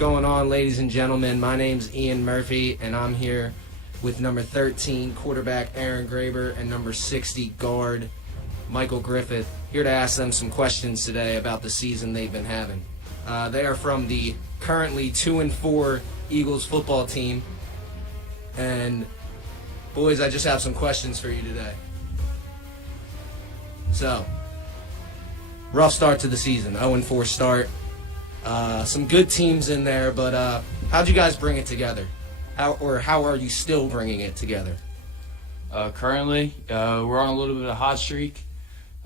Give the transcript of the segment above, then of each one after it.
going on, ladies and gentlemen? My name's Ian Murphy, and I'm here with number 13 quarterback Aaron Graber and number 60 guard Michael Griffith, here to ask them some questions today about the season they've been having. They are from the currently 2-4 Eagles football team, and boys, I just have some questions for you today. So, rough start to the season, 0-4 start. Some good teams in there, but how'd you guys bring it together? How are you still bringing it together? Currently, we're on a little bit of a hot streak.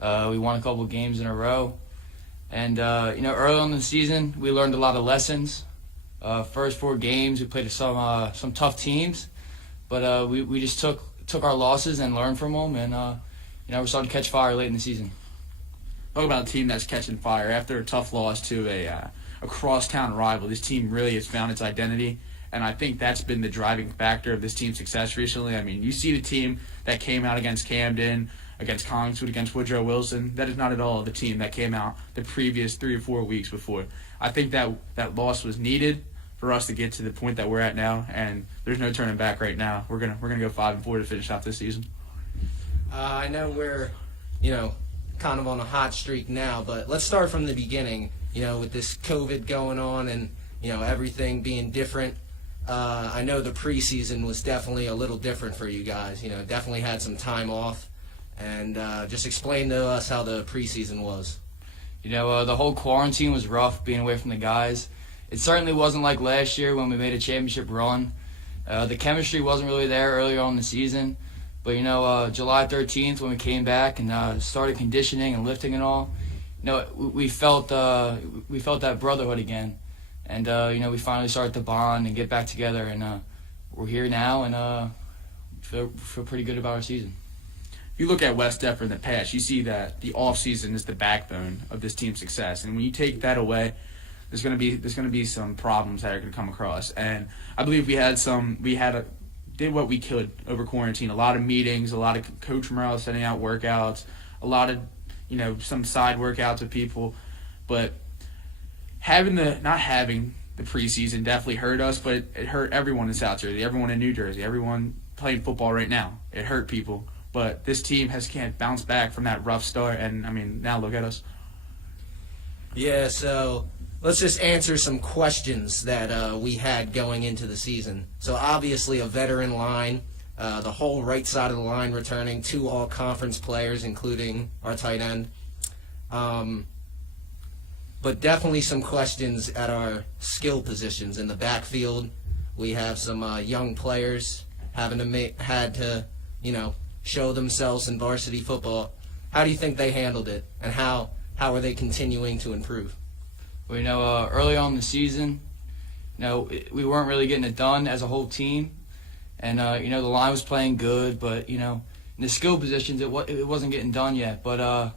We won a couple games in a row. And, early on in the season, we learned a lot of lessons. First 4 games, we played some tough teams. But we just took our losses and learned from them. And, we're starting to catch fire late in the season. Talk about a team that's catching fire. After a tough loss to a crosstown rival, this team really has found its identity, and I think that's been the driving factor of this team's success recently. I mean, you see the team that came out against Camden, against Collingswood, against Woodrow Wilson. That is not at all the team that came out the previous 3 or 4 weeks before. I think that loss was needed for us to get to the point that we're at now, and there's no turning back right now. We're gonna go 5-4 to finish off this season. I know we're, kind of on a hot streak now, but let's start from the beginning, with this COVID going on and, everything being different. I know the preseason was definitely a little different for you guys, definitely had some time off, and just explain to us how the preseason was. The whole quarantine was rough, being away from the guys. It certainly wasn't like last year when we made a championship run. The chemistry wasn't really there earlier on in the season. But, July 13th, when we came back and started conditioning and lifting and all, we felt that brotherhood again. And, we finally started to bond and get back together. And we're here now and feel pretty good about our season. If you look at West Deptford in the past, you see that the offseason is the backbone of this team's success. And when you take that away, there's going to be some problems that are going to come across. And I believe did what we could over quarantine. A lot of meetings, a lot of coach morale setting out workouts, a lot of, some side workouts with people. But not having the preseason definitely hurt us, but it hurt everyone in South Jersey, everyone in New Jersey, everyone playing football right now. It hurt people. But this team can't bounce back from that rough start, and, now look at us. Yeah, so let's just answer some questions that we had going into the season. So obviously a veteran line, the whole right side of the line returning, 2 all-conference players, including our tight end. But definitely some questions at our skill positions. In the backfield, we have some young players had to show themselves in varsity football. How do you think they handled it, and how are they continuing to improve? Well, early on in the season, we weren't really getting it done as a whole team. And, the line was playing good, but, in the skill positions, it wasn't getting done yet. But,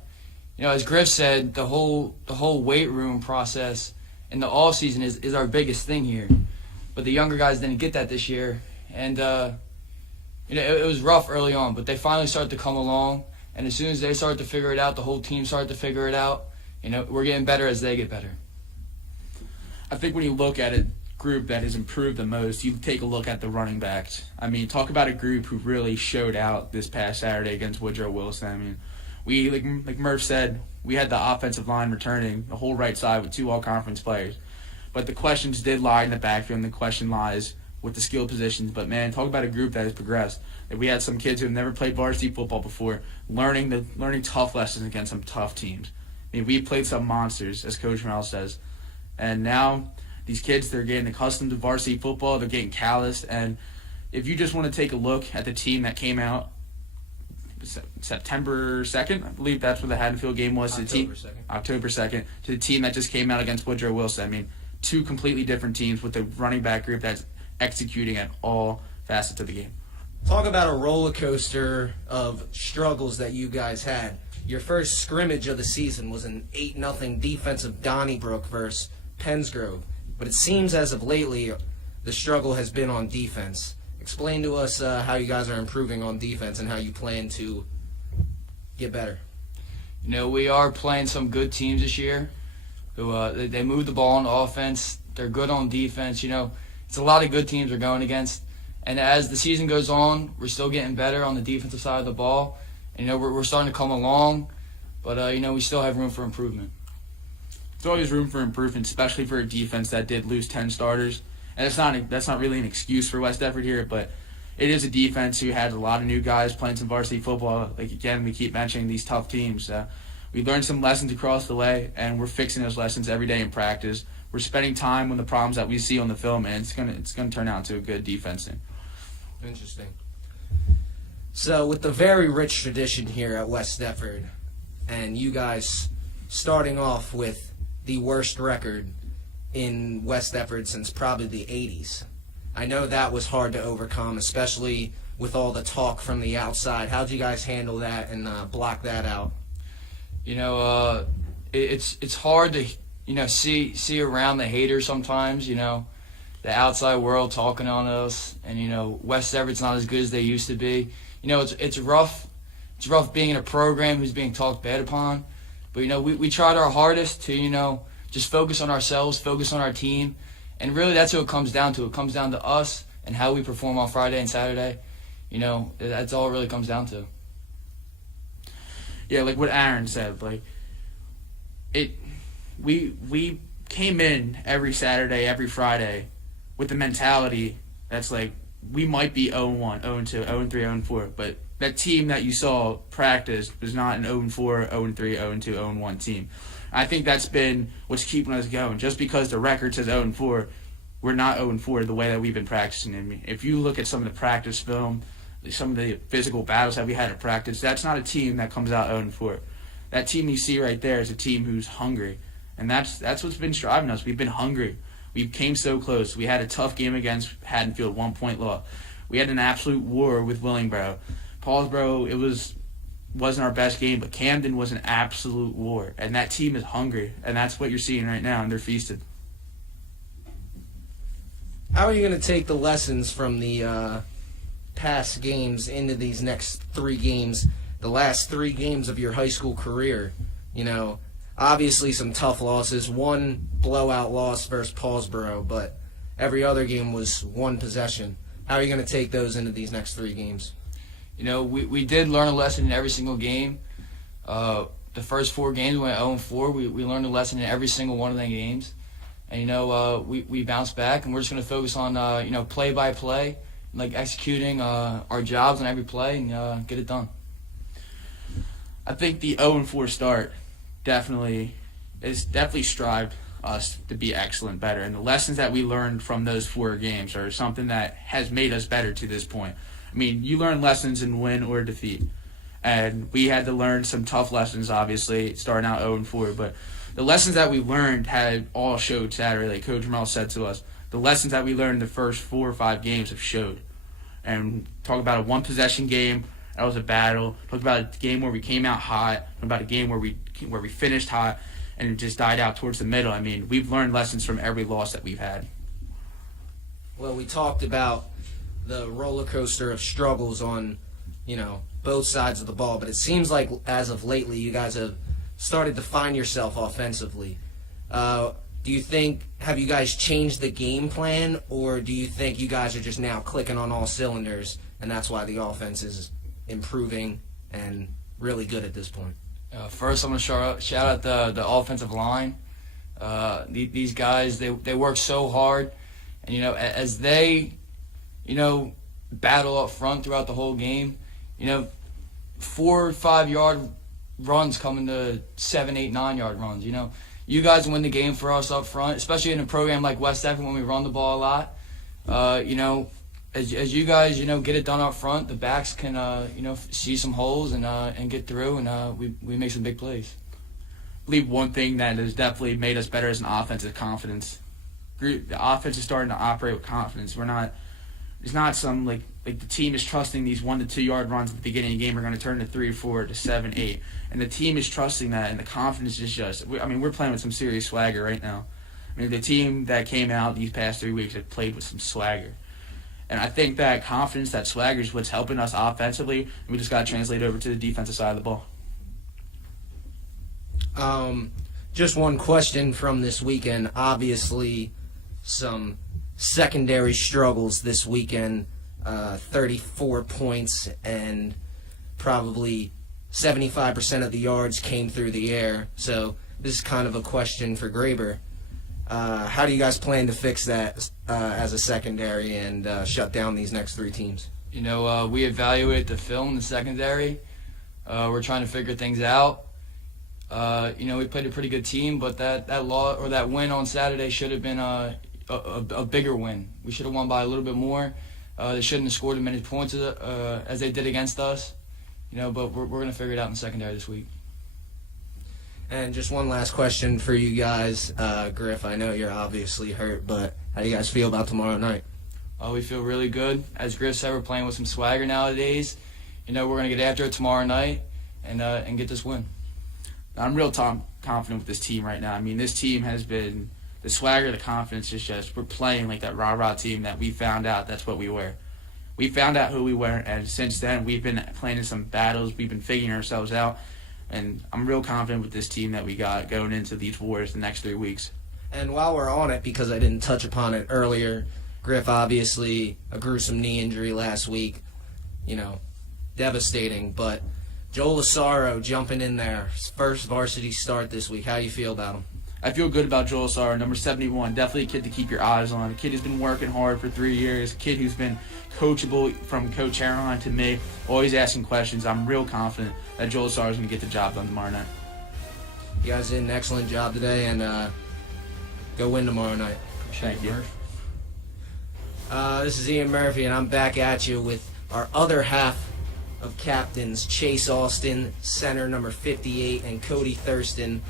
as Griff said, the whole weight room process in the off season is our biggest thing here. But the younger guys didn't get that this year. And, it was rough early on, but they finally started to come along. And as soon as they started to figure it out, the whole team started to figure it out. We're getting better as they get better. I think when you look at a group that has improved the most, you take a look at the running backs. Talk about a group who really showed out this past Saturday against Woodrow Wilson. We, like Murph said, we had the offensive line returning the whole right side with 2 all-conference players. But the questions did lie in the backfield, and the question lies with the skill positions. But, man, talk about a group that has progressed. We had some kids who have never played varsity football before learning tough lessons against some tough teams. We played some monsters, as Coach Morrell says. And now these kids, they're getting accustomed to varsity football. They're getting calloused. And if you just want to take a look at the team that came out September 2nd, I believe that's where the Haddonfield game was. October 2nd. To the team that just came out against Woodrow Wilson. 2 completely different teams with a running back group that's executing at all facets of the game. Talk about a roller coaster of struggles that you guys had. Your first scrimmage of the season was an 8-0 defensive Donnybrook versus Pensgrove. But it seems as of lately, the struggle has been on defense. Explain to us how you guys are improving on defense and how you plan to get better. We are playing some good teams this year. who they move the ball on offense. They're good on defense. It's a lot of good teams we're going against. And as the season goes on, we're still getting better on the defensive side of the ball. And, we're starting to come along, but we still have room for improvement. There's always room for improvement, especially for a defense that did lose 10 starters. And that's not really an excuse for West Defford here, but it is a defense who had a lot of new guys playing some varsity football. Like, again, we keep mentioning these tough teams. We learned some lessons across the way, and we're fixing those lessons every day in practice. We're spending time on the problems that we see on the film, and it's gonna turn out to a good defense. Interesting. So with the very rich tradition here at West Defford, and you guys starting off with the worst record in West Defford since probably the 80s, I know that was hard to overcome, especially with all the talk from the outside. How'd you guys handle that and block that out? It's hard to see around the haters sometimes. The outside world talking on us, and West Defford's not as good as they used to be. It's rough. It's rough being in a program who's being talked bad upon. But we tried our hardest to just focus on ourselves, focus on our team. And really, that's what it comes down to. It comes down to us and how we perform on Friday and Saturday. That's all it really comes down to. Yeah, like what Aaron said, we came in every Saturday, every Friday with the mentality that's like we might be 0-1, 0-2, 0-3, 0-4, but that team that you saw practice was not an 0-4, 0-3, 0-2, 0-1 team. I think that's been what's keeping us going. Just because the record says 0-4, we're not 0-4 the way that we've been practicing. I mean, if you look at some of the practice film, some of the physical battles that we had at practice, that's not a team that comes out 0-4. That team you see right there is a team who's hungry, and that's what's been driving us. We've been hungry. We came so close. We had a tough game against Haddonfield, 1-point loss. We had an absolute war with Willingboro. Paulsboro, wasn't our best game, but Camden was an absolute war. And that team is hungry, and that's what you're seeing right now, and they're feasted. How are you going to take the lessons from the past games into these next 3 games, the last 3 games of your high school career? Obviously some tough losses, one blowout loss versus Paulsboro, but every other game was one possession. How are you going to take those into these next 3 games? We did learn a lesson in every single game. The first 4 games we went 0-4. We learned a lesson in every single one of them games. And, we bounced back, and we're just going to focus on, play by play, like executing our jobs on every play and get it done. I think the 0-4 start definitely strived us to be excellent, better. And the lessons that we learned from those 4 games are something that has made us better to this point. I mean, you learn lessons in win or defeat. And we had to learn some tough lessons, obviously, starting out 0-4. But the lessons that we learned had all showed Saturday. Like Coach Merle said to us, the lessons that we learned in the first 4 or 5 games have showed. And talk about a one-possession game. That was a battle. Talk about a game where we came out hot. Talk about a game where we finished hot and it just died out towards the middle. I mean, we've learned lessons from every loss that we've had. Well, we talked about the roller coaster of struggles on, both sides of the ball, but it seems like as of lately you guys have started to find yourself offensively. Do you think, have you guys changed the game plan, or do you think you guys are just now clicking on all cylinders and that's why the offense is improving and really good at this point? First, I'm going to shout out the offensive line. These guys, they work so hard. And, as they, battle up front throughout the whole game, 4 or 5 yard runs come into 7, 8, 9 yard runs. You guys win the game for us up front, especially in a program like West Defford when we run the ball a lot. As you guys, get it done up front, the backs can, see some holes and get through, and we make some big plays. I believe one thing that has definitely made us better as an offense is confidence. The offense is starting to operate with confidence. It's not some like the team is trusting these 1 to 2 yard runs at the beginning of the game are going to turn to 3 or 4 to 7, 8, and the team is trusting that, and the confidence is just. We're playing with some serious swagger right now. The team that came out these past 3 weeks have played with some swagger. And I think that confidence, that swagger is what's helping us offensively. And we just got to translate over to the defensive side of the ball. Just one question from this weekend. Obviously, some secondary struggles this weekend. 34 points and probably 75% of the yards came through the air. So this is kind of a question for Graber. How do you guys plan to fix that as a secondary and shut down these next three teams? We evaluate the film in the secondary. We're trying to figure things out. We played a pretty good team, but that win on Saturday should have been a bigger win. We should have won by a little bit more. They shouldn't have scored as many points as they did against us. But we're going to figure it out in the secondary this week. And just one last question for you guys. Griff, I know you're obviously hurt, but how do you guys feel about tomorrow night? We feel really good. As Griff said, we're playing with some swagger nowadays. We're going to get after it tomorrow night and get this win. I'm real confident with this team right now. I mean, this team has been the swagger, the confidence is just we're playing like that rah-rah team that we found out that's what we were. We found out who we were, and since then we've been playing in some battles. We've been figuring ourselves out, and I'm real confident with this team that we got going into these wars the next 3 weeks. And while we're on it, because I didn't touch upon it earlier, Griff, obviously a gruesome knee injury last week, devastating, but Joel Asaro jumping in there, his first varsity start this week. How do you feel about him? I feel good about Joel Asaro, number 71. Definitely a kid to keep your eyes on. A kid who's been working hard for 3 years. A kid who's been coachable from Coach Caroline to me, always asking questions. I'm real confident that Joel Asaro is going to get the job done tomorrow night. You guys did an excellent job today, and go win tomorrow night. Thank you. This is Ian Murphy, and I'm back at you with our other half of captains, Chase Austin, center number 58, and Cody Thurston,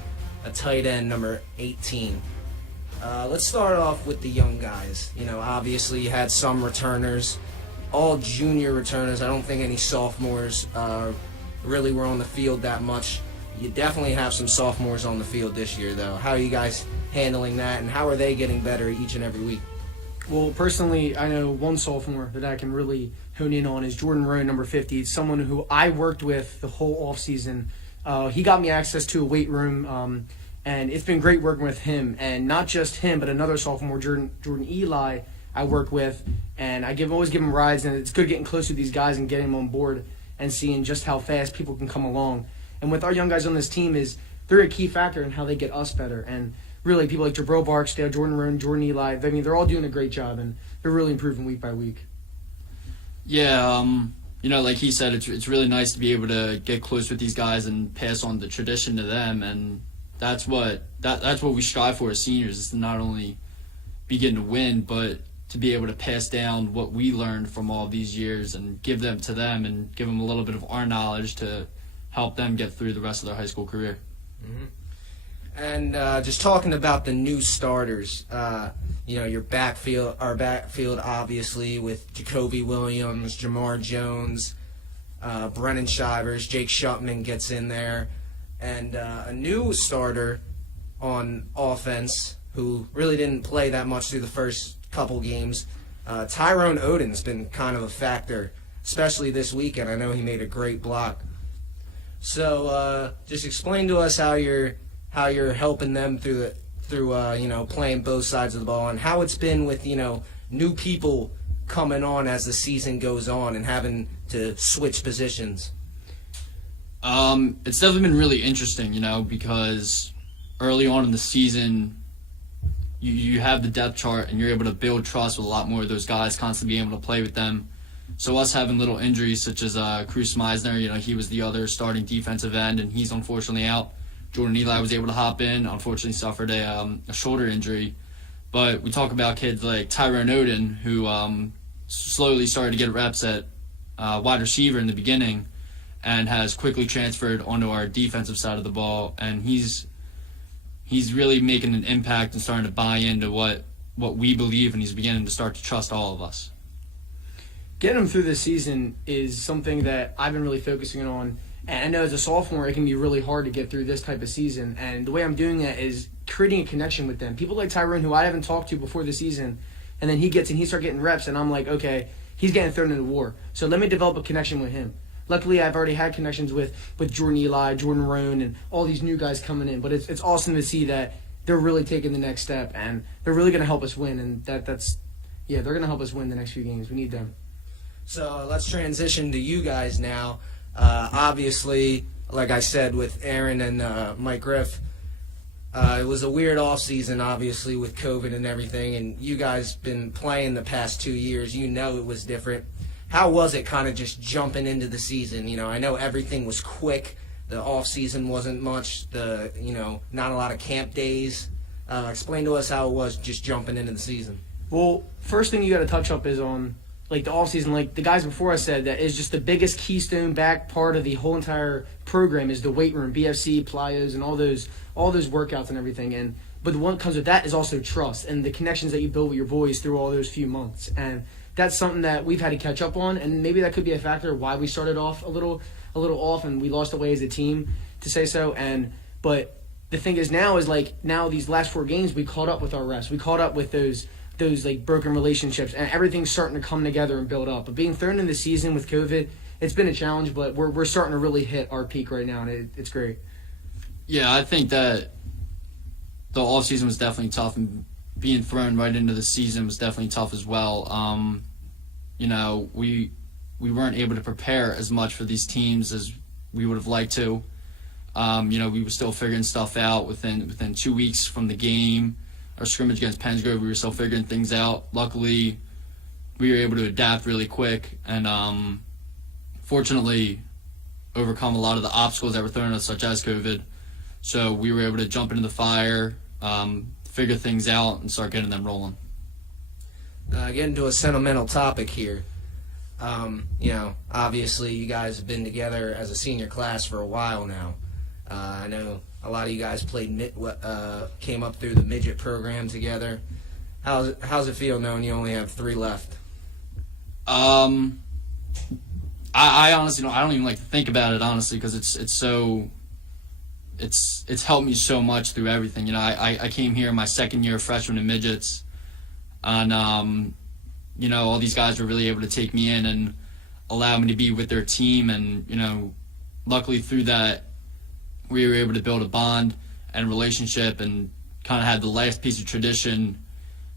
a tight end number 18. Let's start off with the young guys. Obviously you had some returners, all junior returners. I don't think any sophomores really were on the field that much. You definitely have some sophomores on the field this year, though. How are you guys handling that, and how are they getting better each and every week? Well, personally, I know one sophomore that I can really hone in on is Jordan Roan, number 50. It's someone who I worked with the whole offseason. He got me access to a weight room, and it's been great working with him. And not just him, but another sophomore, Jordan Eli, I work with. And I always give him rides, and it's good getting close to these guys and getting them on board and seeing just how fast people can come along. And with our young guys on this team, they're a key factor in how they get us better. And really, people like Jabril Barksdale, Jordan Roan, Jordan Eli, they're all doing a great job, and they're really improving week by week. Yeah, like he said, it's really nice to be able to get close with these guys and pass on the tradition to them, and that's what we strive for as seniors, is to not only be getting a win, but to be able to pass down what we learned from all these years and give them to them and give them a little bit of our knowledge to help them get through the rest of their high school career. Mm-hmm. And just talking about the new starters, our backfield obviously with Jacoby Williams, Jamar Jones, Brennan Shivers, Jake Shutman gets in there, and a new starter on offense who really didn't play that much through the first couple games. Tyrone Oden's been kind of a factor, especially this weekend. I know he made a great block. So just explain to us how you're helping them through playing both sides of the ball, and how it's been with new people coming on as the season goes on and having to switch positions. It's definitely been really interesting, because early on in the season, you have the depth chart and you're able to build trust with a lot more of those guys, constantly being able to play with them. So us having little injuries such as Cruz Meisner, he was the other starting defensive end and he's unfortunately out. Jordan Eli was able to hop in, unfortunately suffered a shoulder injury. But we talk about kids like Tyrone Oden, who slowly started to get reps at wide receiver in the beginning and has quickly transferred onto our defensive side of the ball. And he's really making an impact and starting to buy into what we believe, and he's beginning to start to trust all of us. Getting him through this season is something that I've been really focusing on. And I know as a sophomore, it can be really hard to get through this type of season. And the way I'm doing that is creating a connection with them. People like Tyrone, who I haven't talked to before the season, and then he starts getting reps, and I'm like, okay, he's getting thrown into war. So let me develop a connection with him. luckily I've already had connections with Jordan Eli, Jordan Roan, and all these new guys coming in. But it's awesome to see that they're really taking the next step, and they're really going to help us win. And they're going to help us win the next few games. We need them. So let's transition to you guys now. Obviously, like I said, with Aaron and Mike Griff, it was a weird offseason, obviously, with COVID and everything, and you guys been playing the past 2 years. You know it was different. How was it kind of just jumping into the season? I know everything was quick. The offseason wasn't much. Not a lot of camp days. Explain to us how it was just jumping into the season. Well, first thing you got to touch up is on the offseason. Like the guys before I said, that is just the biggest keystone back part of the whole entire program is the weight room, BFC, plyos, and all those workouts and everything. But the one that comes with that is also trust and the connections that you build with your boys through all those few months. And that's something that we've had to catch up on, and maybe that could be a factor why we started off a little off and we lost away as a team, to say so. But the thing is now these last 4 games we caught up with our rest. We caught up with those broken relationships, and everything's starting to come together and build up. But being thrown in the season with COVID, it's been a challenge, but we're starting to really hit our peak right now, and it's great. Yeah, I think that the offseason was definitely tough, and being thrown right into the season was definitely tough as well. We weren't able to prepare as much for these teams as we would have liked to. We were still figuring stuff out within 2 weeks from the game. Our scrimmage against Pensgrove, we were still figuring things out. Luckily, we were able to adapt really quick and fortunately overcome a lot of the obstacles that were thrown at us, such as COVID. So we were able to jump into the fire, figure things out, and start getting them rolling. Getting to a sentimental topic here. Obviously you guys have been together as a senior class for a while now. I know a lot of you guys came up through the midget program together. How's it feel knowing you only have 3 left? I honestly I don't even like to think about it, honestly, because it's helped me so much through everything. I came here my second year of freshman in midgets, and all these guys were really able to take me in and allow me to be with their team, and luckily through that we were able to build a bond and relationship and kind of had the last piece of tradition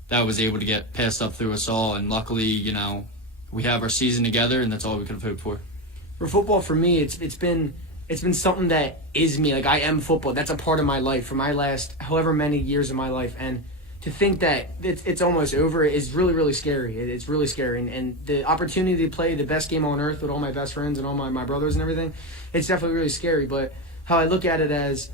that was able to get passed up through us all. And luckily, we have our season together, and that's all we could have hoped for. For football, for me, it's been something that is me. Like, I am football. That's a part of my life for my last however many years of my life. And to think that it's almost over is really, really scary. It's really scary. And the opportunity to play the best game on earth with all my best friends and all my brothers and everything, it's definitely really scary. But how I look at it as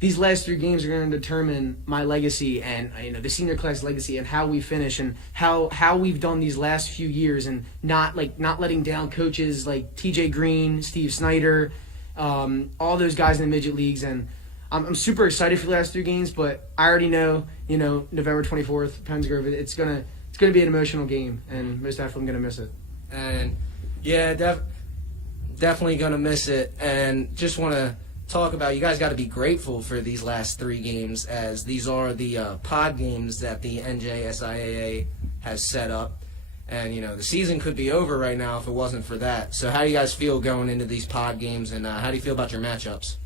these last 3 games are going to determine my legacy and the senior class legacy and how we finish and how we've done these last few years, and not letting down coaches like TJ Green, Steve Snyder, all those guys in the midget leagues. And I'm super excited for the last 3 games, but I already know, November 24th, Pensgrove, it's gonna be an emotional game, and most definitely I'm gonna miss it. And yeah, definitely gonna miss it. And just want to talk about, you guys got to be grateful for these last 3 games, as these are the pod games that the NJSIAA has set up. And, the season could be over right now if it wasn't for that. So how do you guys feel going into these pod games, and how do you feel about your matchups?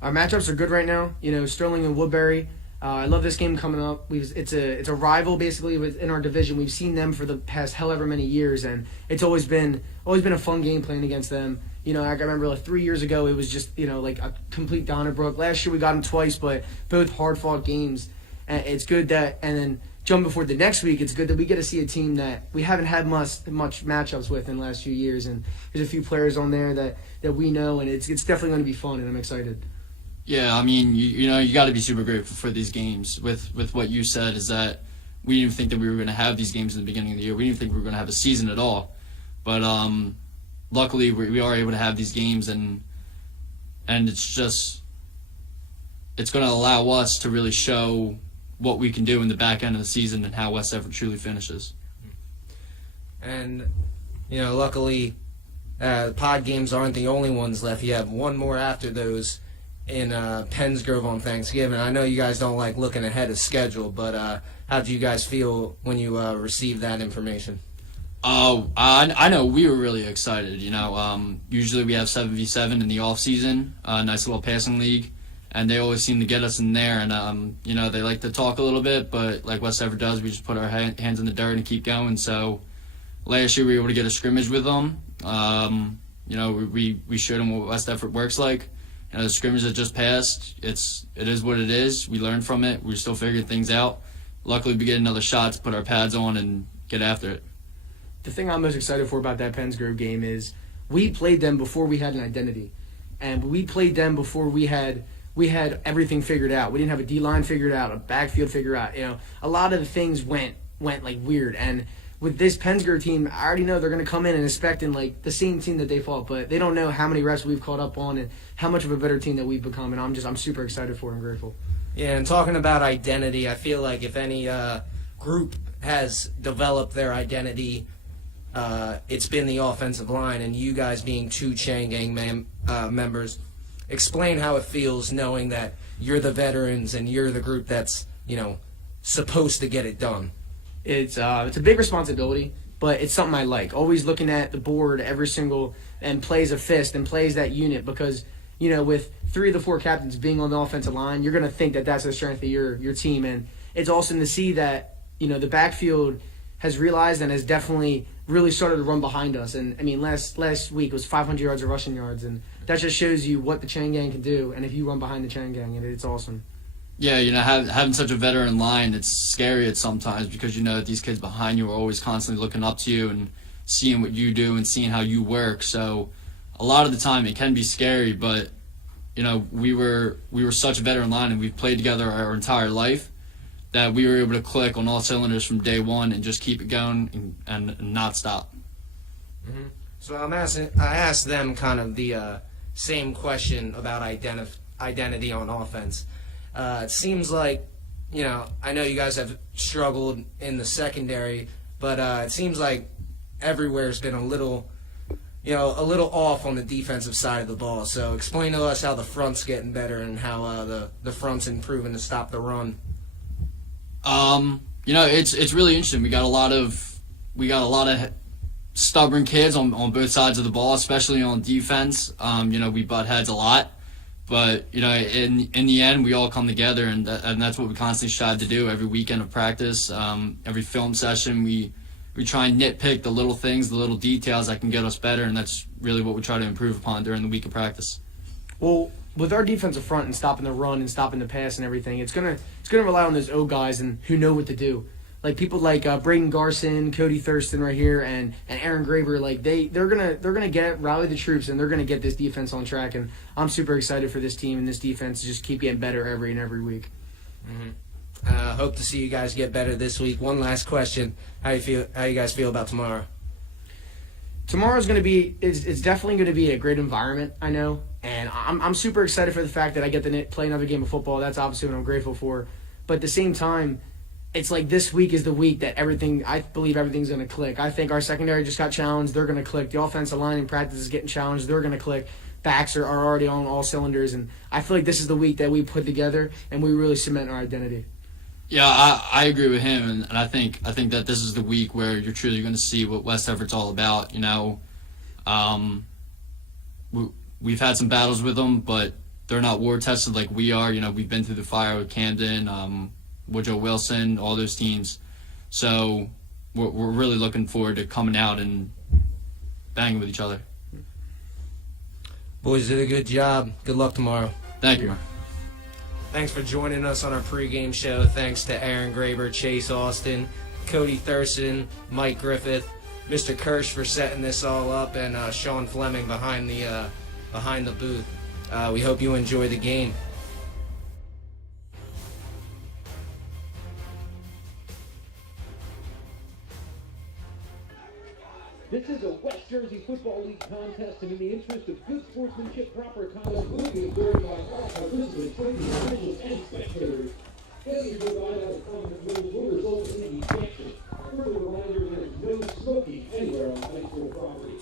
Our matchups are good right now. Sterling and Woodbury. I love this game coming up. It's a rival basically within our division. We've seen them for the past however many years, and it's always been a fun game playing against them. I remember 3 years ago it was just a complete Donnybrook. Last year we got them twice, but both hard fought games. And it's good that, and then jumping forward the next week, it's good that we get to see a team that we haven't had much matchups with in the last few years, and there's a few players on there that we know, and it's definitely going to be fun, and I'm excited. Yeah, I mean, you got to be super grateful for these games. With what you said, is that we didn't even think that we were going to have these games in the beginning of the year. We didn't think we were going to have a season at all. But luckily, we are able to have these games, and it's going to allow us to really show what we can do in the back end of the season and how West Effort truly finishes. And, luckily, pod games aren't the only ones left. You have one more after those in Pensgrove on Thanksgiving. I know you guys don't like looking ahead of schedule, but how do you guys feel when you receive that information? Oh, I know we were really excited. Usually we have 7v7 in the off season, nice little passing league, and they always seem to get us in there. And they like to talk a little bit, but like West Everett does, we just put our hands in the dirt and keep going. So last year we were able to get a scrimmage with them. We showed them what West Everett works like. The scrimmage that just passed, it is what it is. We learned from it. We're still figuring things out. Luckily, we get another shot to put our pads on and get after it. The thing I'm most excited for about that Penns Grove game is we played them before we had an identity, and we played them before we had everything figured out. We didn't have a D-line figured out, a backfield figured out. A lot of the things went like weird. And with this Penns Grove team, I already know they're going to come in and expecting like the same team that they fought, but they don't know how many reps we've caught up on and how much of a better team that we've become. And I'm super excited for and grateful. Yeah, and talking about identity, I feel like if any group has developed their identity, it's been the offensive line, and you guys being two chain gang members. Explain how it feels knowing that you're the veterans and you're the group that's, supposed to get it done. It's a big responsibility, but it's something I like. Always looking at the board and plays a fist and plays that unit because, with 3 of the 4 captains being on the offensive line, you're going to think that that's the strength of your team. And it's awesome to see that, the backfield has realized and has definitely really started to run behind us. And, last week was 500 yards of rushing yards, and that just shows you what the chain gang can do. And if you run behind the chain gang, it's awesome. Yeah, having such a veteran line, it's scary at sometimes because that these kids behind you are always constantly looking up to you and seeing what you do and seeing how you work. So a lot of the time it can be scary, but we were such a veteran line and we've played together our entire life that we were able to click on all cylinders from day one and just keep it going and not stop. Mm-hmm. So I asked them kind of the same question about identity on offense. It seems like, I know you guys have struggled in the secondary, but it seems like everywhere's been a little off on the defensive side of the ball. So explain to us how the front's getting better and how the front's improving to stop the run. It's really interesting. We got a lot of stubborn kids on both sides of the ball, especially on defense. We butt heads a lot. But, in the end, we all come together, and that's what we constantly strive to do every weekend of practice. Every film session, we try and nitpick the little things, the little details that can get us better, and that's really what we try to improve upon during the week of practice. Well, with our defensive front and stopping the run and stopping the pass and everything, it's gonna rely on those O guys and who know what to do. Like people like Braden Garson, Cody Thurston right here, and Aaron Graber, like they're gonna rally the troops and they're gonna get this defense on track. And I'm super excited for this team and this defense to just keep getting better every week. Mm-hmm. Hope to see you guys get better this week. One last question: How you guys feel about tomorrow? Tomorrow's gonna be it's definitely gonna be a great environment. I know, and I'm super excited for the fact that I get to play another game of football. That's obviously what I'm grateful for. But at the same time, it's like this week is the week that I believe everything's going to click. I think our secondary just got challenged. They're going to click. The offensive line in practice is getting challenged. They're going to click. Backs are already on all cylinders. And I feel like this is the week that we put together and we really cement our identity. Yeah, I agree with him. And I think that this is the week where you're truly going to see what West Everett's all about. We've had some battles with them, but they're not war-tested like we are. We've been through the fire with Camden, Woodrow Wilson, all those teams. So we're really looking forward to coming out and banging with each other. Boys did a good job. Good luck tomorrow. Thank you. Thanks for joining us on our pregame show. Thanks to Aaron Graber, Chase Austin, Cody Thurston, Mike Griffith, Mr. Kirsch for setting this all up, and Sean Fleming behind the booth. We hope you enjoy the game. This is a West Jersey Football League contest, and in the interest of good sportsmanship, proper conduct will be observed by all participants, training officials, and spectators. Failure to abide by the conduct rules will result in ejection. Further reminder, there is no smoking anywhere on high school property.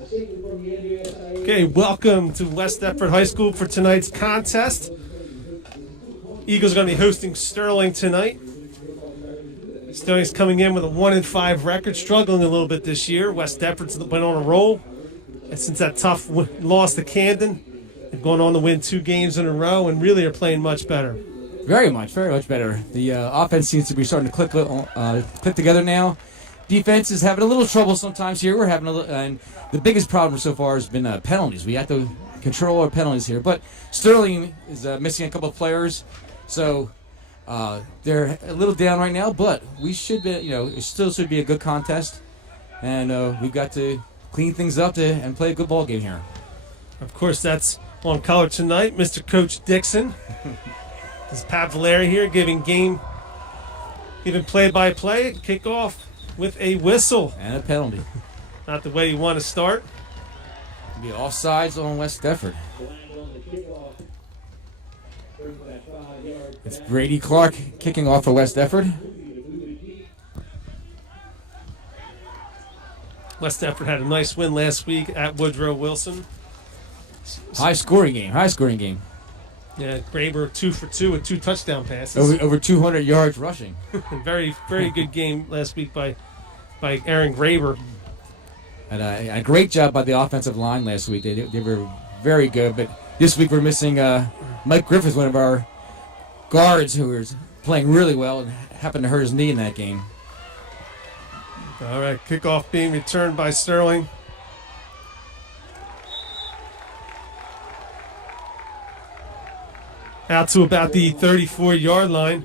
A statement from the NJSIA. Okay, welcome to West Deptford High School for tonight's contest. Eagles are going to be hosting Sterling tonight. Sterling's coming in with a 1-5 record, struggling a little bit this year. West Deptford's been on a roll. And since that tough loss to Camden, they've gone on to win 2 games in a row and really are playing much better. Very much better. The offense seems to be starting to click together now. Defense is having a little trouble sometimes here. We're having and the biggest problem so far has been penalties. We have to control our penalties here. But Sterling is missing a couple of players, so they're a little down right now. But we should be, it still should be a good contest, and we've got to clean things up and play a good ball game here. Of course, that's on color tonight. Mr. Coach Dixon. This is Pat Vialri here giving play-by-play, kickoff with a whistle. And a penalty. Not the way you want to start. Be offsides on West Deptford. It's Brady Clark kicking off for West Deptford. West Deptford had a nice win last week at Woodrow Wilson. High scoring game. Yeah, Graber 2 for 2 with 2 touchdown passes. Over 200 yards rushing. Very, very good game last week by Aaron Graber. And a great job by the offensive line last week. They were very good, but this week we're missing Mike Griffith, one of our guards, who was playing really well and happened to hurt his knee in that game. All right, kickoff being returned by Sterling. Out to about the 34-yard line.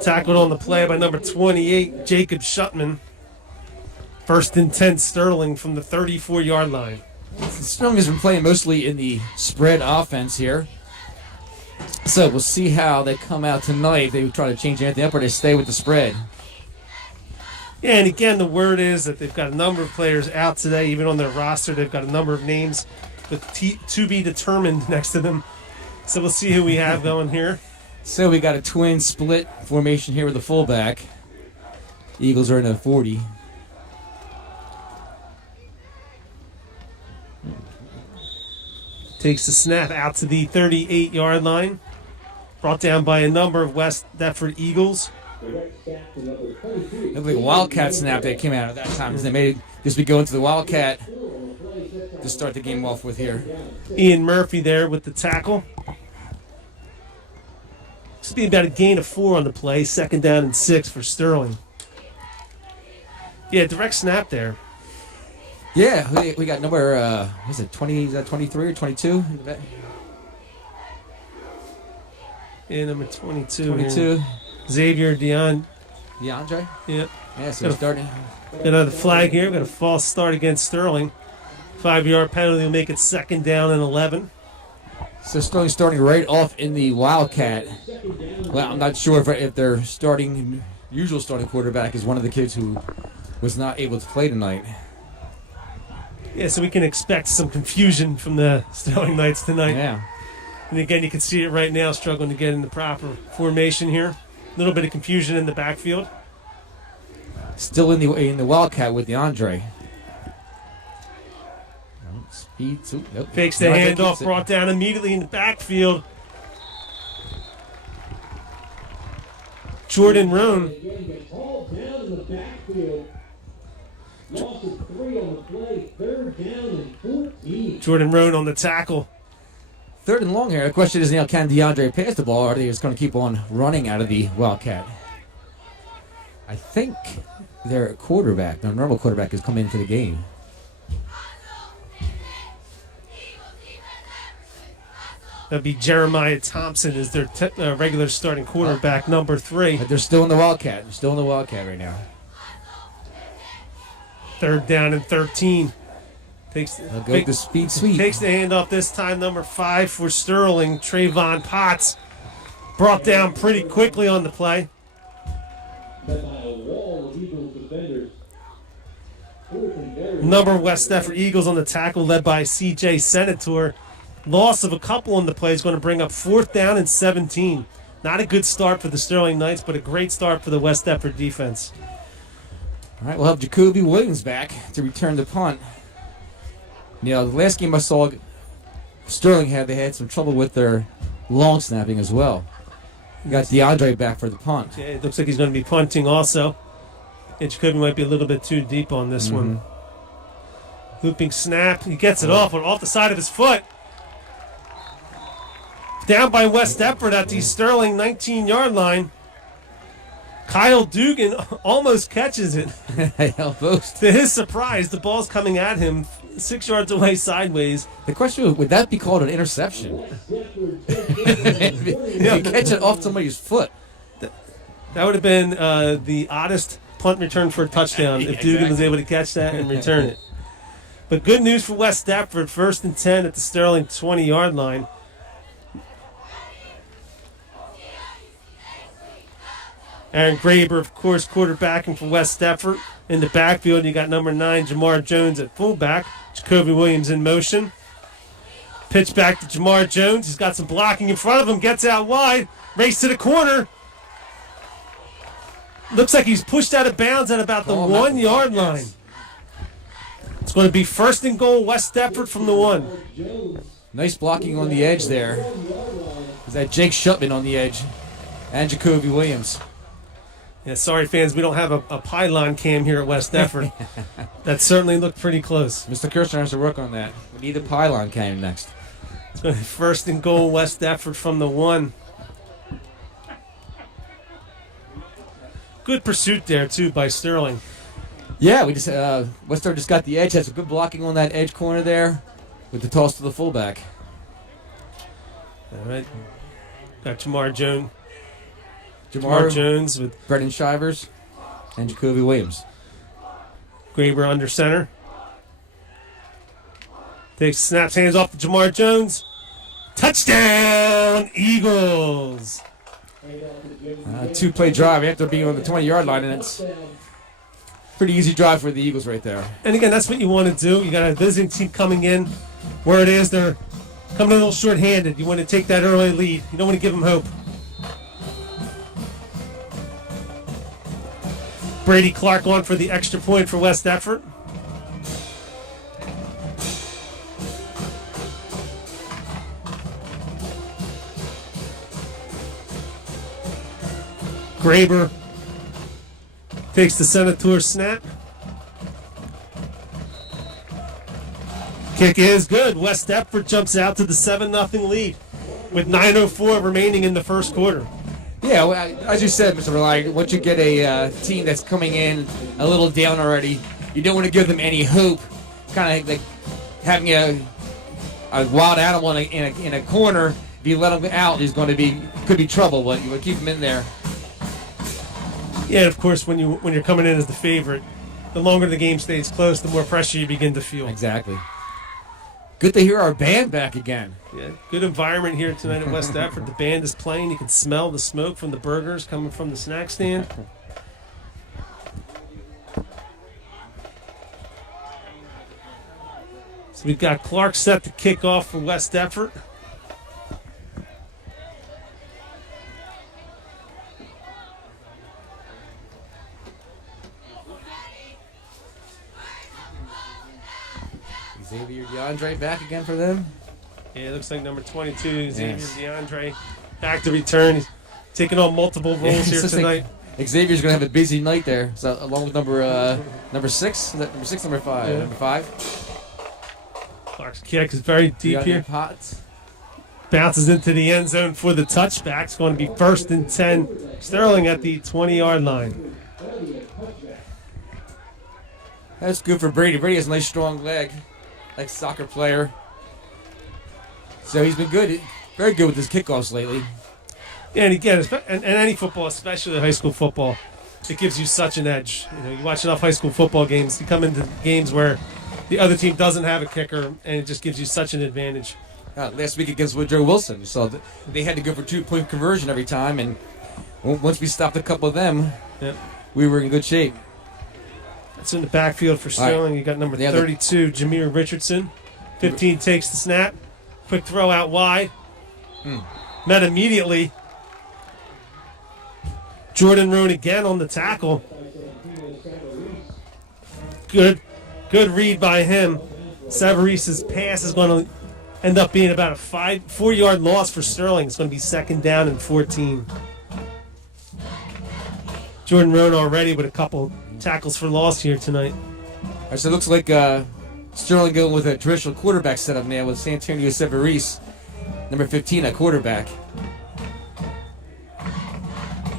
Tackled on the play by number 28, Jacob Shutman. 1st and 10 Sterling from the 34-yard line. Sterling has been playing mostly in the spread offense here. So we'll see how they come out tonight. If they try to change anything up or they stay with the spread. Yeah, and again, the word is that they've got a number of players out today. Even on their roster, they've got a number of names with to be determined next to them. So we'll see who we have going here. So we got a twin split formation here with the fullback. Eagles are in a 40. Takes the snap out to the 38-yard line. Brought down by a number of West Deptford Eagles. It looked like a Wildcat snap that came out at that time. They made it just be going to the Wildcat to start the game off with here. Ian Murphy there with the tackle. This will be about a gain of 4 on the play. 2nd down and 6 for Sterling. Yeah, direct snap there. Yeah, we got number, was it 20, is that 23 or 22? Yeah, number 22. 22. Xavier DeAndre. DeAndre? Yep. Yeah, so starting. Got another flag here. Got a false start against Sterling. 5-yard penalty will make it 2nd down and 11. So Sterling starting right off in the Wildcat. Well, I'm not sure if their usual starting quarterback is one of the kids who was not able to play tonight. Yeah, so we can expect some confusion from the Sterling Knights tonight. Yeah. And again, you can see it right now, struggling to get in the proper formation here. A little bit of confusion in the backfield. Still in the Wildcat with DeAndre. Speed. Nope. Fakes the handoff, brought down immediately in the backfield. Jordan Roan. Jordan Roan on the tackle. 3rd and long here. The question is now, can DeAndre pass the ball, or are they just going to keep on running out of the Wildcat? I think their normal quarterback, has come into the game. That'd be Jeremiah Thompson as their regular starting quarterback, number 3. But they're still in the Wildcat. They're still in the Wildcat right now. 3rd down and 13. They'll go with the speed sweep. Takes the handoff this time, number 5 for Sterling, Trayvon Potts. Brought down pretty quickly on the play. Number of West Deptford Eagles on the tackle, led by C.J. Senator. Loss of a couple on the play is going to bring up 4th down and 17. Not a good start for the Sterling Knights, but a great start for the West Deptford defense. All right, we'll have Jacoby Williams back to return the punt. The last game I saw Sterling they had some trouble with their long snapping as well. You got DeAndre back for the punt. Yeah, it looks like he's going to be punting also. And Jacoby might be a little bit too deep on this one. Looping snap. He gets it off the side of his foot. Down by West Deptford at the Sterling 19-yard line. Kyle Dugan almost catches it. Almost. To his surprise, the ball's coming at him 6 yards away sideways. The question is, would that be called an interception? If you catch it off somebody's foot. That would have been the oddest punt return for a touchdown if Dugan was able to catch that and return it. But good news for West Deptford. 1st and 10 at the Sterling 20-yard line. Aaron Graber, of course, quarterbacking for West Deptford. In the backfield, you got number 9, Jamar Jones at fullback. Jacoby Williams in motion. Pitch back to Jamar Jones. He's got some blocking in front of him. Gets out wide. Race to the corner. Looks like he's pushed out of bounds at about the 1-yard line. It's going to be 1st and goal, West Deptford from the 1. Nice blocking on the edge there. Is that Jake Shutman on the edge? And Jacoby Williams. Yeah, sorry, fans, we don't have a pylon cam here at West Deptford. That certainly looked pretty close. Mr. Kirshner has to work on that. We need the pylon cam next. It's going to be 1st and goal, West Deptford from the 1. Good pursuit there, too, by Sterling. Yeah, we just Western just got the edge. Had some good blocking on that edge corner there with the toss to the fullback. All right. Got Jamar Jones. Jamar Jones with Brendan Shivers and Jacoby Williams. Graber under center. Takes snaps, hands off to Jamar Jones. Touchdown, Eagles! 2-play drive after being on the 20-yard line, and it's pretty easy drive for the Eagles right there. And again, that's what you want to do. You got a visiting team coming in where it is they're coming a little short-handed. You want to take that early lead. You don't want to give them hope. Brady Clark on for the extra point for West Deptford. Graber takes the Senator snap. Kick is good. West Deptford jumps out to the 7-0 lead with 9:04 remaining in the first quarter. Yeah, well, as you said, Mr. Rely, once you get a team that's coming in a little down already, you don't want to give them any hope. Kind of like having a wild animal in a corner. If you let them out, could be trouble. But you would keep them in there. Yeah, and of course, when you're coming in as the favorite, the longer the game stays close, the more pressure you begin to feel. Exactly. Good to hear our band back again. Yeah, good environment here tonight at West Deptford. The band is playing. You can smell the smoke from the burgers coming from the snack stand. So we've got Clark set to kick off for West Deptford. Xavier DeAndre back again for them. Yeah, it looks like number 22, Xavier DeAndre, back to return. He's taking on multiple roles here tonight. Like Xavier's going to have a busy night there. So along with number 6, is that number 6, number 5? Yeah. Number 5. Clark's kick is very deep here. Potts. Bounces into the end zone for the touchback. It's going to be 1st and 10. Sterling at the 20-yard line. That's good for Brady. Brady has a nice strong leg, like a soccer player. So he's been good, very good with his kickoffs lately. Yeah, and again, and any football, especially high school football, it gives you such an edge. You watch enough high school football games, you come into games where the other team doesn't have a kicker, and it just gives you such an advantage. Last week against Woodrow Wilson, so they had to go for 2-point conversion every time, and once we stopped a couple of them, we were in good shape. That's in the backfield for Sterling. You got number 32, Jameer Richardson. 15 takes the snap. Quick throw out wide. Met immediately. Jordan Roan again on the tackle. Good read by him. Severise's pass is going to end up being about a 4-yard loss for Sterling. It's going to be 2nd down and 14. Jordan Roan already with a couple tackles for loss here tonight. All right, so it looks like Sterling going with a traditional quarterback setup now with Santonio Severese, number 15 at quarterback.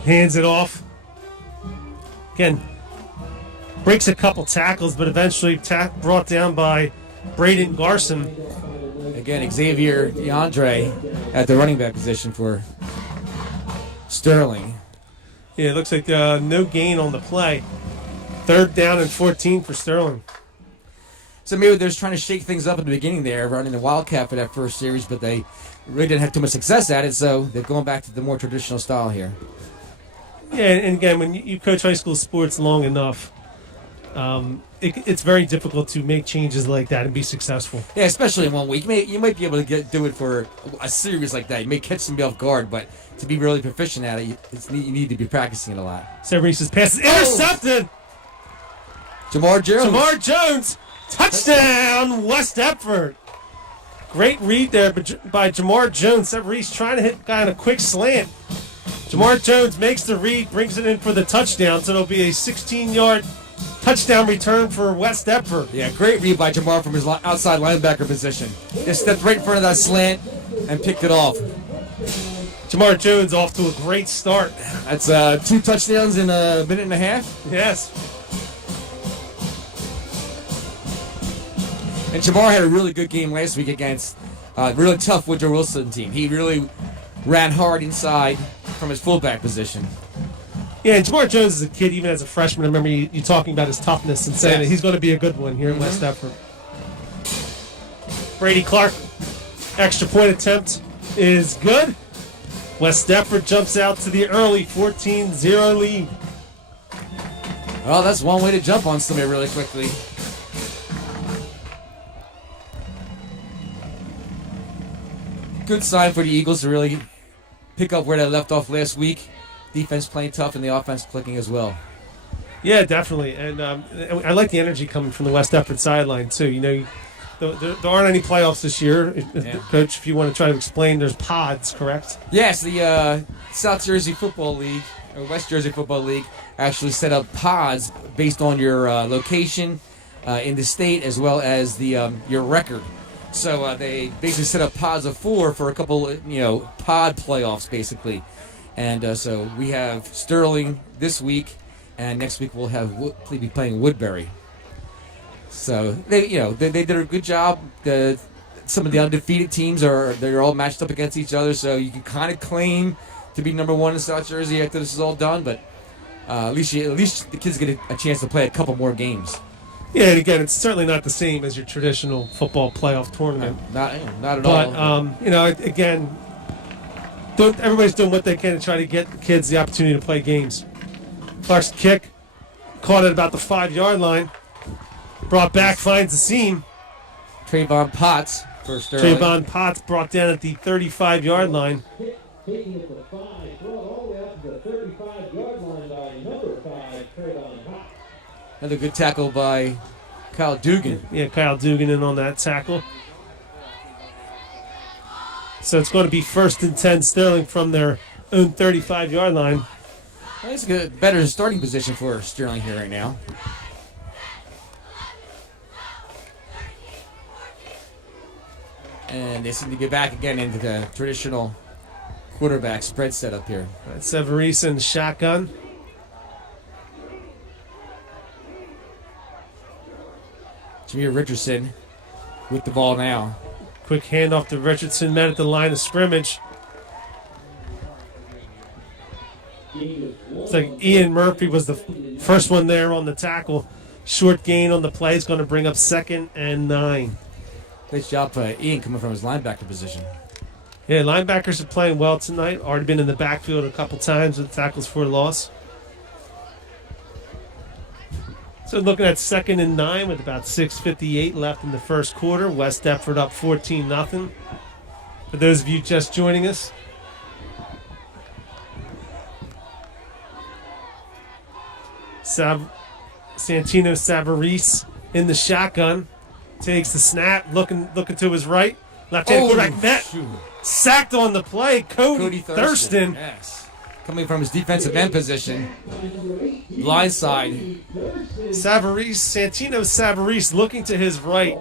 Hands it off. Again, breaks a couple tackles, but eventually brought down by Braden Garson. Again, Xavier DeAndre at the running back position for Sterling. Yeah, it looks like no gain on the play. 3rd down and 14 for Sterling. So maybe they're just trying to shake things up at the beginning there, running the Wildcat for that first series, but they really didn't have too much success at it, so they're going back to the more traditional style here. Yeah, and again, when you coach high school sports long enough, it's very difficult to make changes like that and be successful. Yeah, especially in 1 week. You might be able to do it for a series like that. You may catch somebody off guard, but to be really proficient at it, you need to be practicing it a lot. Severese's pass is intercepted. Jamar Jones, touchdown, West Epford. Great read there by Jamar Jones. Severese trying to hit the guy on a quick slant. Jamar Jones makes the read, brings it in for the touchdown, so it'll be a 16-yard touchdown return for West Epford. Yeah, great read by Jamar from his outside linebacker position. Just stepped right in front of that slant and picked it off. Jamar Jones off to a great start. That's 2 touchdowns in a minute and a half. Yes. And Jamar had a really good game last week against a really tough Woodrow Wilson team. He really ran hard inside from his fullback position. Yeah, and Jamar Jones is a kid, even as a freshman. I remember you talking about his toughness and saying that he's going to be a good one here at West Epford. Brady Clark, extra point attempt is good. West Epford jumps out to the early 14-0 lead. Well, that's one way to jump on somebody really quickly. Good sign for the Eagles to really pick up where they left off last week. Defense playing tough and the offense clicking as well. Yeah, definitely. And I like the energy coming from the West Epford sideline, too. You know, there aren't any playoffs this year. Coach, if you want to try to explain, there's pods, correct? Yes, the South Jersey Football League, or West Jersey Football League, actually set up pods based on your location in the state as well as the your record. So they basically set up pods of 4 for a couple, pod playoffs, basically. And so we have Sterling this week, and next week we'll be playing Woodbury. So they did a good job. Some of the undefeated teams they're all matched up against each other, so you can kind of claim to be number 1 in South Jersey after this is all done. But at least the kids get a chance to play a couple more games. Yeah, and again, it's certainly not the same as your traditional football playoff tournament. Not at all. But again, everybody's doing what they can to try to get the kids the opportunity to play games. Clark's kick, caught at about the 5-yard line. Brought back, finds the seam. Trayvon Potts for Sterling. Trayvon Potts brought down at the 35-yard line. Taking it for 5, brought all the way out to the 35-yard line by number 5, Trayvon Potts. Another good tackle by Kyle Dugan. Yeah, Kyle Dugan in on that tackle. So it's going to be 1st and 10 Sterling from their own 35-yard line. That's a good, better starting position for Sterling here right now. And they seem to get back again into the traditional quarterback spread setup here. Right, Severese in the shotgun. Jameer Richardson with the ball now. Quick handoff to Richardson, met at the line of scrimmage. It's like Ian Murphy was the first one there on the tackle. Short gain on the play is going to bring up 2nd and 9. Nice job by Ian coming from his linebacker position. Yeah, linebackers are playing well tonight. Already been in the backfield a couple times with tackles for loss. So looking at 2nd and 9 with about 6:58 left in the first quarter. West Epford up 14-0. For those of you just joining us, Santino Severese in the shotgun. Takes the snap, looking to his right. Left-hand quarterback met. Sacked on the play. Cody Thurston. Yes. coming from his defensive end position. Blind side. Santino Savarese looking to his right.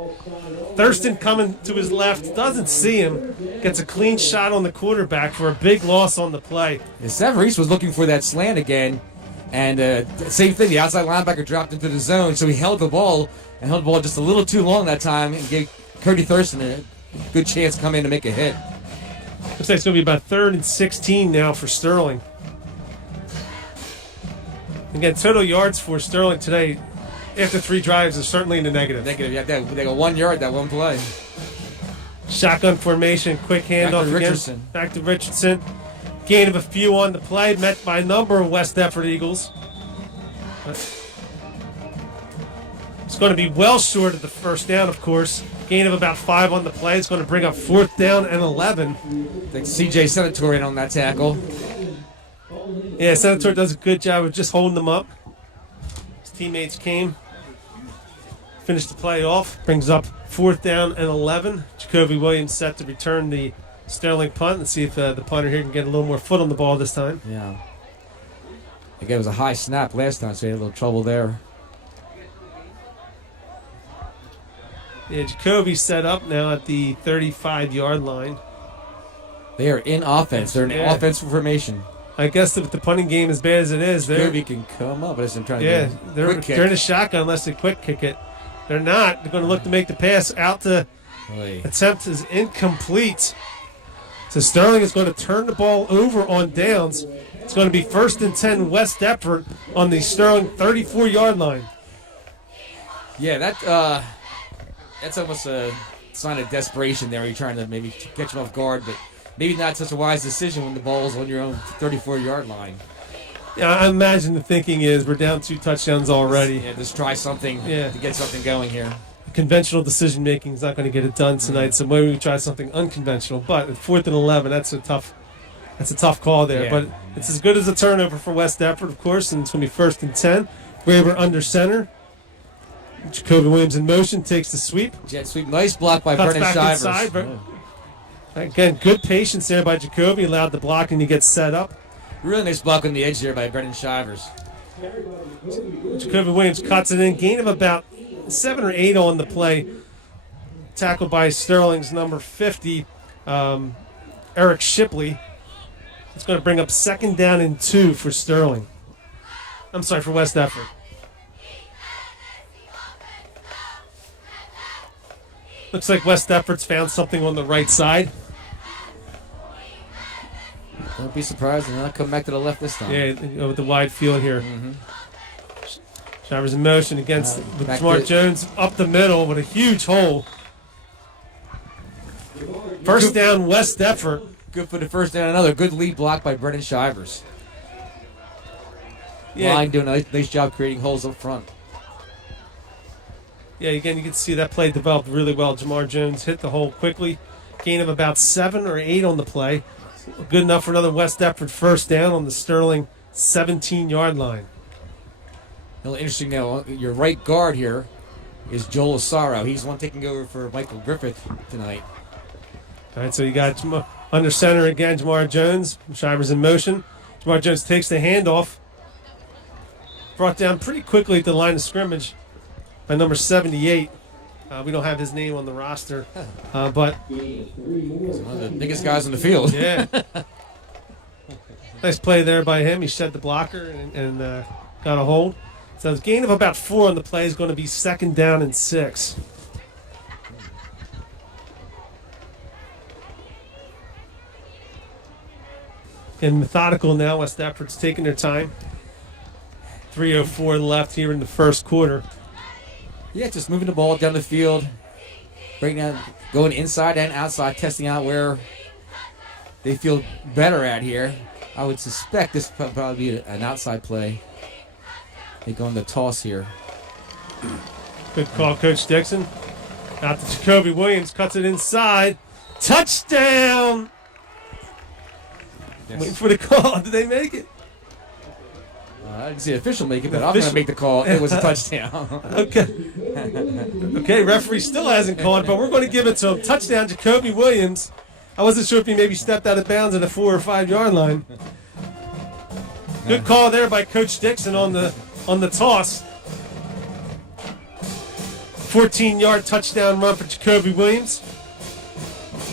Thurston coming to his left, doesn't see him. Gets a clean shot on the quarterback for a big loss on the play. And Savarese was looking for that slant again. And same thing, the outside linebacker dropped into the zone, so he held the ball just a little too long that time and gave Cody Thurston a good chance to come in to make a hit. Looks like it's going to be about 3rd and 16 now for Sterling. Again, total yards for Sterling today after 3 drives is certainly in the negative. Negative, yeah, they got 1 yard that one play. Shotgun formation, quick handoff again. Richardson. Back to Richardson. Gain of a few on the play, met by a number of West Effort Eagles. It's going to be well short of the first down, of course. Gain of about 5 on the play. It's going to bring up 4th down and 11. I think CJ Senator in on that tackle. Yeah, Senator does a good job of just holding them up. His teammates came, finished the play off, brings up 4th down and 11. Jacoby Williams set to return the Sterling punt. Let's see if the punter here can get a little more foot on the ball this time. Yeah. Again, it was a high snap last time, so he had a little trouble there. Yeah, Jacoby set up now at the 35-yard line. They are in offense. They're in offensive formation. I guess if the punting game as bad as it is, Jacoby can come up, but I'm trying to yeah, do a quick kick. they're in a shotgun unless they quick kick it. They're not. They're going to look to make the pass out to attempt is incomplete. So Sterling is going to turn the ball over on downs. It's going to be 1st and 10 West Deptford on the Sterling 34-yard line. Yeah, that's almost a sign of desperation there. You're trying to maybe catch him off guard, but maybe not such a wise decision when the ball's on your own 34-yard line. Yeah, I imagine the thinking is we're down 2 touchdowns already. Yeah, just try something to get something going here. Conventional decision making is not going to get it done tonight, so maybe we try something unconventional. But at 4th and 11, that's a tough call there. Yeah. But it's as good as a turnover for West Deptford, of course, and it's going to be 1st and 10. Graber under center. Jacoby Williams in motion, takes the sweep. Jet sweep, nice block by Cuts Brennan back Shivers. inside. Again, good patience there by Jacoby. Allowed the block and he gets set up. Really nice block on the edge there by Brennan Shivers. Jacoby Williams cuts it in. Gain of about 7 or 8 on the play. Tackled by Sterling's number 50, Eric Shipley. It's going to bring up 2nd down and 2 for Sterling. I'm sorry, for West Effort. Looks like West Effort's found something on the right side. Don't be surprised they're not coming back to the left this time. Yeah, with the wide field here. Mm-hmm. Shivers in motion against with Smart Jones up the middle with a huge hole. 1st down, West Effort. Good for the 1st down. Another good lead block by Brennan Shivers. Yeah. Line doing a nice job creating holes up front. Yeah, again, you can see that play developed really well. Jamar Jones hit the hole quickly. Gain of about 7 or 8 on the play. Good enough for another West Deptford 1st down on the Sterling 17-yard line. A little interesting now, your right guard here is Joel Asaro. He's the one taking over for Michael Griffith tonight. All right, so you got under center again, Jamar Jones. Shivers in motion. Jamar Jones takes the handoff. Brought down pretty quickly at the line of scrimmage by number 78. We don't have his name on the roster, but He's one of the biggest guys on the field. yeah. Nice play there by him. He shed the blocker and got a hold. So his gain of about 4 on the play is going to be 2nd down and 6. And methodical now. West Deptford's taking their time. 3:04 left here in the 1st quarter. Yeah, just moving the ball down the field, breaking out, going inside and outside, testing out where they feel better at here. I would suspect this will probably be an outside play. They go on the toss here. Good call, Coach Dixon. Out to Jacoby Williams, cuts it inside. Touchdown! Yes. Waiting for the call. Did they make it? I didn't see the official make it, but I'm going to make the call. It was a touchdown. Okay. Okay, referee still hasn't called it, but we're going to give it to him. Touchdown, Jacoby Williams. I wasn't sure if he maybe stepped out of bounds at the 4 or 5 yard line. Good call there by Coach Dixon on the toss. 14-yard touchdown run for Jacoby Williams.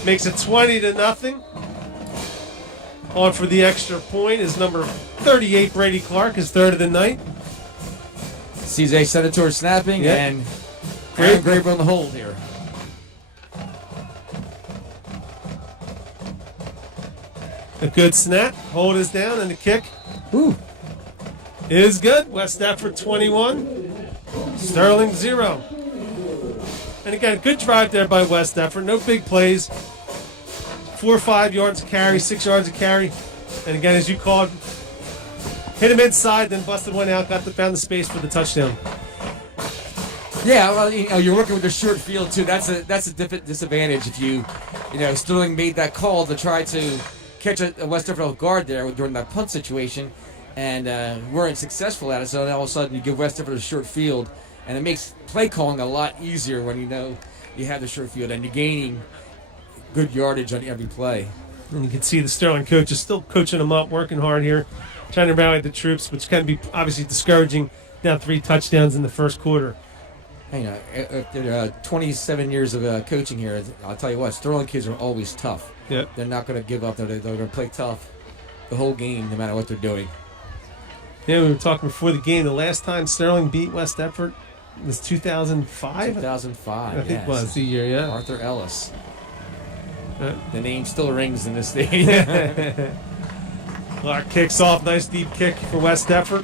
Makes it 20-0. On for the extra point is number 38, Brady Clark, his third of the night. CJ Senator snapping and Aaron Graber on the hold here. A good snap. Hold is down, and the kick Ooh. is good. West Effort 21, Sterling 0. And again, good drive there by West Effort. No big plays. 4 or 5 yards of carry, 6 yards of carry. And again, as you called, hit him inside, then busted one out, found the space for the touchdown. Yeah, well, you're working with a short field too. That's a disadvantage if Sterling made that call to try to catch a West Effort off guard there during that punt situation, and weren't successful at it. So then all of a sudden you give West Effort a short field, and it makes play calling a lot easier when you have the short field and you're gaining good yardage on every play. And you can see the Sterling coach is still coaching them up, working hard here, trying to rally the troops, which can be obviously discouraging. Now 3 touchdowns in the first quarter. After 27 years of coaching here, I'll tell you what, Sterling kids are always tough. Yep. They're not going to give up. They're going to play tough the whole game, no matter what they're doing. Yeah, we were talking before the game. The last time Sterling beat West Effort was 2005? 2005, I think it was the year, yeah. Arthur Ellis. The name still rings in this stadium. Clark kicks off. Nice deep kick for West Effort.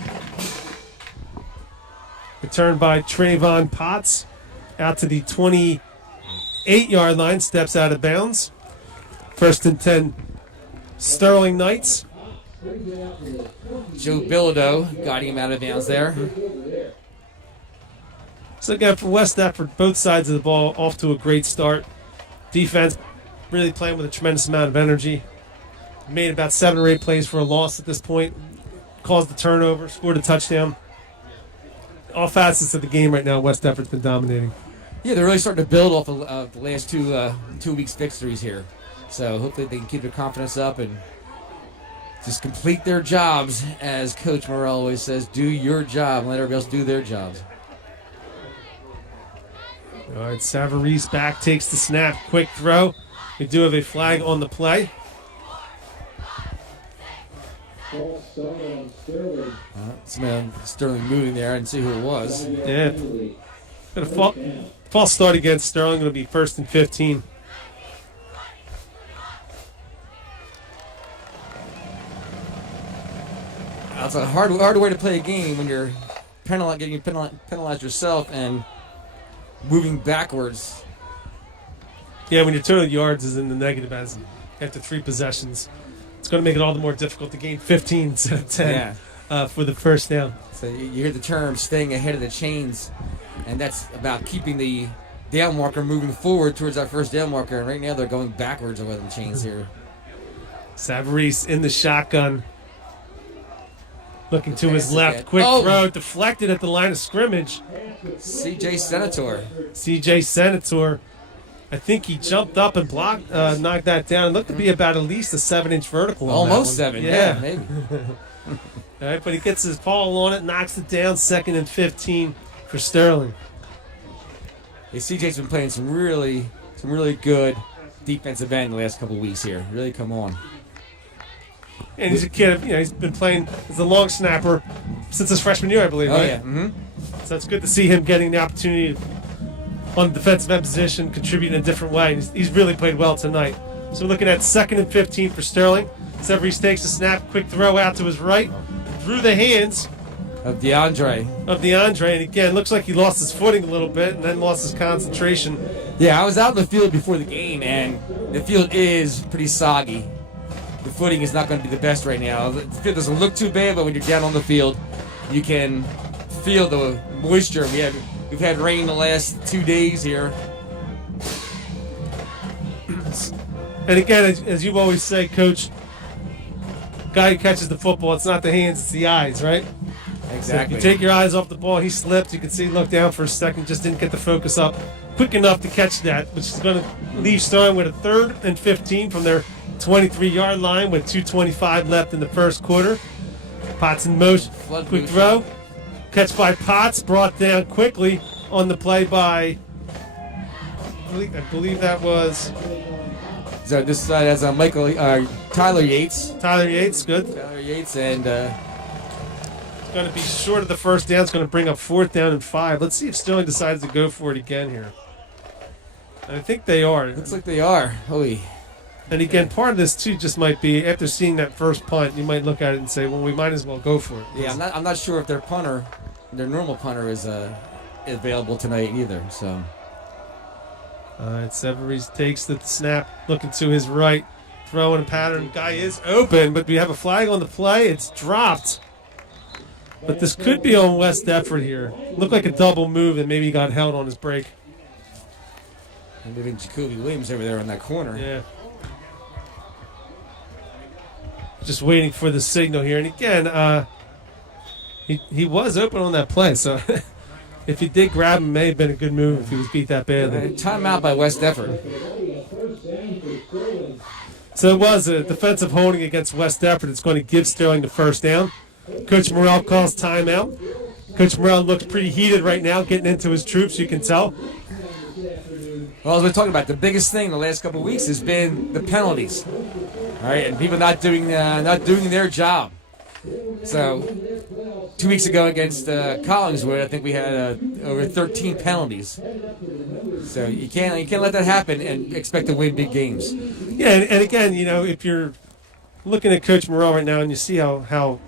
Returned by Trayvon Potts. Out to the 28-yard line. Steps out of bounds. 1st and 10, Sterling Knights. Joe Bilodeau got him out of bounds there. So again, for West Effort, both sides of the ball off to a great start. Defense really playing with a tremendous amount of energy. Made about 7 or 8 plays for a loss at this point. Caused the turnover, scored a touchdown. All facets of the game right now, West Effort's been dominating. Yeah, they're really starting to build off of the last 2 weeks victories here. So hopefully they can keep their confidence up and just complete their jobs. As Coach Morrell always says, do your job and let everybody else do their jobs. All right, Savarese back, takes the snap, quick throw. We do have a flag on the play. Sterling moving there and see who it was. Yeah. Got a false start against Sterling. Going to be 1st and 15. That's a hard way to play a game when you're getting penalized yourself and moving backwards. Yeah, when your total yards is in the negative after 3 possessions, it's going to make it all the more difficult to gain 15 instead of 10 for the first down. So you hear the term staying ahead of the chains, and that's about keeping the down marker moving forward towards that first down marker. And right now they're going backwards over the chains here. Savarese in the shotgun. Looking to his left. Quick throw. Deflected at the line of scrimmage. CJ Senator. I think he jumped up and blocked, knocked that down. It looked to be about at least a 7-inch vertical. Almost 7, yeah maybe. All right, but he gets his paw on it, knocks it down. 2nd and 15 for Sterling. Hey, CJ's been playing some really good defensive end the last couple of weeks here. Really come on. And he's a kid, he's been playing as a long snapper since his freshman year, I believe, right? Yeah. Mm-hmm. So it's good to see him getting the opportunity on the defensive end position, contributing in a different way. He's really played well tonight. So we're looking at 2nd and 15 for Sterling. Savarese takes a snap, quick throw out to his right, through the hands of DeAndre. And again, looks like he lost his footing a little bit and then lost his concentration. Yeah, I was out in the field before the game, and the field is pretty soggy. The footing is not going to be the best right now. The field doesn't look too bad, but when you're down on the field, you can feel the moisture. We've had rain the last 2 days here. And again, as you always say, Coach, guy who catches the football, it's not the hands, it's the eyes, right? Exactly. So if you take your eyes off the ball, he slipped. You can see he looked down for a second, just didn't get the focus up quick enough to catch that, which is going to leave Sterling with a 3rd and 15 from their 23-yard line with 2:25 left in the first quarter. Potts in motion. Flood Quick motion. throw. Catch by Potts. Brought down quickly on the play by, I believe that was So this side has Tyler Yates. Tyler Yates. Good. Tyler Yates and Going to be short of the first down. It's going to bring up 4th down and 5. Let's see if Sterling decides to go for it again here. And I think they are. looks like they are. Holy. And again, part of this too just might be after seeing that first punt, you might look at it and say, well, we might as well go for it. Yeah, I'm not sure if their normal punter is available tonight either. So All right, Severies takes the snap, looking to his right, throwing a pattern. Guy is open, but we have a flag on the play. It's dropped. But this could be on West Deptford here. Looked like a double move, and maybe he got held on his break. and moving Jacoby Williams over there on that corner. Yeah. Just waiting for the signal here. And again, he was open on that play, so if he did grab him, it may have been a good move if he was beat that badly. Timeout by West Deptford. So it was a defensive holding against West Deptford. It's going to give Sterling the first down. Coach Morrell calls timeout. Coach Morrell looks pretty heated right now, getting into his troops, you can tell. Well, as we're talking about, the biggest thing the last couple of weeks has been the penalties. All right, and people not doing their job. So 2 weeks ago against Collingswood, I think we had over 13 penalties. So you can't let that happen and expect to win big games. Yeah, and again, if you're looking at Coach Morrell right now and you see how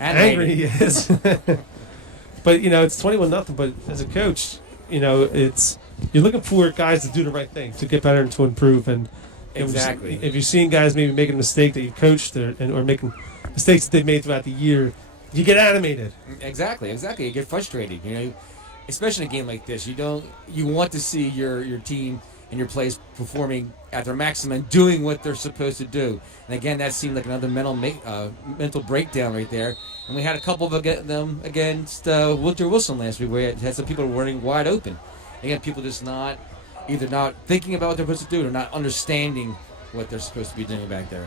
angry he is, but it's 21-0. But as a coach, it's you're looking for guys to do the right thing, to get better and to improve. And Exactly. if you're seeing guys maybe making a mistake that you coached or making mistakes that they've made throughout the year, you get animated. Exactly. You get frustrated. Especially in a game like this, you want to see your team and your players performing at their maximum, doing what they're supposed to do. And again, that seemed like another mental breakdown right there. And we had a couple of them against Woodrow Wilson last week, where it had some people running wide open. Again, people just either not thinking about what they're supposed to do or not understanding what they're supposed to be doing back there.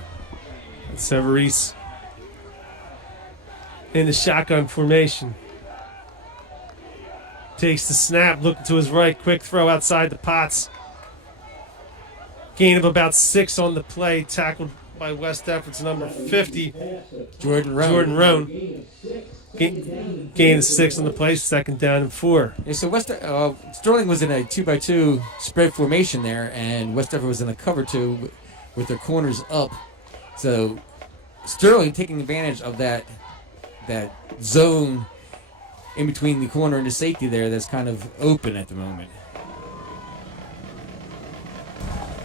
Severis in the shotgun formation. Takes the snap, looking to his right, quick throw outside the Potts. Gain of about 6 on the play, tackled by West Deptford's number 50, Jordan Roan. Gain of 6 on the play, 2nd down and 4. Yeah, so Sterling was in a 2-by-2 spread formation there, and West Deptford was in a cover 2 with their corners up. So Sterling taking advantage of that zone in between the corner and the safety there that's kind of open at the moment.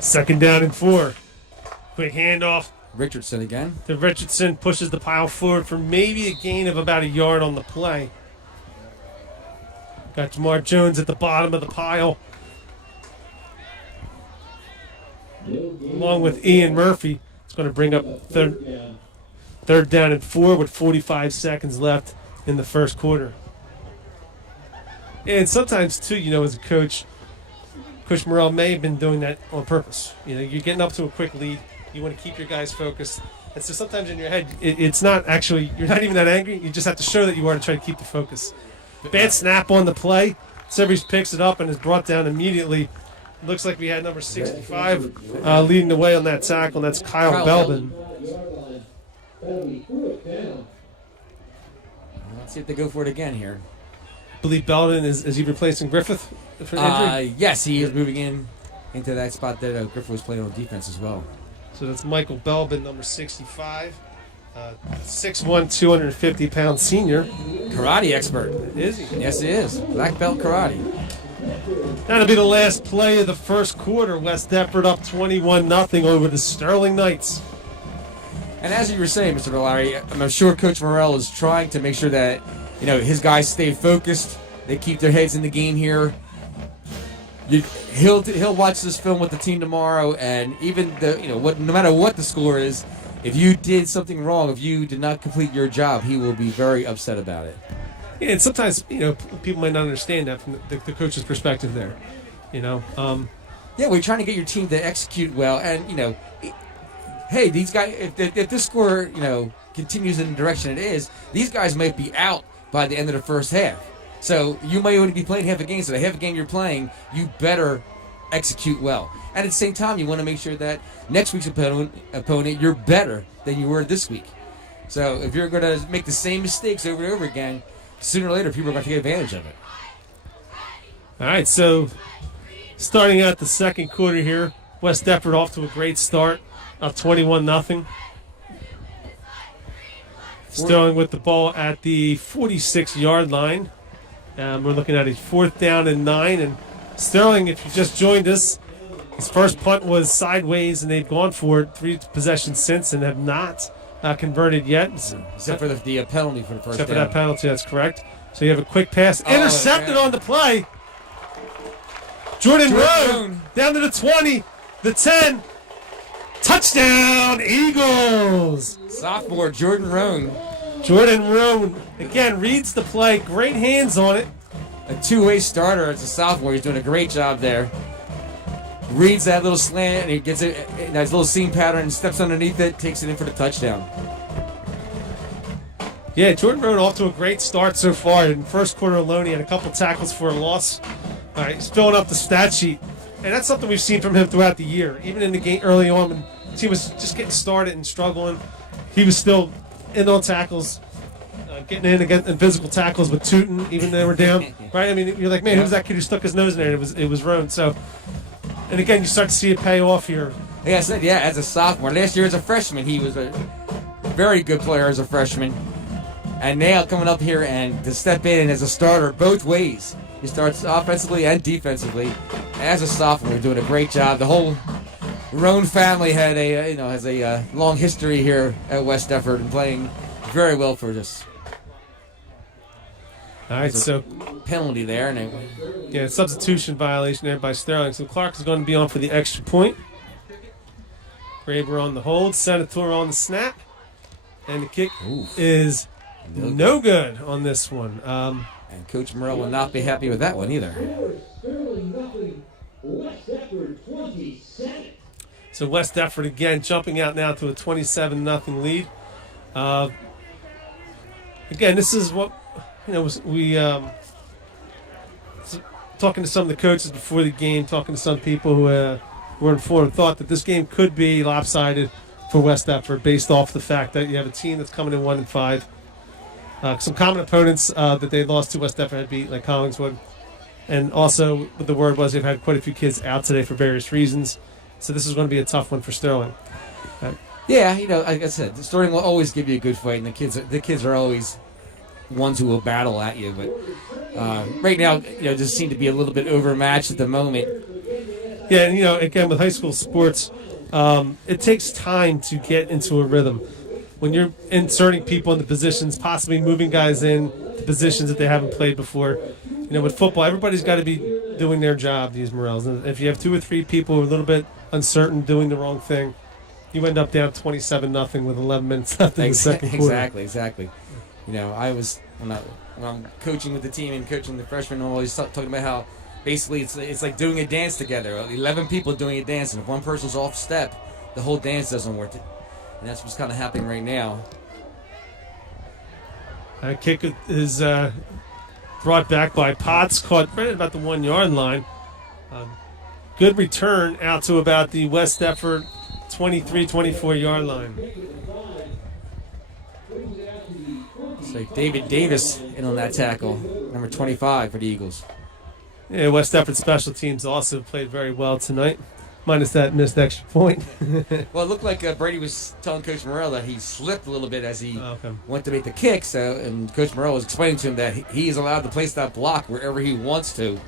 2nd down and 4. Quick handoff Richardson again. to Richardson, pushes the pile forward for maybe a gain of about a yard on the play. Got Jamar Jones at the bottom of the pile, along with Ian Murphy. It's going to bring up third down and 4 with 45 seconds left in the first quarter. And sometimes, too, as a coach, Coach Morrell may have been doing that on purpose. You're getting up to a quick lead. You want to keep your guys focused. And so sometimes in your head, it's not actually, you're not even that angry. You just have to show that you are to try to keep the focus. Bad snap on the play. Severies picks it up and is brought down immediately. Looks like we had number 65 leading the way on that tackle, and that's Kyle Belbin. Let's see if they go for it again here. I believe Belbin is he replacing Griffith for injury? Yes, he is moving into that spot that Griffith was playing on defense as well. So that's Michael Belbin, number 65. 6'1", 250-pound senior. Karate expert. Is he? Yes, he is. Black belt karate. That'll be the last play of the first quarter. West Deptford up 21-0 over the Sterling Knights. And as you were saying, Mr. Vialri, I'm sure Coach Morrell is trying to make sure that his guys stay focused. They keep their heads in the game here. He'll watch this film with the team tomorrow, and even no matter what the score is, if you did something wrong, if you did not complete your job, he will be very upset about it. Yeah, and sometimes people might not understand that from the coach's perspective there. Yeah, we're trying to get your team to execute well, and hey, these guys, if this score continues in the direction it is, these guys might be out by the end of the first half. So you might only be playing half a game. So the half a game you're playing, you better execute well. And at the same time, you want to make sure that next week's opponent you're better than you were this week. So if you're going to make the same mistakes over and over again, sooner or later people are going to take advantage of it. All right, so starting out the second quarter here, West Deptford off to a great start, up 21-0. Sterling with the ball at the 46-yard line. We're looking at a 4th down and 9. And Sterling, if you just joined us, his first punt was sideways, and they've gone for it 3 possessions since and have not converted yet. Except for the penalty for the first Except for down. that penalty, that's correct. So you have a quick pass. Intercepted on the play. Jordan Rowe down to the 20, the 10. Touchdown, Eagles! Sophomore Jordan Roan. Jordan Rowe, again, reads the play. Great hands on it. A two-way starter as a sophomore. He's doing a great job there. Reads that little slant, and he gets it, nice little seam pattern, and steps underneath it, takes it in for the touchdown. Yeah, Jordan Rowe off to a great start so far. In the first quarter alone, he had a couple tackles for a loss. All right, he's filling up the stat sheet. And that's something we've seen from him throughout the year. Even in the game early on, when the team was just getting started and struggling, he was still in on tackles, getting in physical tackles with Tootin, even though they were down. Right? I mean, you're like, man, who's that kid who stuck his nose in there? And it was Rowan. So, and again, you start to see it pay off here. Like I said, yeah, as a sophomore. Last year as a freshman, he was a very good player as a freshman. And now coming up here and to step in as a starter both ways. He starts offensively and defensively. As a sophomore, doing a great job. The whole Roan family had has a long history here at West Deptford and playing very well for us. All right, so penalty there, and substitution violation there by Sterling. So Clark is going to be on for the extra point. Graber on the hold, Senator on the snap, and the kick is no good on this one. And Coach Morrell will not be happy with that one either. So West Deptford again jumping out now to a 27-0 lead. Again, this is what we talking to some of the coaches before the game, talking to some people who were informed, thought that this game could be lopsided for West Deptford based off the fact that you have a team that's coming in 1-5. Some common opponents that they lost to West Deptford had beat, like Collingswood. And also, what the word was, they've had quite a few kids out today for various reasons. So this is going to be a tough one for Sterling. Yeah, like I said, Sterling will always give you a good fight, and the kids are always ones who will battle at you. But right now, just seem to be a little bit overmatched at the moment. Yeah, and again, with high school sports, it takes time to get into a rhythm. When you're inserting people into positions, possibly moving guys in to positions that they haven't played before. With football, everybody's got to be doing their job, these Morels. And if you have 2 or 3 people who are a little bit uncertain, doing the wrong thing, you end up down 27-0 with 11 minutes left in the second quarter. Exactly. I was when I'm coaching with the team and coaching the freshmen, I'm always talking about how basically it's like doing a dance together. 11 people doing a dance, and if one person's off step, the whole dance doesn't work. And that's what's kind of happening right now. Kick is brought back by Potts, caught right at about the 1-yard line. Good return out to about the West Deptford 23-24 line. So David Davis in on that tackle, number 25 for the Eagles. Yeah, West Deptford special teams also played very well tonight, minus that missed extra point. Well, it looked like Brady was telling Coach Morrell that he slipped a little bit as he went to make the kick. And Coach Morrell was explaining to him that he is allowed to place that block wherever he wants to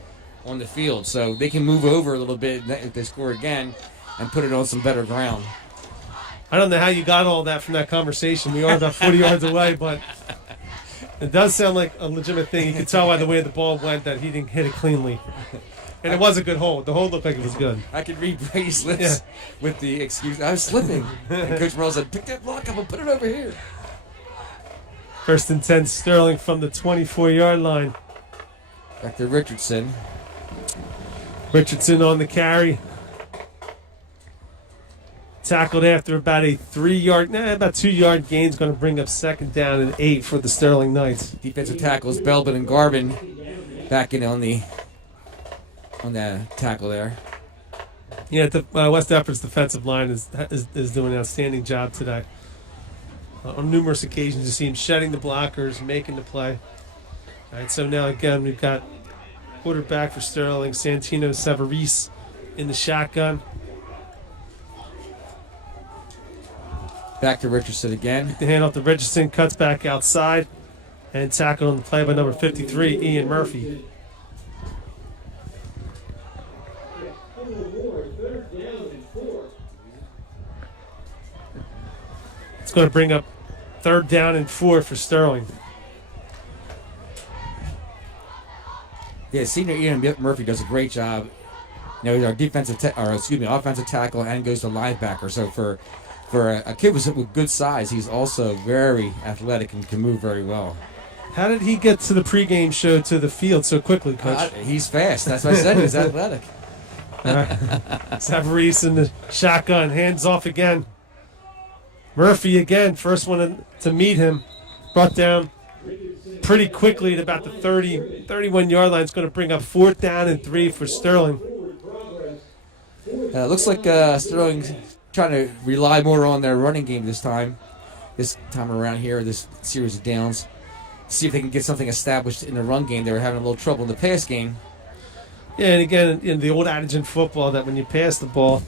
on the field. So they can move over a little bit if they score again and put it on some better ground. I don't know how you got all that from that conversation. We are about 40 yards away, but it does sound like a legitimate thing. You can tell by the way the ball went that he didn't hit it cleanly. And it was a good hold. The hold looked like it was good. I could read Brady's lips with the excuse, I was slipping. And Coach Morrell said, pick that block up and put it over here. First and 10, Sterling from the 24-yard line. Back to Richardson. Richardson on the carry. Tackled after about a 2-yard gain. Is going to bring up 2nd down and 8 for the Sterling Knights. Defensive tackles, Belbin and Garbin back in on the tackle there. Yeah, the West Deptford's defensive line is doing an outstanding job today. On numerous occasions, you see him shedding the blockers, making the play. All right, so now again, we've got quarterback for Sterling, Santino Severese in the shotgun. Back to Richardson again. The handoff to Richardson, cuts back outside, and tackled on the play by number 53, Ian Murphy. It's going to bring up 3rd down and 4 for Sterling. Yeah, senior Ian Murphy does a great job. You know, he's our offensive tackle and goes to linebacker. So for a kid with good size, he's also very athletic and can move very well. How did he get to the pregame show to the field so quickly, Coach? He's fast. That's what I said. He's athletic. Severese in the shotgun, hands off again. Murphy again, first one to meet him, brought down pretty quickly at about the 31-yard line. It's going to bring up 4th down and 3 for Sterling. Looks like Sterling's trying to rely more on their running game this time around here, this series of downs. See if they can get something established in the run game. They were having a little trouble in the pass game. Yeah, and again, in the old adage in football that when you pass the ball,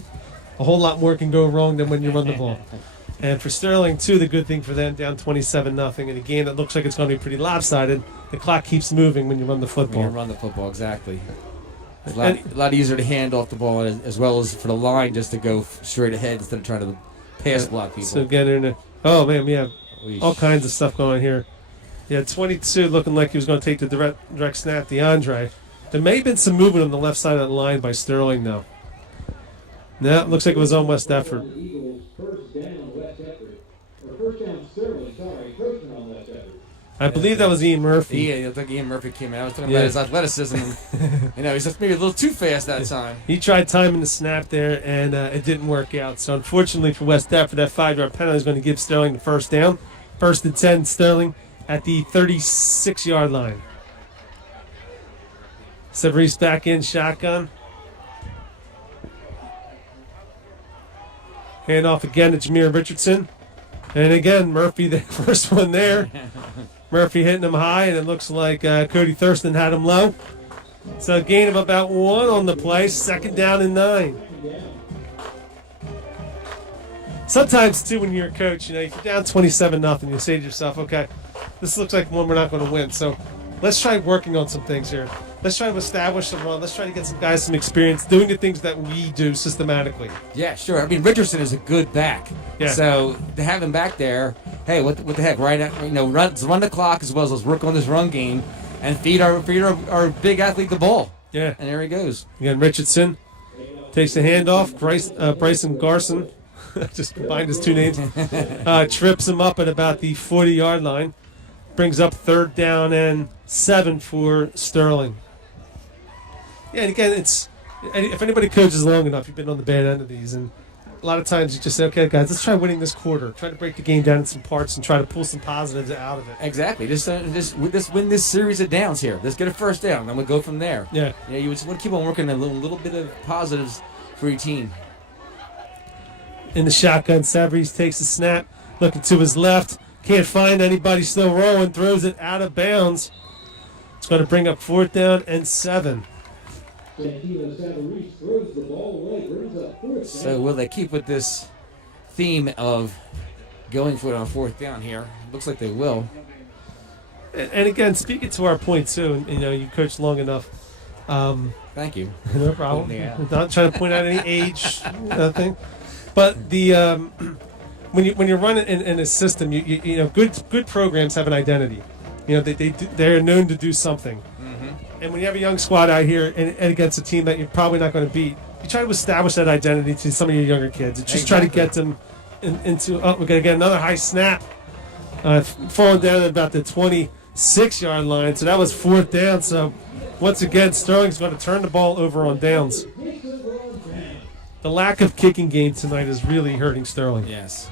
a whole lot more can go wrong than when you run the ball. And for Sterling, too, the good thing for them, down 27-0 in a game that looks like it's going to be pretty lopsided, the clock keeps moving when you run the football. When you run the football, exactly. It's a lot easier to hand off the ball as well as for the line just to go straight ahead instead of trying to pass block people. So again, we have all kinds of stuff going here. Yeah, 22 looking like he was going to take the direct snap, DeAndre. There may have been some movement on the left side of the line by Sterling, though. No, it looks like it was on West Deptford. I believe that was Ian Murphy. Yeah, I think Ian Murphy came out. I was talking about his athleticism. He's just maybe a little too fast that time. He tried timing the snap there, and it didn't work out. So unfortunately for West Deptford, that 5-yard penalty is going to give Sterling the first down. 1st and 10, Sterling at the 36-yard line. Severese back in, shotgun. Hand off again to Jameer Richardson. And again, Murphy, the first one there. Murphy hitting him high, and it looks like Cody Thurston had him low. So a gain of about 1 on the play, 2nd down and 9. Sometimes, too, when you're a coach, if you're down 27-0, you say to yourself, okay, this looks like one we're not going to win. So let's try working on some things here. Let's try to establish some run. Let's try to get some guys some experience doing the things that we do systematically. Yeah, sure. I mean, Richardson is a good back. Yeah. So to have him back there, hey, what the heck, right? Run the clock as well as let's work on this run game and feed our big athlete the ball. Yeah. And there he goes. Again, Richardson takes the handoff. Bryson Garson, just combined his two names, trips him up at about the 40-yard line. Brings up 3rd down and 7 for Sterling. Yeah, and again, if anybody coaches long enough, you've been on the bad end of these, and a lot of times you just say, okay, guys, let's try winning this quarter. Try to break the game down in some parts and try to pull some positives out of it. Exactly. Just win this series of downs here. Let's get a first down, then we'll go from there. Yeah. You just want to keep on working a little bit of positives for your team. In the shotgun, Severese takes the snap, looking to his left. Can't find anybody, still rolling, throws it out of bounds. It's going to bring up 4th down and 7. So will they keep with this theme of going for it on 4th down here? Looks like they will. And again, speaking to our point too, and you coached long enough. Thank you. No problem. Yeah. I'm not trying to point out any age, nothing. But the when you're running in a system, good programs have an identity. They're known to do something. And when you have a young squad out here and against a team that you're probably not going to beat, you try to establish that identity to some of your younger kids. Just try to get them into. Oh, we're going to get another high snap. Falling down at about the 26-yard line. So that was 4th down. So once again, Sterling's going to turn the ball over on downs. the lack of kicking game tonight is really hurting Sterling. Yes.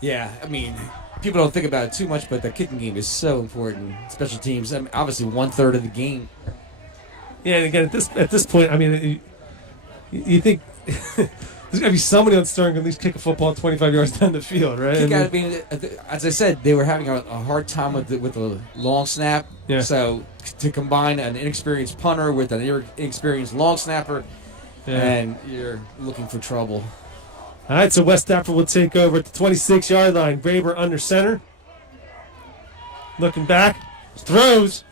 Yeah, I mean, people don't think about it too much, but the kicking game is so important. Special teams, I mean, obviously 1/3 of the game. Yeah, and again, at this point, I mean, you think there's got to be somebody on Sterling who at least kick a football 25 yards down the field, right? I mean, as I said, they were having a hard time with the long snap. Yeah. So to combine an inexperienced punter with an inexperienced long snapper, and you're looking for trouble. All right, so West Stafford will take over at the 26-yard line. Graber under center. Looking back. Throws.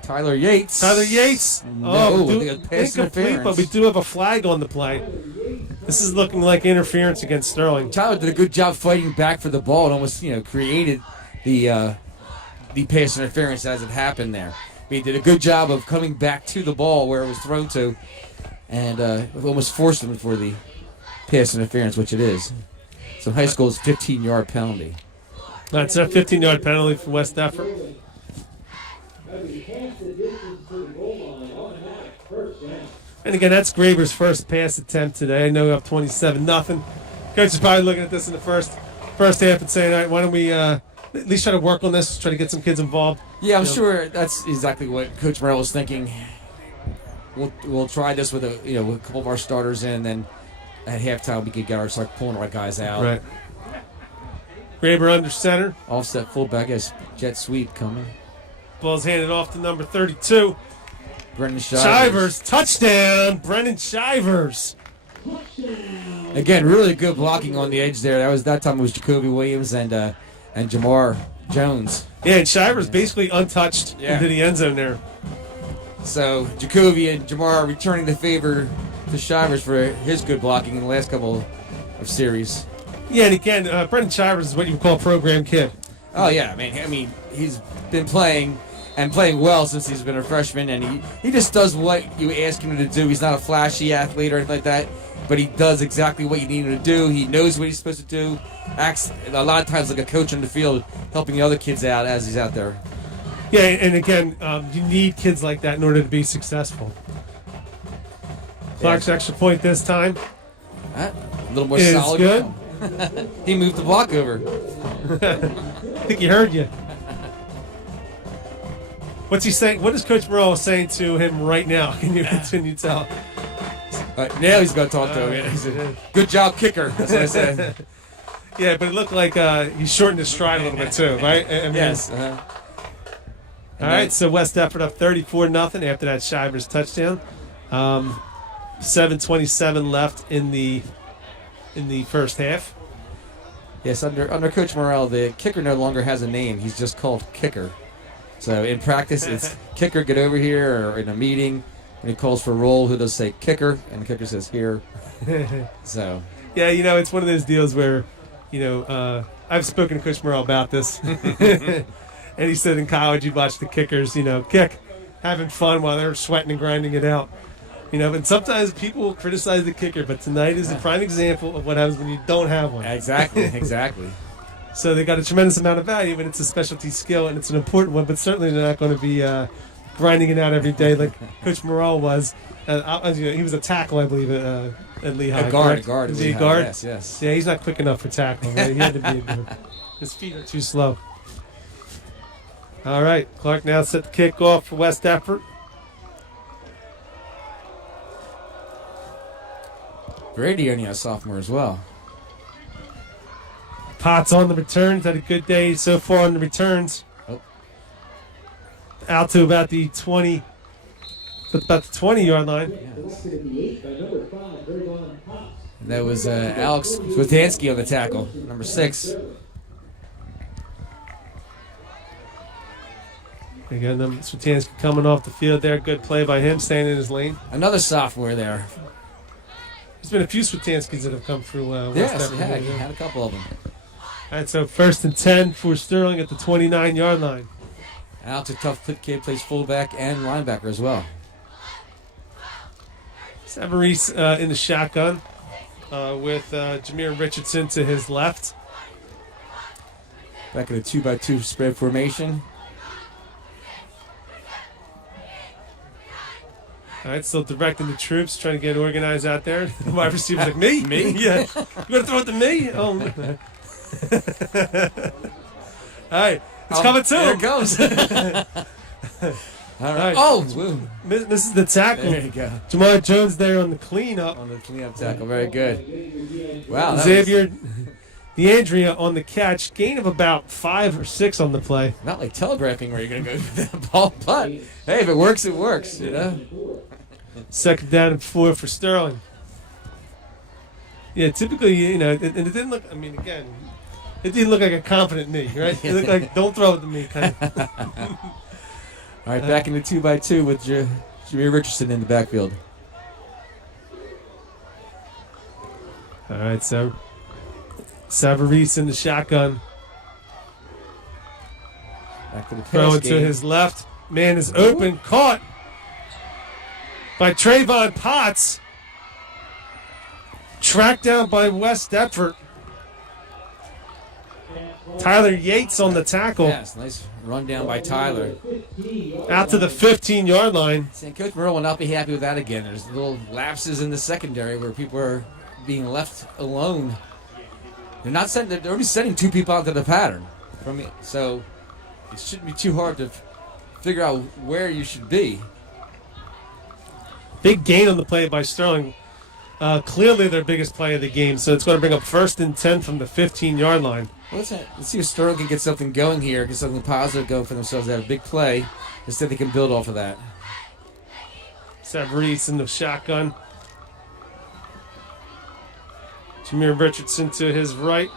Tyler Yates. Oh, pass incomplete, but we do have a flag on the play. This is looking like interference against Sterling. Tyler did a good job fighting back for the ball and almost, created the pass interference as it happened there. He did a good job of coming back to the ball where it was thrown to, and almost forced him for the pass interference, which it is. So high school's 15-yard penalty. That's a 15-yard penalty for West Stafford. And again, that's Graber's first pass attempt today. I know we're up 27-0. Coach is probably looking at this in the first half and saying, all right, why don't we at least try to work on this, try to get some kids involved. Yeah, I'm sure that's exactly what Coach Morrell was thinking. We'll try this with a couple of our starters in, and then at halftime we could start pulling our guys out. Right. Graber under center. Offset fullback has jet sweep coming. Ball's handed off to number 32. Brendan Shivers, touchdown, Brendan Shivers. Again, really good blocking on the edge there. That time it was Jacoby Williams and Jamar Jones. Yeah, and Shivers basically untouched into the end zone there. So Jacoby and Jamar are returning the favor to Shivers for his good blocking in the last couple of series. Yeah, and again, Brendan Shivers is what you would call a program kid. Oh yeah, I mean he's been playing well since he's been a freshman, and he just does what you ask him to do. He's not a flashy athlete or anything like that, but he does exactly what you need him to do. He knows what he's supposed to do. Acts a lot of times like a coach on the field, helping the other kids out as he's out there. Yeah, and again, you need kids like that in order to be successful. Clark's extra point this time. A little more It's solid. good. He moved the block over. I think he heard you. What's he saying? What is Coach Morrell saying to him right now? Can you tell? Now he's going to talk to him. He said, "Good job, kicker." That's what I said. Yeah, but it looked like he shortened his stride a little bit too, right? I mean, Yes. All right, so West Stafford up 34-0 after that Shivers touchdown. 7:27 left in the first half. Yes, under Coach Morrell, the kicker no longer has a name. He's just called Kicker. So in practice, it's Kicker, get over here, or in a meeting, when he calls for roll, he'll just say Kicker, and the kicker says here. So. Yeah, it's one of those deals where, I've spoken to Coach Morrell about this. And he said in college you'd watch the kickers, kick, having fun while they're sweating and grinding it out. And sometimes people will criticize the kicker, but tonight is a prime example of what happens when you don't have one. Exactly. So they got a tremendous amount of value, and it's a specialty skill, and it's an important one, but certainly they're not going to be grinding it out every day like Coach Morrell was. He was a tackle, I believe, at Lehigh. A guard. Is he a guard? Yes. Yeah, he's not quick enough for tackling. Right? He had to be a guard. His feet are too slow. All right, Clark now set the kick off for West Stafford. Brady only a sophomore as well. Potts on the returns. Had a good day so far on the returns. Oh. Out to about the 20-yard line. And that was Alex Switansky on the tackle, number 6. Again, Switansky coming off the field there. Good play by him, staying in his lane. Another sophomore there. There's been a few Switansky's that have come through West Yes, Stafford. he had a couple of them. All right, so 1st and 10 for Sterling at the 29-yard line. Alex, a tough kid, plays fullback and linebacker as well. Savarese in the shotgun with Jameer Richardson to his left. Back in a 2-by-2 spread formation. All right, still directing the troops, trying to get organized out there. The wide receiver's like, me? Me? Yeah. You going to throw it to me? Oh. All right, it's coming to There him. it goes. All right. right. Oh, woo. Misses the tackle. There you go. Jamar Jones there on the cleanup. On the cleanup tackle. Very good. Wow. that Xavier DeAndrea on the catch. Gain of about 5 or 6 on the play. was not like telegraphing where you're going to go with that ball, but hey, if it works, it works, you know? Second down and 4 for Sterling. Yeah, typically, you know, and it didn't look, I mean, again, it didn't look like a confident knee, right? It looked like, don't throw it to me kind of. All right, back in the 2x2 with Jameer Richardson in the backfield. All right, so Savarese in the shotgun. Back to the pass Throwing game. to his left. Man is open. Caught by Trayvon Potts. Tracked down by Wes Deptford. Tyler Yates on the tackle. Yes, nice run down by Tyler. Out to the 15-yard line. And Coach Merle will not be happy with that again. There's little lapses in the secondary where people are being left alone. They're only sending 2 people out to the pattern. So it shouldn't be too hard to figure out where you should be. Big gain on the play by Sterling. Clearly their biggest play of the game. So it's going to bring up 1st and 10 from the 15-yard line. Let's see if Sterling can get something going here, get something positive going for themselves. They have a big play. Instead, they can build off of that. Savarese in the shotgun. Jameer Richardson to his right.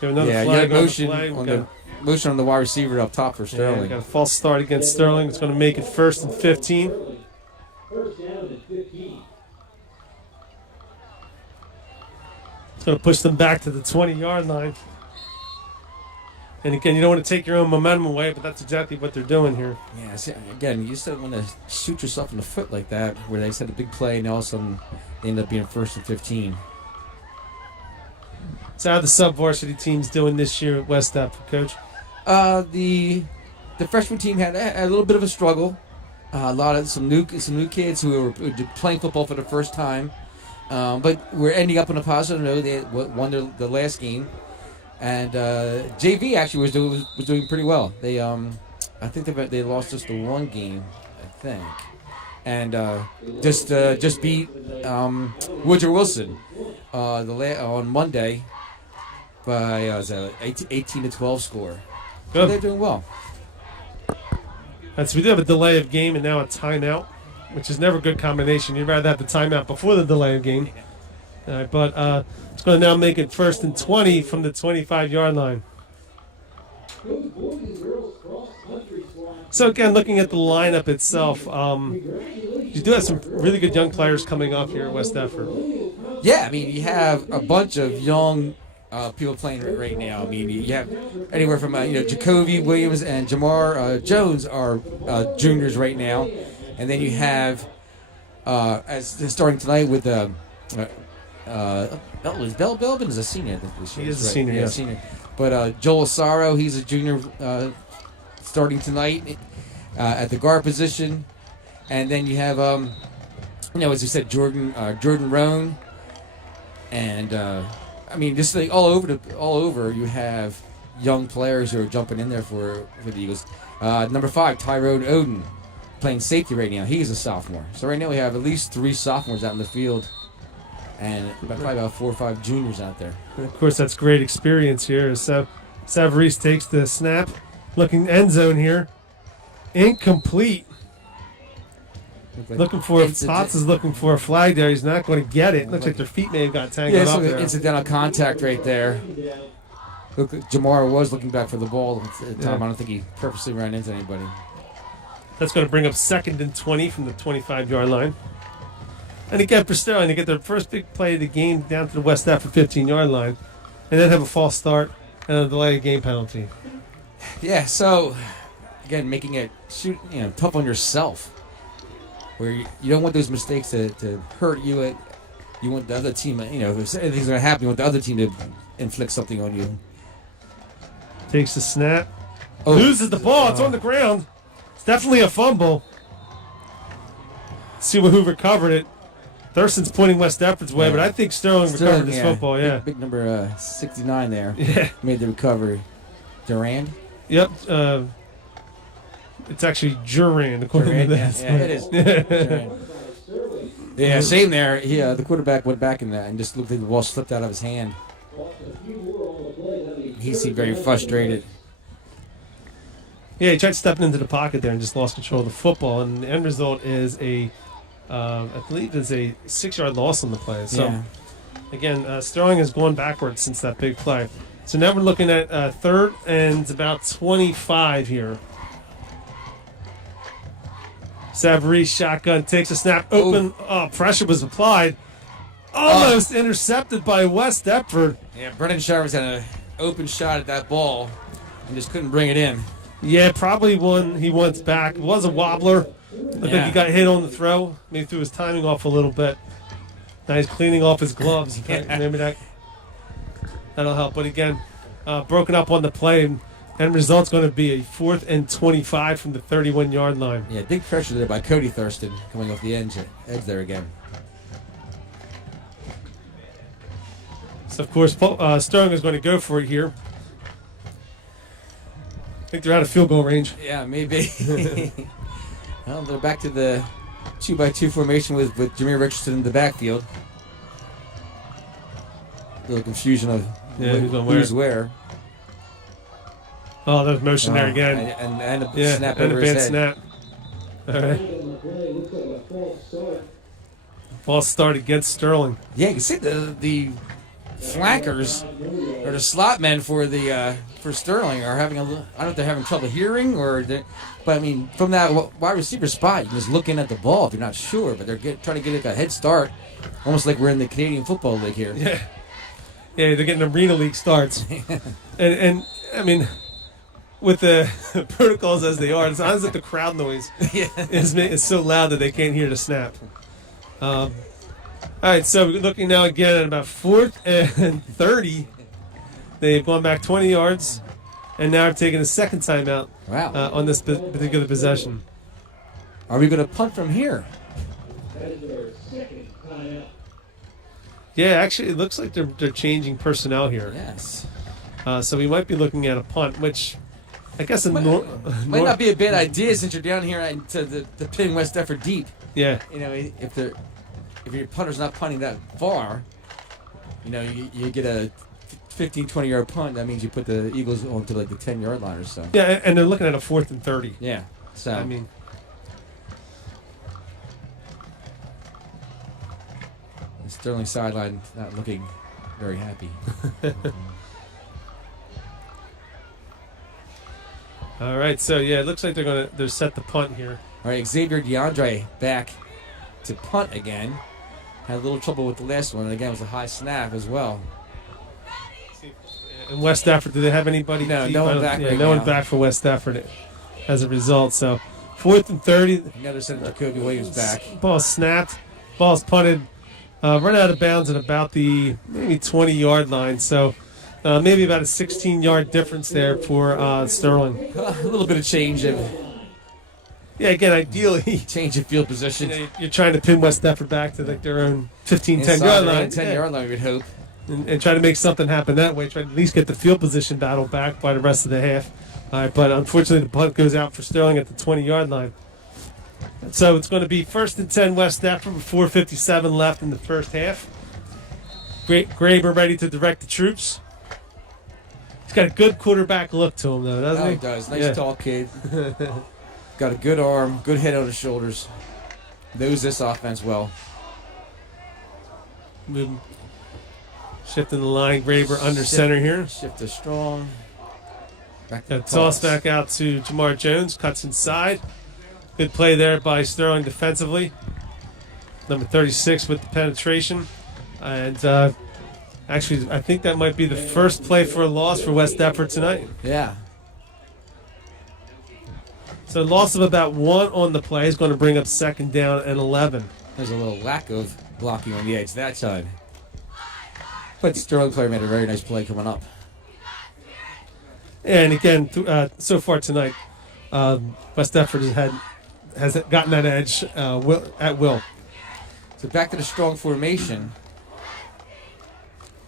We have another Yeah, flag you on have the flag. motion on the wide receiver up top for We Sterling. got a false start against Sterling. It's going to make it 1st and 15. First down and 15. It's going to push them back to the 20-yard line. And again, you don't want to take your own momentum away, but that's exactly what they're doing here. Yeah, see, again, you just don't want to shoot yourself in the foot like that, where they set a big play and all of a sudden they end up being 1st and 15. So how are the sub-varsity teams doing this year at West Deptford, Coach? The freshman team had a little bit of a struggle. Some new kids who were playing football for the first time, but we're ending up on a positive note. They won the last game, and JV actually was doing pretty well. They I think they lost just the one game, I think, and just beat Woodrow Wilson on Monday by 18-12 score. So Good. they're doing well. So we do have a delay of game and now a timeout, which is never a good combination. You'd rather have the timeout before the delay of game. All right, but it's going to now make it 1st and 20 from the 25-yard line. So again, looking at the lineup itself, you do have some really good young players coming up here at West Deptford. Yeah, I mean, you have a bunch of young people playing right now. I mean, you have anywhere from Jacoby Williams and Jamar Jones are juniors right now, and then you have starting tonight with Belbin is a senior. I think this year. He is a Right. senior, Yeah, yes. senior. But Joel Sorrow, he's a junior, starting tonight at the guard position, and then you have as you said, Jordan Roan, and I mean, just like all over, you have young players who are jumping in there for the Eagles. Number 5, Tyrone Oden, playing safety right now. He's a sophomore. So right now we have at least 3 sophomores out in the field, and probably about 4 or 5 juniors out there. And of course, that's great experience here. So Savarese takes the snap, looking end zone here, incomplete. Looking for Potts is looking for a flag there. He's not going to get it. Looks like their feet may have got tangled Yeah, up so there. incidental contact right there. Look, Jamar was looking back for the ball at the time. Yeah. I don't think he purposely ran into anybody. That's going to bring up 2nd and 20 from the 25-yard line. And again, for Sterling, to get their first big play of the game down to the West Deptford 15-yard line, and then have a false start and a delay of game penalty. Yeah, so again, making it tough on yourself, where you don't want those mistakes to hurt you. You want the other team, if anything's going to happen, you want the other team to inflict something on you. Takes the snap, Oh. loses the ball. It's on the ground. It's definitely a fumble. see who recovered it. Thurston's pointing West Deptford's way, Yeah. but I think Sterling recovered this football. Yeah. Big number 69 there. Yeah. Made the recovery. Durand? Yep. It's actually Durand, according Durand, to yeah, this. yeah, it is. Durand. Yeah, same there. The quarterback went back in that and just looked like the ball slipped out of his hand. He seemed very frustrated. Yeah, he tried stepping into the pocket there and just lost control of the football. And the end result is I believe it's a 6-yard loss on the play. So, Yeah. again, Sterling has gone backwards since that big play. So now we're looking at third and about 25 here. Savary shotgun takes a snap. Open. Oh, pressure was applied. Almost intercepted by West Deptford. Yeah, Brennan Sharps had an open shot at that ball and just couldn't bring it in. Yeah, probably one he wants back. It was a wobbler. I think he got hit on the throw. Maybe threw his timing off a little bit. Now he's cleaning off his gloves. Maybe that'll help. But again, broken up on the play. End result's going to be a 4th and 25 from the 31-yard line. Yeah, big pressure there by Cody Thurston coming off the edge there again. So, of course, Sterling is going to go for it here. I think they're out of field goal range. Yeah, maybe. Well, they're back to the 2-by-2 formation with Jameer Richardson in the backfield. A little confusion of who's where. Oh, there's motion there again. And a snap and over a bad his head. snap. All right. False start against Sterling. Yeah, you can see the flankers or the slot men for Sterling are having I don't know if they're having trouble hearing but I mean from that wide receiver spot, you're just looking at the ball if you're not sure, but they're trying to get a head start, almost like we're in the Canadian Football League here. Yeah, they're getting Arena League starts, and I mean, with the protocols as they are, it's honestly the crowd noise is so loud that they can't hear the snap. All right, so we're looking now again at about 4th and 30. They've gone back 20 yards, and now have taken a second timeout on this particular possession. Are we going to punt from here? Yeah, actually, it looks like they're changing personnel here. Yes. So we might be looking at a punt, which I guess might not be a bad idea since you're down here to the pin West Deptford deep. Yeah. You know, if your punter's not punting that far, you know, you get a 15, 20-yard punt. That means you put the Eagles onto like the 10-yard line or so. Yeah, and they're looking at a 4th and 30. Yeah. So I mean, the Sterling sideline not looking very happy. all right. So yeah, it looks like they're set the punt here. All right, Xavier DeAndre back to punt again. Had a little trouble with the last one, and again it was a high snap as well. And West Deptford, do they have anybody? No, deep? no one back right no now. one back for West Deptford as a result. So 4th and 30. Another center Jacoby Williams back. Ball snapped. Ball's punted. Run out of bounds at about the maybe 20-yard line. So maybe about a 16-yard difference there for Sterling. A little bit of change of Again, ideally, change of field position. you're trying to pin West Deptford back to like their own 15, Inside 10-yard their own line. 10-yard line, we'd hope. And try to make something happen that way. Try to at least get the field position battle back by the rest of the half. All right, but unfortunately, the punt goes out for Sterling at the 20-yard line. So it's going to be 1st and 10 West Deptford with 4:57 left in the first half. Graber ready to direct the troops. He's got a good quarterback look to him, though, doesn't Oh, he? he does. Nice tall kid. Got a good arm, good head on his shoulders. Knows this offense well. Shifting the line, Graber under center here. Shift to strong. Back to Toss back out to Jamar Jones. Cuts inside. Good play there by Sterling defensively. Number 36 with the penetration. And actually, I think that might be the first play for a loss for West Deptford tonight. Yeah. So a loss of about 1 on the play is going to bring up 2nd down and 11. There's a little lack of blocking on the edge that side. But Sterling player made a very nice play coming up. And again, so far tonight, West Deptford has had has gotten that edge at will. So back to the strong formation.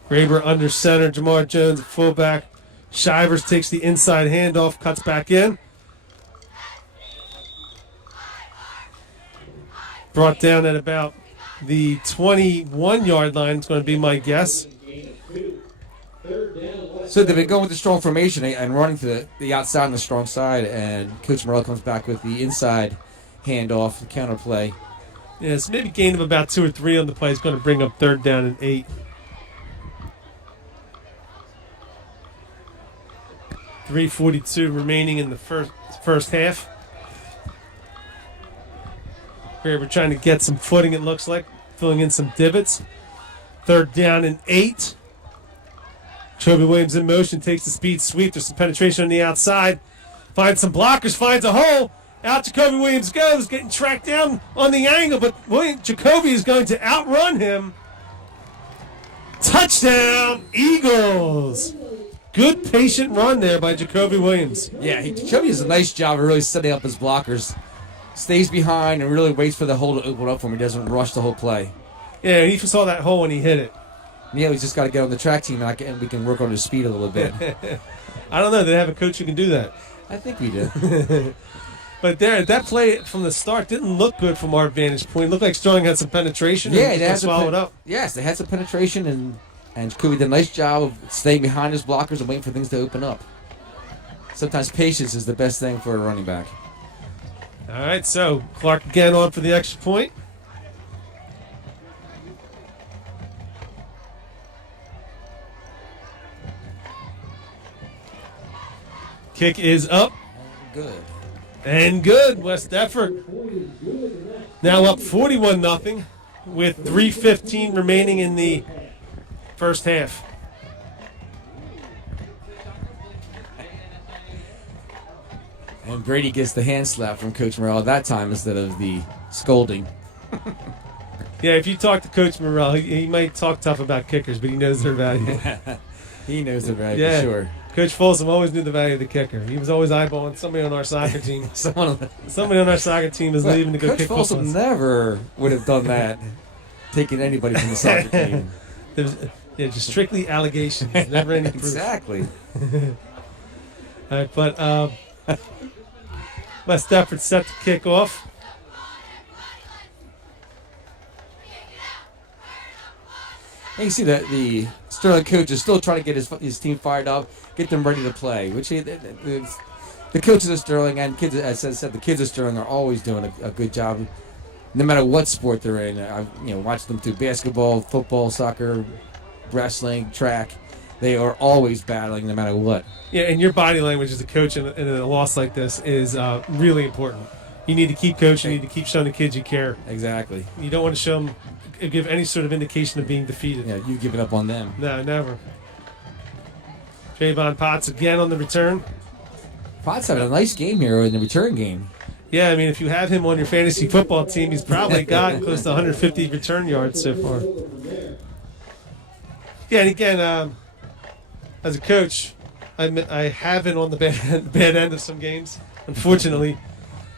Graber under center, Jamar Jones at fullback. Shivers takes the inside handoff, cuts back in. Brought down at about the 21-yard line. It's going to be my guess. So they've been going with the strong formation and running to the outside on the strong side, and Coach Morrell comes back with the inside handoff, the counter play. Yeah, so maybe gain of about 2 or 3 on the play is going to bring up 3rd down and 8. 3:42 remaining in the first half. We're trying to get some footing, it looks like, filling in some divots. 3rd down and 8. Jacoby Williams in motion, takes the speed sweep. There's some penetration on the outside. Finds some blockers, finds a hole. Out Jacoby Williams goes, getting tracked down on the angle, but Jacoby is going to outrun him. Touchdown, Eagles! Good patient run there by Jacoby Williams. Yeah, Jacoby does a nice job of really setting up his blockers. Stays behind and really waits for the hole to open up for him. He doesn't rush the whole play. Yeah, he saw that hole when he hit it. Yeah, he's just got to get on the track team and we can work on his speed a little bit. I don't know. They have a coach who can do that. I think we do. But that play from the start didn't look good from our vantage point. It looked like Sterling had some penetration. Yeah, and they had swallowed up. Yes, they had some penetration, and Jacoby did a nice job of staying behind his blockers and waiting for things to open up. Sometimes patience is the best thing for a running back. All right, so Clark again on for the extra point. Kick is up. Good. And good. West Effort now up 41-0 with 3:15 remaining in the first half. And Brady gets the hand slap from Coach Morrell that time instead of the scolding. Yeah, if you talk to Coach Morrell, he might talk tough about kickers, but he knows their value. He knows the value Yeah. for sure. Coach Folsom always knew the value of the kicker. He was always eyeballing somebody on our soccer team. Somebody on our soccer team is leaving to go Coach kick Folsom footballs. never would have done that, taking anybody from the soccer team. Just strictly allegations, never any proof. Exactly. All right, but West Effort set to kick off. And you see that the Sterling coach is still trying to get his team fired up, get them ready to play. Which the coaches of Sterling and kids, as I said, the kids of Sterling are always doing a good job, no matter what sport they're in. I've watched them through basketball, football, soccer, wrestling, track. They are always battling, no matter what. Yeah, and your body language as a coach in a loss like this is really important. You need to keep coaching. You need to keep showing the kids you care. Exactly. You don't want to show them, give any sort of indication of being defeated. Yeah, you've given up on them. No, never. Javon Potts again on the return. Potts having a nice game here in the return game. Yeah, I mean, if you have him on your fantasy football team, he's probably got close to 150 return yards so far. Yeah, and again, as a coach, I have been on the bad end of some games, unfortunately.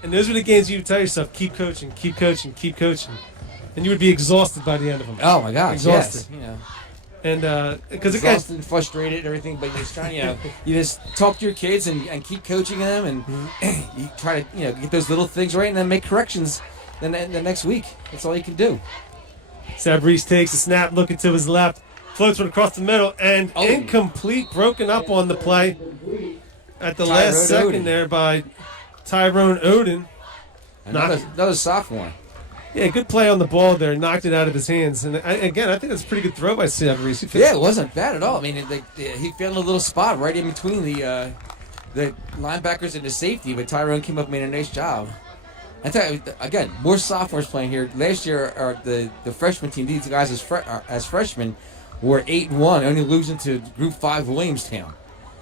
And those are the games you tell yourself, keep coaching, keep coaching, keep coaching. And you would be exhausted by the end of them. Oh, my gosh, exhausted. yes. And because again, exhausted and frustrated and everything, but you're just trying you just talk to your kids and keep coaching them, and you try to get those little things right and then make corrections the next week. That's all you can do. Sabrese takes a snap, looking to his left, floats one across the middle, and incomplete, broken up on the play at the last second there by Tyrone Oden. Another sophomore. Yeah, good play on the ball there. Knocked it out of his hands. And I think that's a pretty good throw by Sabrese. Yeah, it wasn't bad at all. I mean, he found a little spot right in between the linebackers and the safety, but Tyrone came up and made a nice job. I tell you, again, more sophomores playing here. Last year, the freshman team, these guys as freshmen, were 8-1, only losing to Group 5 Williamstown.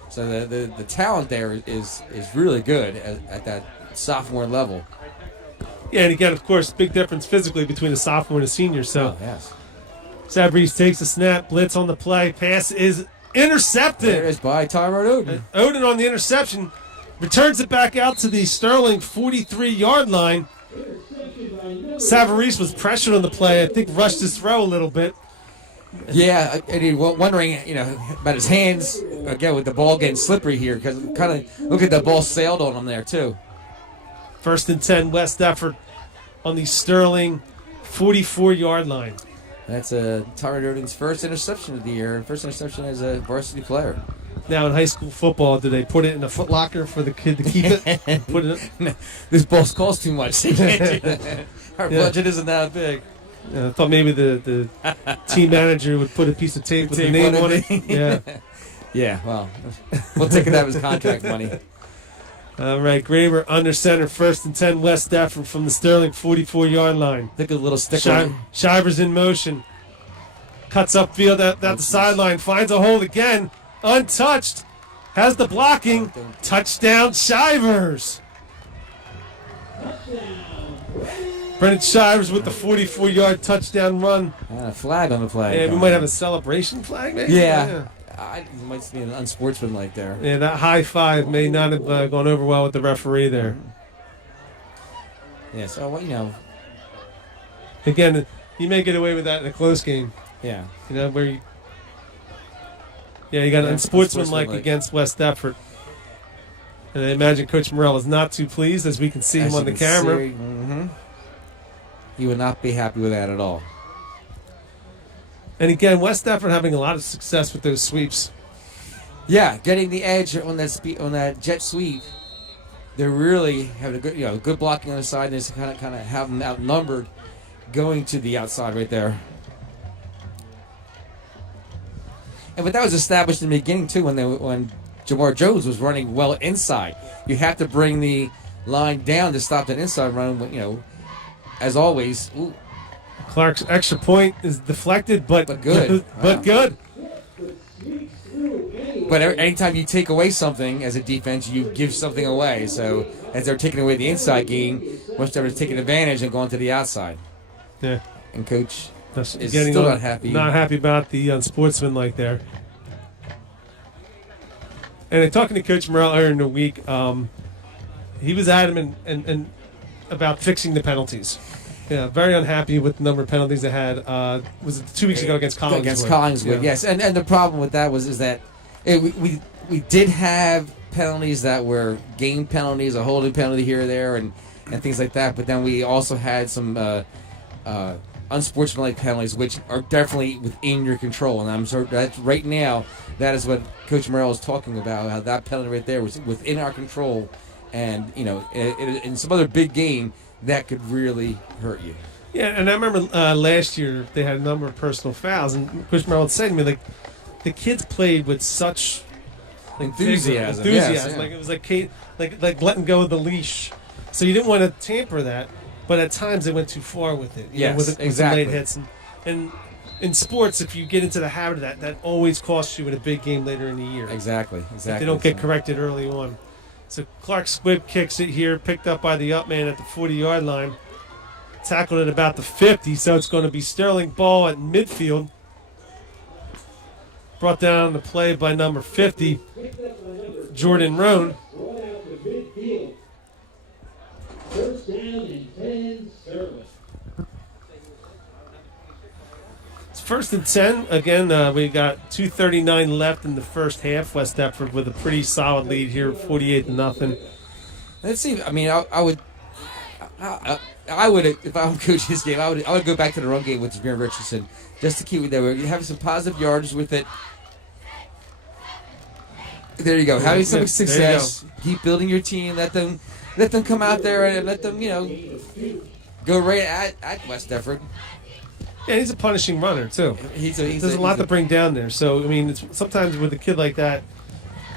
So the talent there is really good at that sophomore level. Yeah, and again, of course, big difference physically between a sophomore and a senior. So, yes. Sabrese takes a snap, blitz on the play, pass is intercepted. There it is by Tyrone Oden. Oden on the interception returns it back out to the Sterling 43-yard line. Savarese was pressured on the play. I think rushed his throw a little bit. Yeah, and he wondering, about his hands again with the ball getting slippery here because kind of look at the ball sailed on him there too. 1st and 10, West Effort on the Sterling 44-yard line. That's Tyler Durden's first interception of the year, first interception as a varsity player. Now in high school football, do they put it in a foot locker for the kid to keep it? Put it in? This ball costs too much. They can't do that. Our Yeah. budget isn't that big. I thought maybe the team manager would put a piece of tape with the name on it. Yeah. Yeah, well, we'll take it out of his contract money. All right, Graber under center, 1st and 10, West Effort from the Sterling 44-yard line. Think of a little stick on it. Shivers in motion. Cuts upfield at the sideline. Finds a hole again. Untouched. Has the blocking. Touchdown, Shivers. Brennan Shivers with the 44-yard touchdown run. A flag on the play. Yeah, we might have a celebration flag, maybe? Yeah. It might be an unsportsmanlike there. Yeah, that high five may not have gone over well with the referee there. Yeah, so, Again, you may get away with that in a close game. yeah. Where you... Yeah, you got Yeah, unsportsmanlike unsportsmanlike. against West Effort. And I imagine Coach Morrell is not too pleased, as we can see him on the camera. Mm-hmm. He would not be happy with that at all. And again, West Effort having a lot of success with those sweeps. Yeah, getting the edge on that jet sweep. They're really having a good, good blocking on the side. And just kind of have them outnumbered, going to the outside right there. But that was established in the beginning too, when Jamar Jones was running well inside. You have to bring the line down to stop that inside run. As always. Ooh. Clark's extra point is deflected, but good. But Wow. good. But anytime you take away something as a defense, you give something away. So as they're taking away the inside game, West Effort is taking advantage and going to the outside. Yeah. And Coach That's is getting still on- not happy. Not happy about the unsportsmanlike there. And talking to Coach Morrell earlier in the week, he was adamant and about fixing the penalties. Yeah, very unhappy with the number of penalties they had. Was it 2 weeks ago against Collingswood? Against Collingswood, yes. And the problem with that is that we did have penalties that were game penalties, a holding penalty here or there, and things like that. But then we also had some unsportsmanlike penalties, which are definitely within your control. And I'm sure that right now, that is what Coach Morrell is talking about, how that penalty right there was within our control. And, in some other big game, that could really hurt you. Yeah, and I remember last year they had a number of personal fouls, and Coach Morrell would say to me, like, the kids played with such Enthusiasm. enthusiasm. Yes, yeah. Like it was like letting go of the leash. So you didn't want to tamper that, but at times they went too far with it. Yes, with some exactly. late hits, and in sports, if you get into the habit of that always costs you in a big game later in the year. Exactly. If they don't get corrected early on. So Clark Squibb kicks it here, picked up by the up man at the 40-yard line. Tackled at about the 50, so it's going to be Sterling ball at midfield. Brought down the play by number 50, Jordan Roan. First down and 10, Sterling. It's 1st and 10. Again, we got 2:39 left in the first half. West Effort with a pretty solid lead here, 48-0. Let's see. I mean, I would, if I would coach this game, I would go back to the run game with Jameer Richardson just to keep it there. You have some positive yardage with it. There you go. Having some There you success. Keep building your team. Let them come out there and let them go right at West Effort. Yeah, he's a punishing runner, too. There's a lot to bring down there. So, I mean, it's sometimes with a kid like that,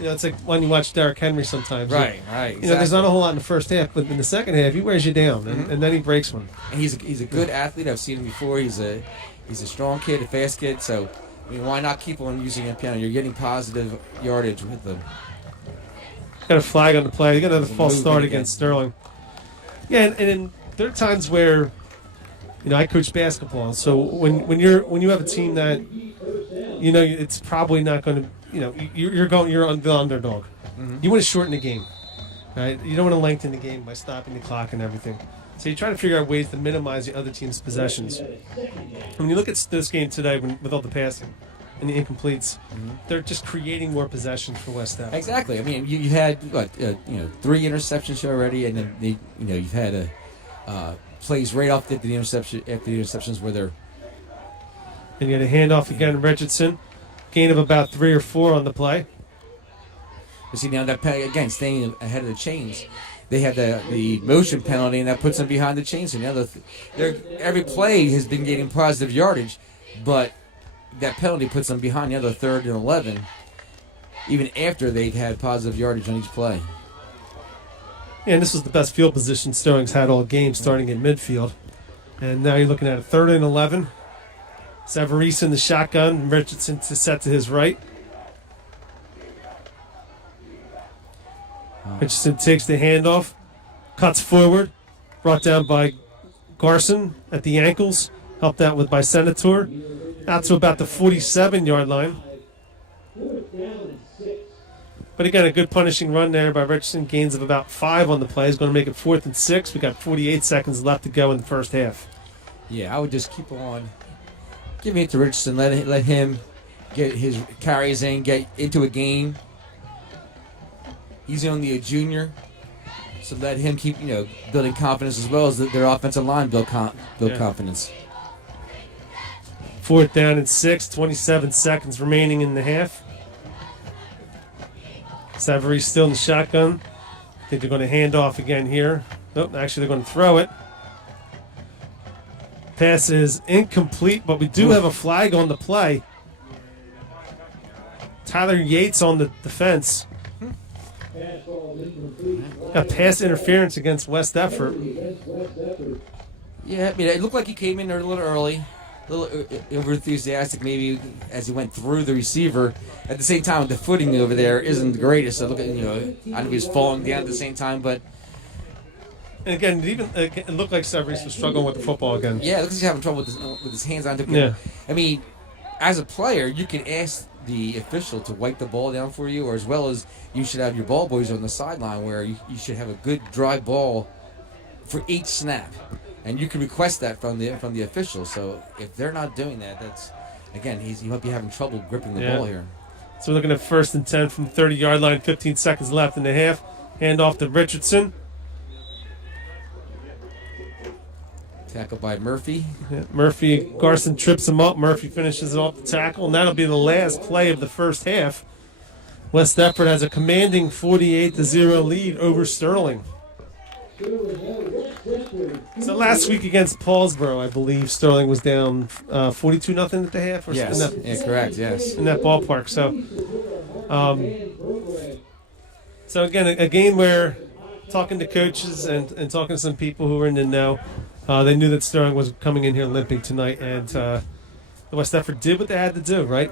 it's like when you watch Derrick Henry sometimes. Right. Exactly. There's not a whole lot in the first half, but in the second half, he wears you down, and then he breaks one. And he's a good athlete. I've seen him before. He's a strong kid, a fast kid. So, I mean, why not keep on using him? You're getting positive yardage with them. Got a flag on the play. You got another false Moving start again. against Sterling. Yeah, and there are times where, I coach basketball, so when you have a team that, it's probably not going to, you're on the underdog. You want to shorten the game, right? You don't want to lengthen the game by stopping the clock and everything. So you try to figure out ways to minimize the other team's possessions. When you look at this game today, with all the passing and the incompletes, they're just creating more possessions for West F. Exactly. I mean, you had 3 interceptions already, and then you've had plays right off the interceptions where they're. And you had a handoff again, Richardson, gain of about 3 or 4 on the play. You see now that again staying ahead of the chains. They have the motion penalty, and that puts them behind the chains. And now every play has been getting positive yardage, but that penalty puts them behind the other 3rd and 11, even after they've had positive yardage on each play. Yeah, and this was the best field position Sterling's had all game, starting in midfield. And now you're looking at a 3rd and 11. Savarese in the shotgun, and Richardson set to his right. Richardson takes the handoff, cuts forward, brought down by Garson at the ankles, helped out by Senator, out to about the 47-yard line. But again, a good punishing run there by Richardson, gains of about 5 on the play. Is going to make it 4th and 6. We got 48 seconds left to go in the first half. Yeah, I would just keep on giving it to Richardson, let him get his carries in, get into a game. He's only a junior, so let him keep building confidence as well as their offensive line build confidence. 4th down and 6, 27 seconds remaining in the half. Savarese still in the shotgun. I think they're going to hand off again here. Nope, actually they're going to throw it. Pass is incomplete, but we do have a flag on the play. Tyler Yates on the defense. Got pass interference against West Effort. Yeah, I mean, it looked like he came in there a little early, a little over-enthusiastic maybe as he went through the receiver. At the same time, the footing over there isn't the greatest. So look at, I know he was falling down at the same time, but. And again, it looked like Savarese was struggling with the football again. Yeah, it looks like he's having trouble with his hands on the. Yeah. I mean, as a player, you can ask the official to wipe the ball down for you, or as well as you should have your ball boys on the sideline where you should have a good dry ball for each snap, and you can request that from the official. So if they're not doing that, that's again he might be having trouble gripping the ball here. So we're looking at 1st and 10 from the 30-yard line, 15 seconds left in the half. Hand off to Richardson. Tackled by Murphy. Yeah, Murphy, Garson trips him up. Murphy finishes it off the tackle, and that'll be the last play of the first half. West Effort has a commanding 48-0 lead over Sterling. So last week against Paulsboro, I believe Sterling was down 42-0 at the half. Or yes, correct. Yes, in that ballpark. So again, a game where talking to coaches and talking to some people who were in the know. They knew that Sterling was coming in here limping tonight, and the West Effort did what they had to do, right?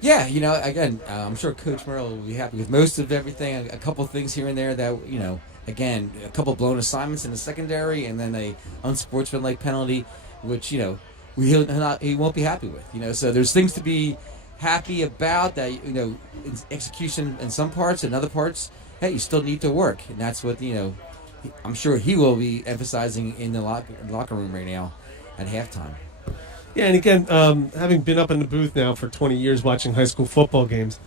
Yeah, again, I'm sure Coach Merrill will be happy with most of everything. A couple things here and there that, again, a couple blown assignments in the secondary, and then a unsportsmanlike penalty, which, he won't be happy with. So there's things to be happy about that, execution in some parts, and other parts, hey, you still need to work, and that's what, I'm sure he will be emphasizing in the locker room right now at halftime. Yeah, and again, having been up in the booth now for 20 years watching high school football games,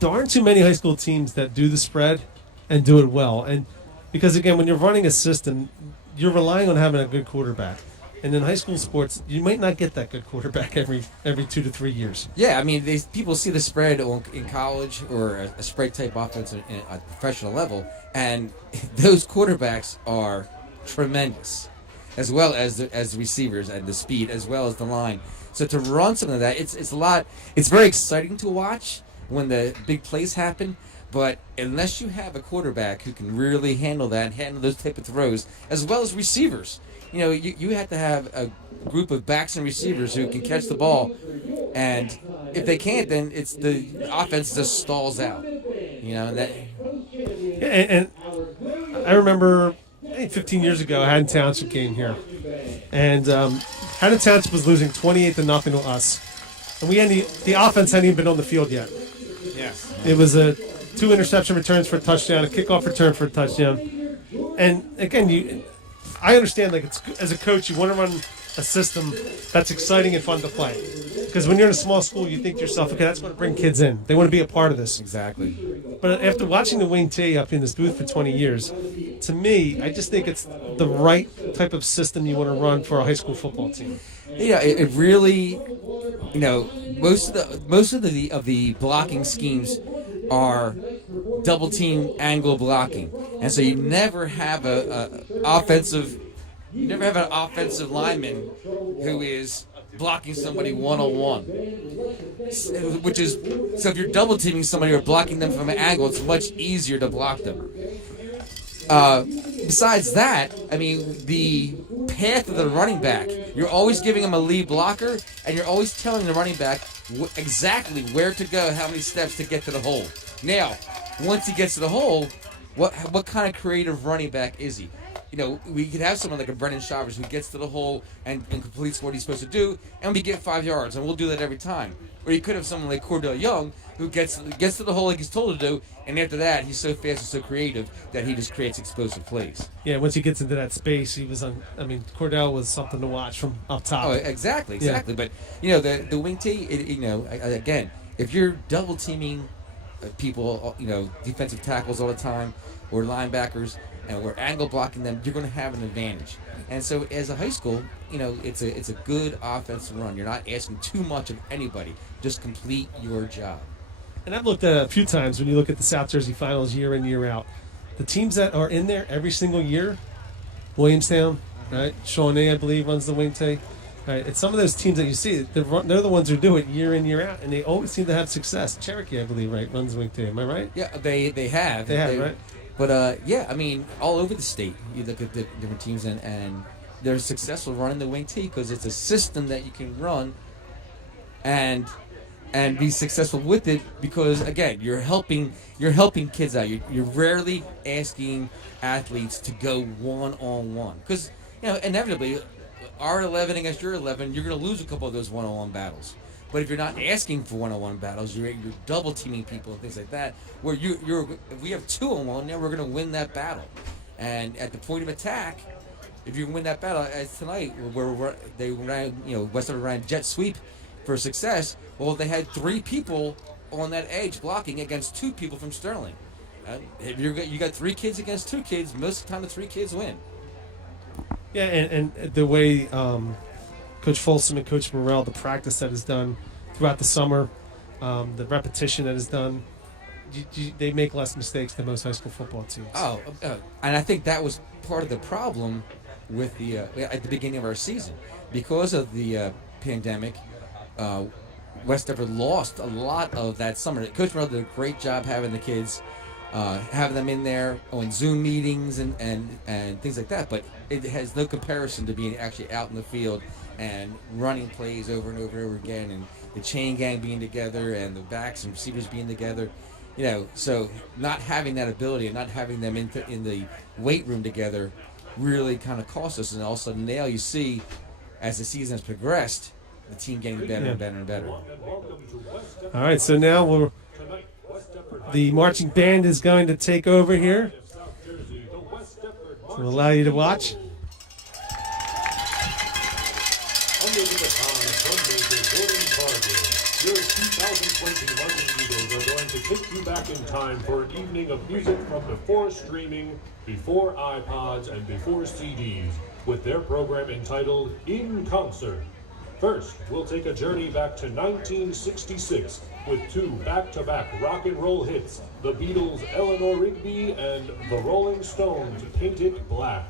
there aren't too many high school teams that do the spread and do it well. And because, again, when you're running a system, you're relying on having a good quarterback. And in high school sports, you might not get that good quarterback every 2 to 3 years. Yeah, I mean, people see the spread in college or a spread-type offense at a professional level, and those quarterbacks are tremendous, as well as the receivers and the speed, as well as the line. So to run something like that, it's a lot. It's very exciting to watch when the big plays happen. But unless you have a quarterback who can really handle that and handle those type of throws, as well as receivers, you have to have a group of backs and receivers who can catch the ball, and if they can't, then it's the offense just stalls out. And I remember 15 years ago, Haddon Township came here, and Haddon Township was losing 28-0 to us, and the offense hadn't even been on the field yet. Yes, it was 2 interception returns for a touchdown, a kickoff return for a touchdown, and again, I understand, like, as a coach, you want to run a system that's exciting and fun to play. Because when you're in a small school, you think to yourself, okay, that's going to bring kids in. They want to be a part of this. Exactly. But after watching the wing T up in this booth for 20 years, to me, I just think it's the right type of system you want to run for a high school football team. Yeah, it really, most of the blocking schemes are double team angle blocking, and so you never have an offensive lineman who is blocking somebody one-on-one. Which is, so if you're double teaming somebody or blocking them from an angle, it's much easier to block them. Besides that, I mean, the path of the running back, you're always giving him a lead blocker, and you're always telling the running back exactly where to go, how many steps to get to the hole. Now, once he gets to the hole, what kind of creative running back is he? We could have someone like a Brennan Shavers who gets to the hole and completes what he's supposed to do, and we get 5 yards, and we'll do that every time. Or you could have someone like Cordell Young who gets to the hole like he's told to do, and after that, he's so fast and so creative that he just creates explosive plays. Yeah, once he gets into that space, Cordell was something to watch from up top. Oh, exactly. Yeah. But, the wing T, again, if you're double teaming people, defensive tackles all the time, or linebackers, and we're angle blocking them, you're going to have an advantage. And so as a high school, it's a good offensive run. You're not asking too much of anybody. Just complete your job. And I've looked at it a few times when you look at the South Jersey Finals year in, year out. The teams that are in there every single year, Williamstown, right? Shawnee, I believe, runs the wing T. Right? It's some of those teams that you see, they're the ones who do it year in, year out, and they always seem to have success. Cherokee, I believe, right, runs the wing T. Am I right? Yeah, they have. They have, right? But, all over the state, you look at the different teams, and they're successful running the wing T because it's a system that you can run and be successful with it because, again, you're helping kids out. You're rarely asking athletes to go one-on-one because, inevitably, our 11 against your 11, you're going to lose a couple of those one-on-one battles. But if you're not asking for one-on-one battles, you're double teaming people and things like that. Where if we have 2-on-1, now we're going to win that battle. And at the point of attack, if you win that battle, as tonight, where they ran, Western ran jet sweep for success. Well, they had 3 people on that edge blocking against 2 people from Sterling. If you got 3 kids against 2 kids, most of the time the 3 kids win. Yeah, and the way Coach Folsom and Coach Morrell, the practice that is done throughout the summer, the repetition that is done, they make less mistakes than most high school football teams. And I think that was part of the problem with at the beginning of our season. Because of the pandemic, West Deptford lost a lot of that summer. Coach Morrell did a great job having the kids, having them in there on Zoom meetings and things like that, but it has no comparison to being actually out in the field and running plays over and over and over again, and the chain gang being together and the backs and receivers being together. So not having that ability and not having them in the weight room together really kind of cost us. And all of a sudden now you see, as the season has progressed, the team getting better and better and better. All right, so now the marching band is going to take over here. So we'll allow you to watch. Under the baton from Major Jordan Cargill, your 2020 London Eagles are going to take you back in time for an evening of music from before streaming, before iPods, and before CDs, with their program entitled In Concert. First, we'll take a journey back to 1966 with 2 back-to-back rock and roll hits, the Beatles' Eleanor Rigby and the Rolling Stones' Paint It Black.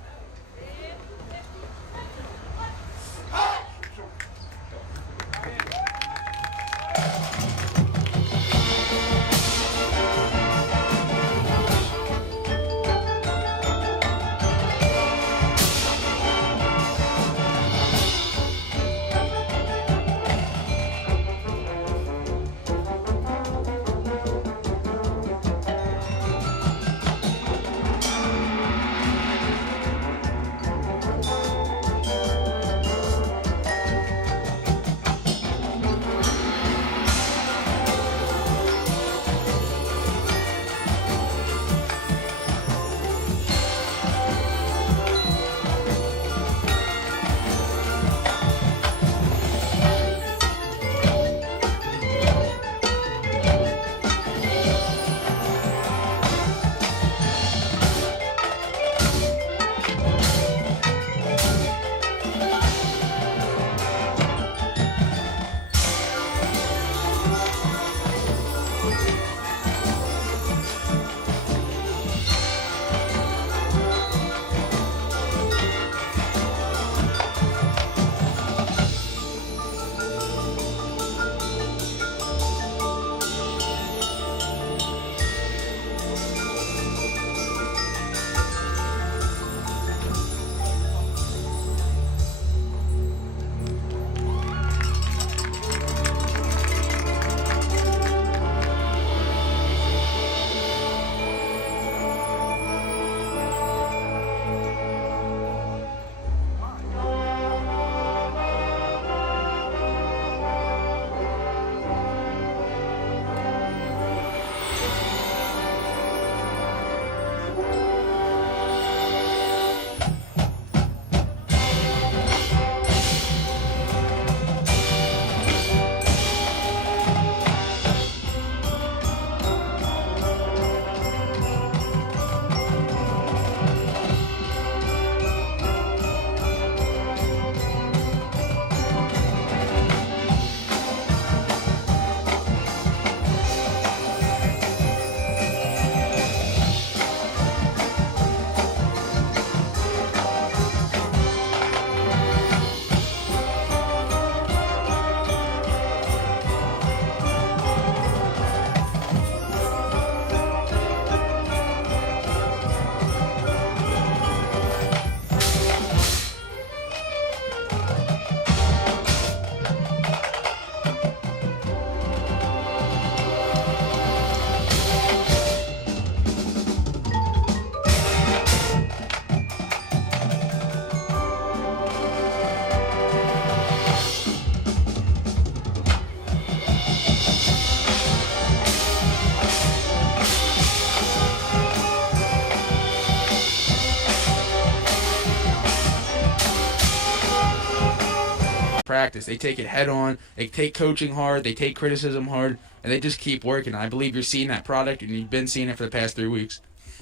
practice. They take it head on. They take coaching hard. They take criticism hard, and they just keep working. I believe you're seeing that product, and you've been seeing it for the past 3 weeks.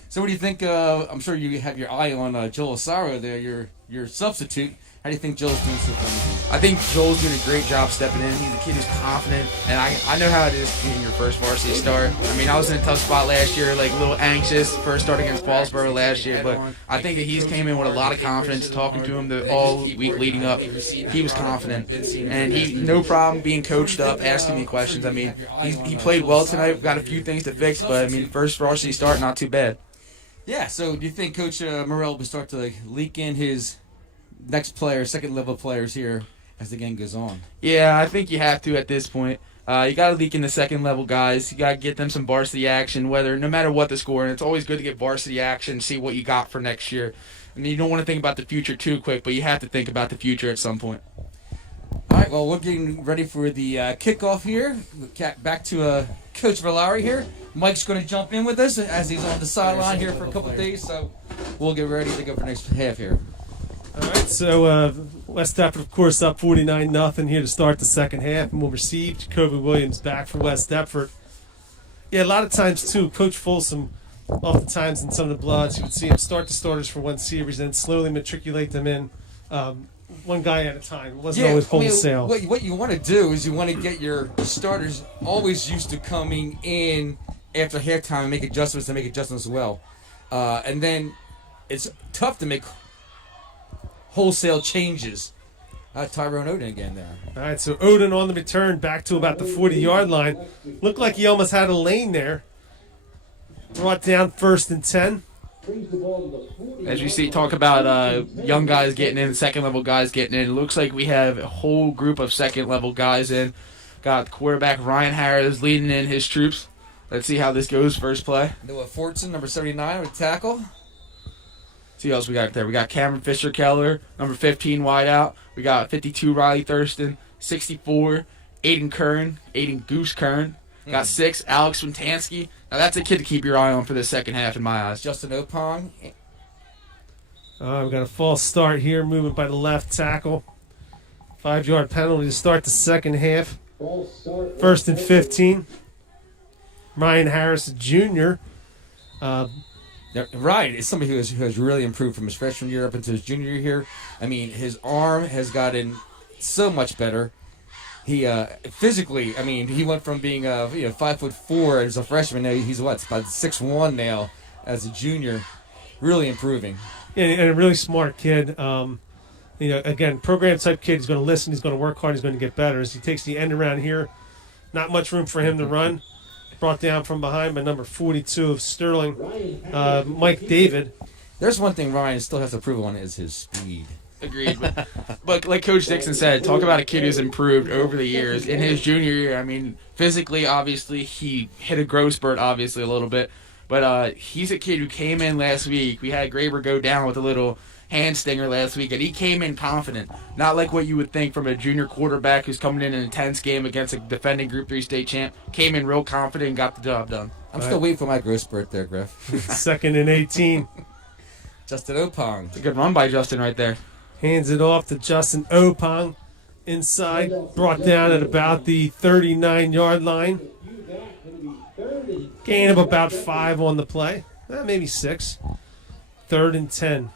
So what do you think? I'm sure you have your eye on Joel Asaro there, your substitute. How do you think Joel's doing so far? I think Joel's doing a great job stepping in. He's a kid who's confident, and I know how it is being your first varsity start. I mean, I was in a tough spot last year, like a little anxious, first start against Paulsboro last year, but I think that he's came in with a lot of confidence. Talking to him all week leading up, he was confident, and he no problem being coached up, asking me questions. I mean, he played well tonight. Got a few things to fix, but I mean, first varsity start, not too bad. Yeah. So do you think Coach Morrell will start to leak in his next player, second level players here as the game goes on? Yeah, I think you have to at this point. You got to leak in the second level guys. You got to get them some varsity action, no matter what the score. And it's always good to get varsity action, see what you got for next year. I mean, you don't want to think about the future too quick, but you have to think about the future at some point. All right, well, we're getting ready for the kickoff here. Back to Coach Vialri here. Mike's going to jump in with us as he's on the sideline here for a couple of days, so we'll get ready to go for the next half here. All right, so West Deptford, of course, up 49-0 here to start the second half, and we'll receive Jacoby Williams back for West Deptford. Yeah, a lot of times, too, Coach Folsom, oftentimes in some of the bloods, you would see him start the starters for one series and then slowly matriculate them in one guy at a time. It wasn't always wholesale. What you want to do is you want to get your starters always used to coming in after halftime and make adjustments as well. And then it's tough to make wholesale changes. Tyrone Odin again there. All right, so Odin on the return back to about the 40-yard line. Looked like he almost had a lane there. Brought down 1st and 10. As you see, talk about young guys getting in, second-level guys getting in. It looks like we have a whole group of second-level guys in. Got quarterback Ryan Harris leading in his troops. Let's see how this goes first play. Noah Fortson, number 79, with tackle. See who else we got there. We got Cameron Fisher-Keller, number 15, wide out. We got 52, Riley Thurston. 64, Aiden Goose Kern. Got 6, Alex Wintansky. Now that's a kid to keep your eye on for the second half in my eyes. Justin Opong. We got a false start here, movement by the left tackle. 5-yard penalty to start the second half. 1st and 15. Ryan Harris, Jr. Ryan is somebody who has really improved from his freshman year up into his junior year here. I mean, his arm has gotten so much better. He physically, I mean, he went from being 5'4" as a freshman. Now he's about 6'1" now as a junior, really improving. Yeah, and a really smart kid. Again, program type kid. He's going to listen. He's going to work hard. He's going to get better. As he takes the end around here, not much room for him to run. Brought down from behind by number 42 of Sterling, Mike David. There's one thing Ryan still has to prove on is his speed. Agreed. But like Coach Dixon said, talk about a kid who's improved over the years. In his junior year, I mean, physically, obviously, he hit a growth spurt, obviously, a little bit. But he's a kid who came in last week. We had Graber go down with a little hand stinger last week, and he came in confident. Not like what you would think from a junior quarterback who's coming in an intense game against a defending Group 3 state champ. Came in real confident and got the job done. I'm still waiting for my growth spurt there, Griff. 2nd and 18. Justin Opong. It's a good run by Justin right there. Hands it off to Justin Opong. Inside, brought down at about the 39-yard line. Gain of about 5 on the play. Maybe 6. 3rd and 10.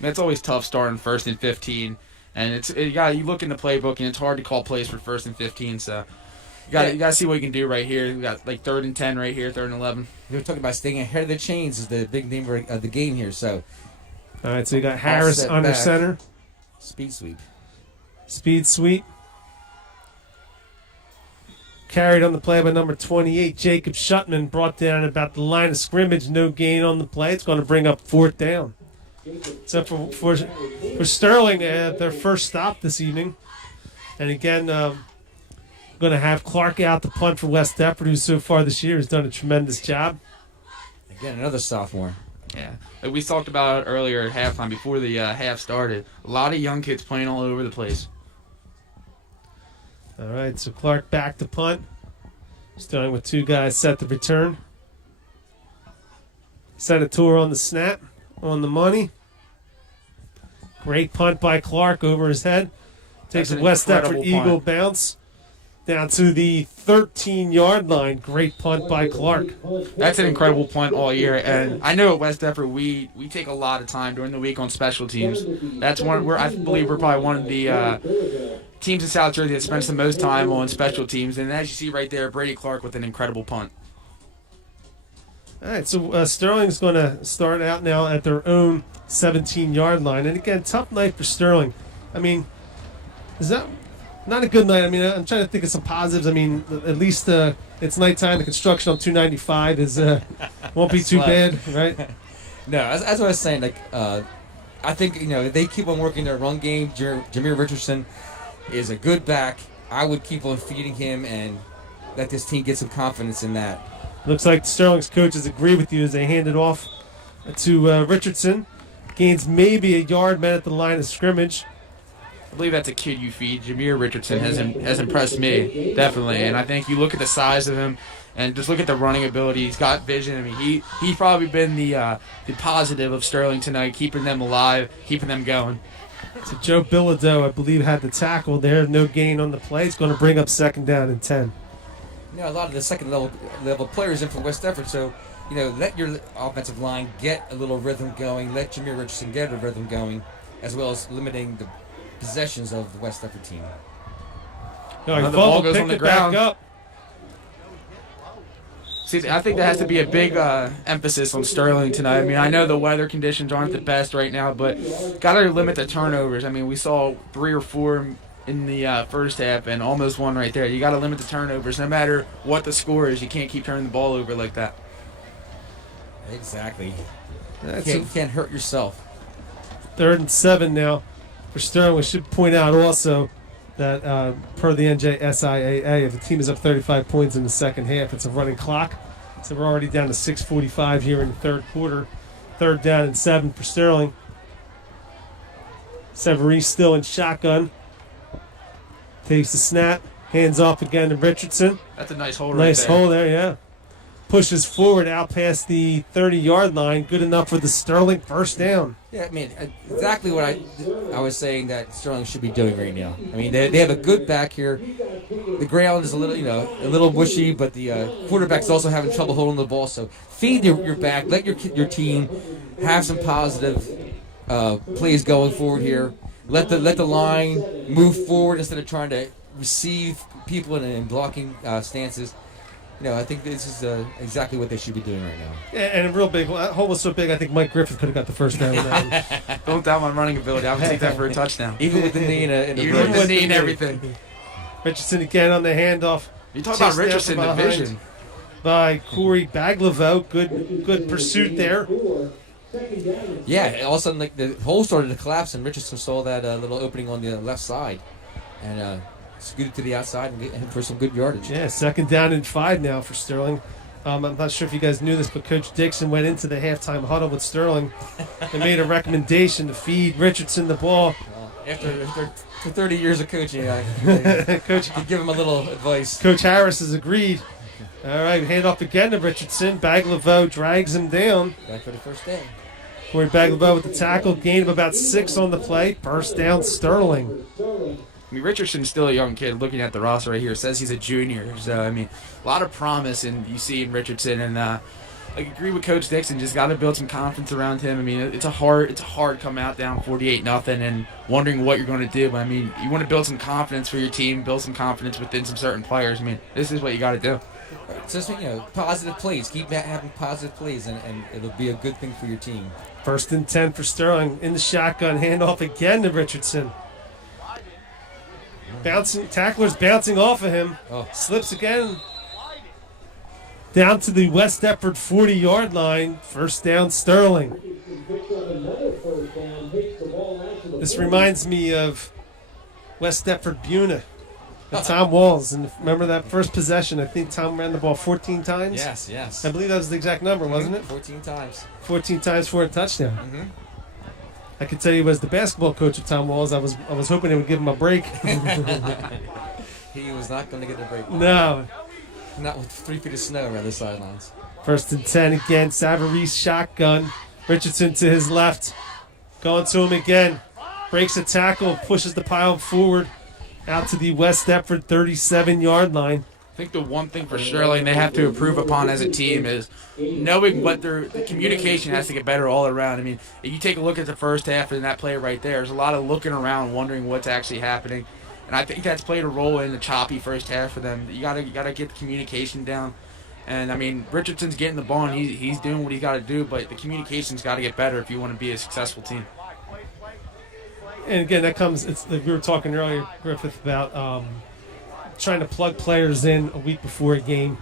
That's always tough starting 1st and 15. And you look in the playbook, and it's hard to call plays for 1st and 15. So you got to see what you can do right here. We got like 3rd and 10 right here, 3rd and 11. You're talking about staying ahead of the chains is the big name of the game here. So, all right, so you got Harris under back. center. Speed sweep. Speed sweep. Carried on the play by number 28, Jacob Shutman. Brought down at about the line of scrimmage. No gain on the play. It's going to bring up 4th down. So for Sterling, their first stop this evening. And again, going to have Clark out the punt for West Deptford, who so far this year has done a tremendous job. Again, another sophomore. Yeah, like we talked about earlier at halftime before the half started. A lot of young kids playing all over the place. All right, so Clark back to punt. Starting with 2 guys set to return. Senator on the snap, on the money. Great punt by Clark over his head. Takes That's a an West Effort incredible Eagle punt. bounce down to the 13-yard line. Great punt by Clark. That's an incredible punt all year, and I know at West Effort we take a lot of time during the week on special teams. That's I believe we're probably one of the teams in South Jersey that spends the most time on special teams. And as you see right there, Brady Clark with an incredible punt. All right, so Sterling's going to start out now at their own 17-yard line. And again, tough night for Sterling. I mean, is that not a good night? I mean, I'm trying to think of some positives. I mean, at least it's nighttime. The construction on 295 is won't be too bad, right? No, as I was saying, like I think if they keep on working their run game. Jameer Richardson is a good back. I would keep on feeding him and let this team get some confidence in that. Looks like Sterling's coaches agree with you as they hand it off to Richardson. Gains maybe a yard, man, at the line of scrimmage. I believe that's a kid you feed. Jameer Richardson has impressed me, definitely. And I think you look at the size of him and just look at the running ability. He's got vision. I mean, he's probably been the positive of Sterling tonight, keeping them alive, keeping them going. So Joe Bilodeau, I believe, had the tackle there. No gain on the play. It's going to bring up 2nd down and 10. A lot of the second level players in for West Effort, so let your offensive line get a little rhythm going. Let Jameer Richardson get a rhythm going, as well as limiting the possessions of the West Effort team. No, the ball goes picked on the it back ground. up. See, I think that has to be a big emphasis on Sterling tonight. I mean, I know the weather conditions aren't the best right now, but got to limit the turnovers. I mean, we saw 3 or 4 in the first half and almost 1 right there. You got to limit the turnovers. No matter what the score is, you can't keep turning the ball over like that. Exactly. You can't hurt yourself. 3rd and 7 now for Sterling. We should point out also that per the NJSIAA, if the team is up 35 points in the second half, it's a running clock. So we're already down to 6:45 here in the third quarter. 3rd down and 7 for Sterling. Severese still in shotgun. Takes the snap. Hands off again to Richardson. That's a nice hole right there. Nice hole there, yeah. Pushes forward out past the 30-yard line. Good enough for the Sterling 1st down. Yeah, I mean, exactly what I was saying that Sterling should be doing right now. I mean, they have a good back here. The ground is a little mushy, but the quarterback's also having trouble holding the ball. So feed your back. Let your team have some positive plays going forward here. Let the line move forward instead of trying to receive people in blocking stances. I think this is exactly what they should be doing right now. Yeah, and a real big that hole was so big, I think Mike Griffith could have got the 1st down with that one. Don't doubt my running ability. I would take that for a touchdown. Even with the knee and Even with the knee and everything. Richardson again on the handoff. You talk about Richardson, the vision. By Corey Baglevo. Good pursuit there. Yeah, all of a sudden, like the hole started to collapse, and Richardson saw that little opening on the left side, and scooted to the outside and hit for some good yardage. Yeah, 2nd down and 5 now for Sterling. I'm not sure if you guys knew this, but Coach Dixon went into the halftime huddle with Sterling and made a recommendation to feed Richardson the ball. After 30 years of coaching, Coach could give him a little advice. Coach Harris has agreed. All right, hand off again to Richardson. Baglevo drags him down. Back for the 1st down. Corey Baglevo with the tackle, gain of about 6 on the play. 1st down, Sterling. I mean, Richardson's still a young kid. Looking at the roster right here, it says he's a junior. So, I mean, a lot of promise you see in Richardson. And I agree with Coach Dixon. Just got to build some confidence around him. I mean, it's a hard come out down 48-0 and wondering what you're going to do. I mean, you want to build some confidence for your team, build some confidence within some certain players. I mean, this is what you got to do. Just positive plays. Keep having positive plays, and it'll be a good thing for your team. 1st and 10 for Sterling. In the shotgun, handoff again to Richardson. Tackler's bouncing off of him. Slips again. Down to the West Effort 40-yard line. 1st down, Sterling. This reminds me of West Effort Buna. Tom Walls. And remember that first possession? I think Tom ran the ball 14 times? Yes. I believe that was the exact number, wasn't it? 14 times. 14 times for a touchdown. Mm-hmm. I could tell you as the basketball coach of Tom Walls, I was hoping they would give him a break. He was not going to get a break. No. Not with 3 feet of snow around the sidelines. 1st and 10 again. Savarese shotgun. Richardson to his left. Going to him again. breaks a tackle, pushes the pile forward out to the West Deptford 37-yard line. I think the one thing for Sterling they have to improve upon as a team is knowing what the communication has to get better all around. I mean, if you take a look at the first half and that play right there, there's a lot of looking around, wondering what's actually happening. And I think that's played a role in the choppy first half for them. You gotta get the communication down. And I mean, Richardson's getting the ball and he's doing what he's got to do, but the communication's got to get better if you want to be a successful team. And again, that comes. It's like we were talking earlier, Griffith, about trying to plug players in a week before a game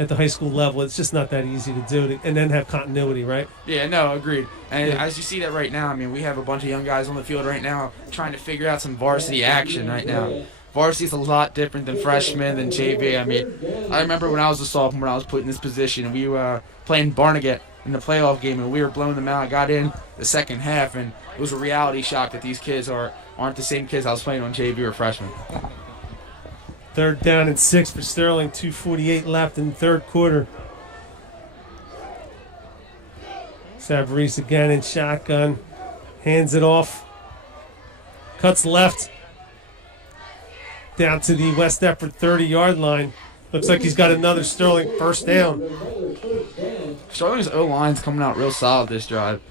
at the high school level. It's just not that easy to do, and then have continuity, right? Yeah, no, agreed. And as you see that right now, I mean, we have a bunch of young guys on the field right now trying to figure out some varsity action right now. Varsity's a lot different than freshman, than JV. I mean, I remember when I was a sophomore, I was put in this position, and we were playing Barnegat in the playoff game, and we were blowing them out. I got in the second half, and it was a reality shock that these kids aren't the same kids I was playing on JV or freshman. 3rd down and 6 for Sterling. 2:48 left in the third quarter. Savarese again in shotgun. Hands it off. Cuts left. Down to the West Deptford 30-yard line. Looks like he's got another Sterling first down. Sterling's O-line's coming out real solid this drive.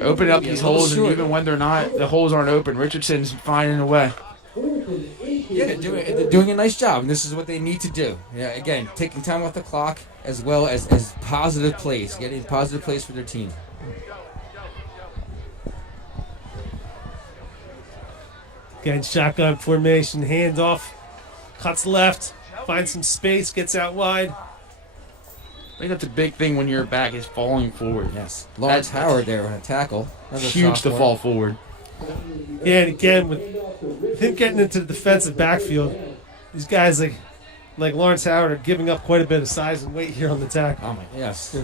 Opening up these holes, and even when the holes aren't open, Richardson's finding a way. Yeah, they're doing a nice job, and this is what they need to do. Yeah, again, taking time off the clock as well as positive plays, getting positive plays for their team. Again, shotgun formation, handoff, cuts left, finds some space, gets out wide. I think that's a big thing when you're back is falling forward. Yes, Lawrence Howard there on a tackle. Huge to fall forward. Yeah, and again, with him getting into the defensive backfield, these guys like Lawrence Howard are giving up quite a bit of size and weight here on the tackle. Oh my, yes.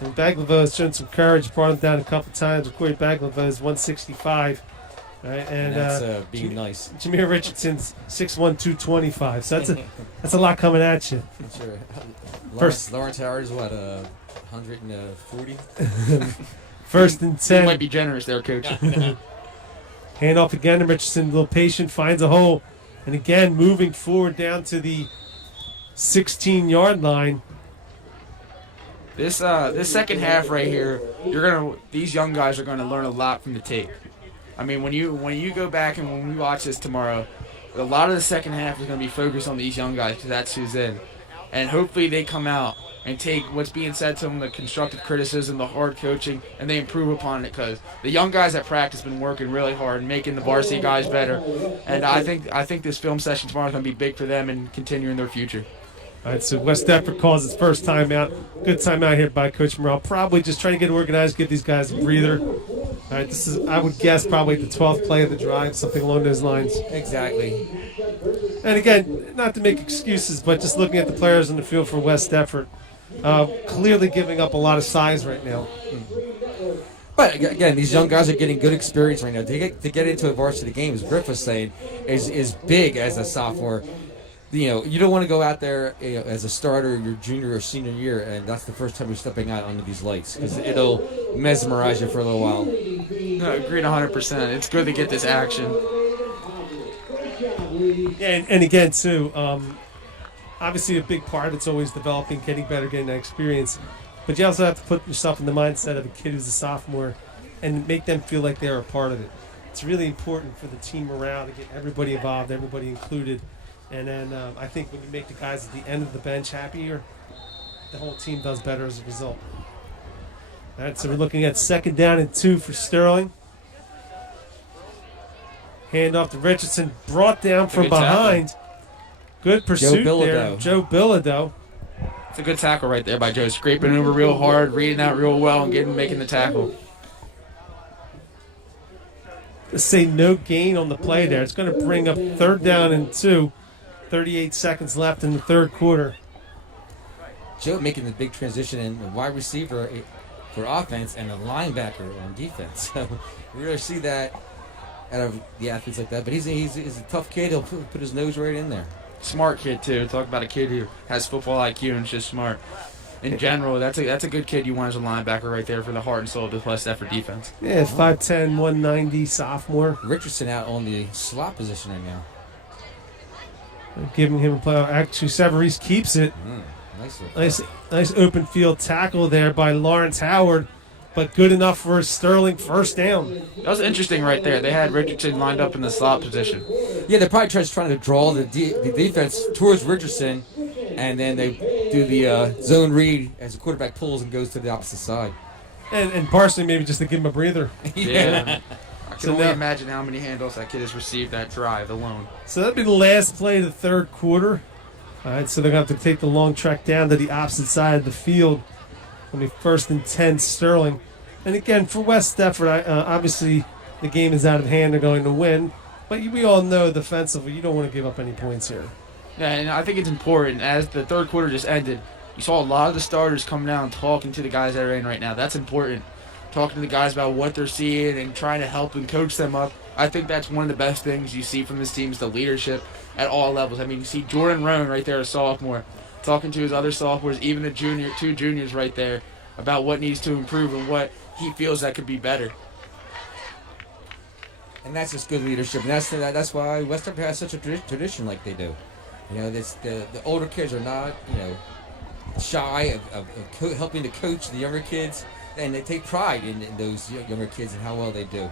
And Baglava has shown some courage, brought him down a couple times. Corey Baglava is 165. Right, and that's being nice. Jameer Richardson's 6'1", 225. So that's a lot coming at you. Sure. First, Lawrence Howard is what, 140? First and 10. You might be generous there, Coach. Hand off again to Richardson, a little patient, finds a hole, and again moving forward down to the 16-yard line. This second half right here, these young guys are gonna learn a lot from the tape. I mean, when you go back and when we watch this tomorrow, a lot of the second half is going to be focused on these young guys because that's who's in. And hopefully they come out and take what's being said to them, the constructive criticism, the hard coaching, and they improve upon it because the young guys at practice have been working really hard and making the varsity guys better. And I think this film session tomorrow is going to be big for them and continuing their future. All right, so West Deptford calls its first timeout. Good timeout here by Coach Morrell. Probably just trying to get organized, give these guys a breather. All right, this is, I would guess, probably the 12th play of the drive, something along those lines. Exactly. And again, not to make excuses, but just looking at the players on the field for West Deptford, clearly giving up a lot of size right now. But again, these young guys are getting good experience right now. To get into a varsity game, as Griff was saying, is big as a sophomore. You know, you don't want to go out there as a starter your junior or senior year, and that's the first time you're stepping out under these lights because it'll mesmerize you for a little while. No, agreed 100%. It's good to get this action. And again, too, obviously a big part of it's always developing, getting better, getting that experience. But you also have to put yourself in the mindset of a kid who's a sophomore and make them feel like they're a part of it. It's really important for the team morale to get everybody involved, everybody included. And then I think when you make the guys at the end of the bench happier, the whole team does better as a result. All right, so we're looking at 2nd down and 2 for Sterling. Hand off to Richardson, brought down from behind. Good pursuit there, Joe Bilodeau. It's a good tackle right there by Joe, scraping over real hard, reading out real well, and making the tackle. Let's say no gain on the play there. It's going to bring up 3rd down and 2. 38 seconds left in the third quarter. Joe making the big transition in a wide receiver for offense and a linebacker on defense. So we really see that out of the athletes like that. But he's a tough kid. He'll put his nose right in there. Smart kid, too. Talk about a kid who has football IQ and is just smart. in general, that's a good kid you want as a linebacker right there for the heart and soul of the West Effort defense. Yeah, 5'10", 190, sophomore. Richardson out on the slot position right now. Giving him a play. Actually, Savarese keeps it. Nice open field tackle there by Lawrence Howard, but good enough for a Sterling first down. That was interesting right there. They had Richardson lined up in the slot position. Yeah, they're probably trying to draw the defense towards Richardson, and then they do the zone read as the quarterback pulls and goes to the opposite side. And partially maybe just to give him a breather. Yeah. I can So only now- imagine how many handoffs that kid has received that drive alone. So that'll be the last play of the third quarter. All right, so they're going to have to take the long trek down to the opposite side of the field. It'll be 1st and 10 Sterling. And again, for West Effort, obviously the game is out of hand. They're going to win. But we all know defensively, you don't want to give up any points here. Yeah, and I think it's important. As the third quarter just ended, you saw a lot of the starters come down talking to the guys that are in right now. That's important. Talking to the guys about what they're seeing and trying to help and coach them up. I think that's one of the best things you see from this team is the leadership at all levels. I mean, you see Jordan Roan right there, a sophomore, talking to his other sophomores, even the two juniors right there, about what needs to improve and what he feels that could be better. And that's just good leadership, and that's why West Effort has such a tradition like they do. You know, the older kids are not, shy of helping to coach the younger kids, and they take pride in those younger kids and how well they do.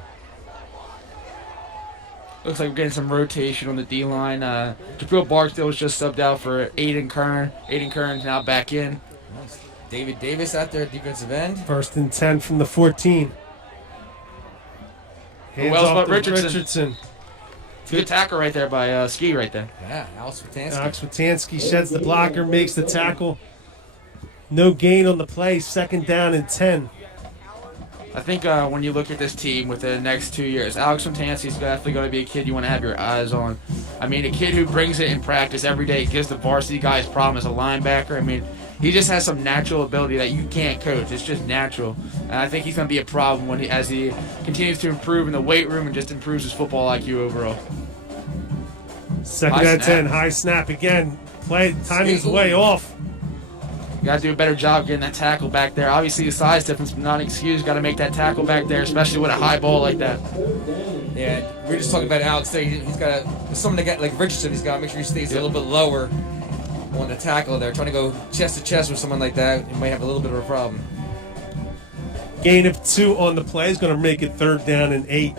Looks like we're getting some rotation on the D-line. Jabril Barksdale was just subbed out for Aiden Kern. Aiden Kern's now back in. Nice. David Davis out there at defensive end. 1st and 10 from the 14. Hands Wells off but to Richardson. Good tackle right there by Ski right there. Yeah, Alex Witansky. Alex Witansky sheds the blocker, makes the tackle. No gain on the play, 2nd down and 10. I think when you look at this team within the next 2 years, Alex Fontansky is definitely going to be a kid you want to have your eyes on. I mean, a kid who brings it in practice every day, gives the varsity guys problems as a linebacker. I mean, he just has some natural ability that you can't coach. It's just natural. And I think he's going to be a problem as he continues to improve in the weight room and just improves his football IQ overall. 2nd High down and snap. 10, high snap again. Play timing's way off. You got to do a better job getting that tackle back there. Obviously, the size difference, but not an excuse. Got to make that tackle back there, especially with a high ball like that. Yeah, we were just talking about Alex there. He's got someone to get like Richardson. He's got to make sure he stays a little bit lower on the tackle there. Trying to go chest to chest with someone like that, you might have a little bit of a problem. Gain of 2 on the play is going to make it 3rd down and 8.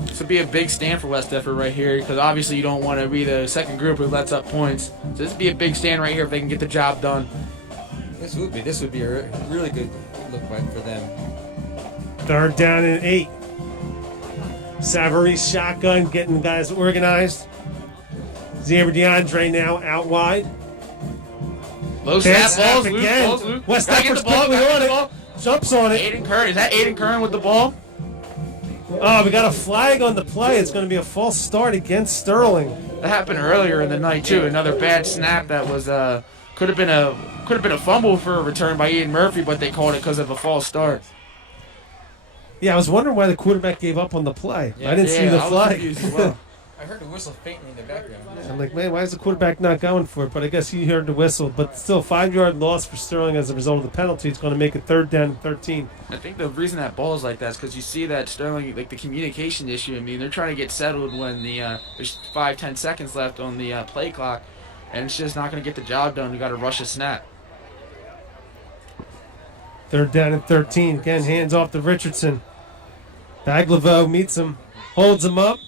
This would be a big stand for West Effort right here because obviously you don't want to be the second group who lets up points. So this would be a big stand right here if they can get the job done. This would be a really good look back for them. 3rd down and 8. Savarese shotgun, getting the guys organized. Xavier DeAndre now out wide. Low Bad snap, balls snap loose, again. balls loose. West Gotta get Effort's the ball, quickly gotta on get it. the ball. Jumps on it. Aiden Kern, is that Aiden Kern with the ball? Oh, we got a flag on the play. It's going to be a false start against Sterling. That happened earlier in the night too. Another bad snap that was could have been a fumble for a return by Ian Murphy, but they called it because of a false start. Yeah, I was wondering why the quarterback gave up on the play. I didn't see the I was flag. confused as well. I heard the whistle faintly in the background. I'm like, man, why is the quarterback not going for it? But I guess he heard the whistle. But still, 5-yard loss for Sterling as a result of the penalty. It's going to make it 3rd down and 13. I think the reason that ball is like that is because you see that Sterling, like the communication issue. I mean, they're trying to get settled when there's 5-10 seconds left on the play clock, and it's just not going to get the job done. You got to rush a snap. 3rd down and 13. Again, hands off to Richardson. Baglivo meets him, holds him up.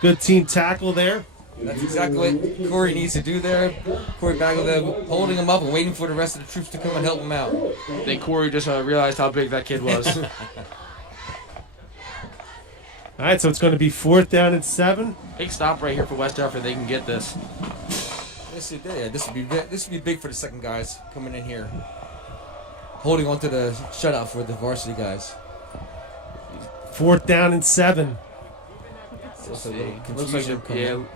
Good team tackle there. That's exactly what Corey needs to do there. Corey Baglivo holding him up and waiting for the rest of the troops to come and help him out. I think Corey just realized how big that kid was. All right, so it's going to be 4th down and 7. Big stop right here for West Effort. They can get this. This would be big for the second guys coming in here, holding on to the shutout for the varsity guys. 4th down and 7. Looks Confusion like coming.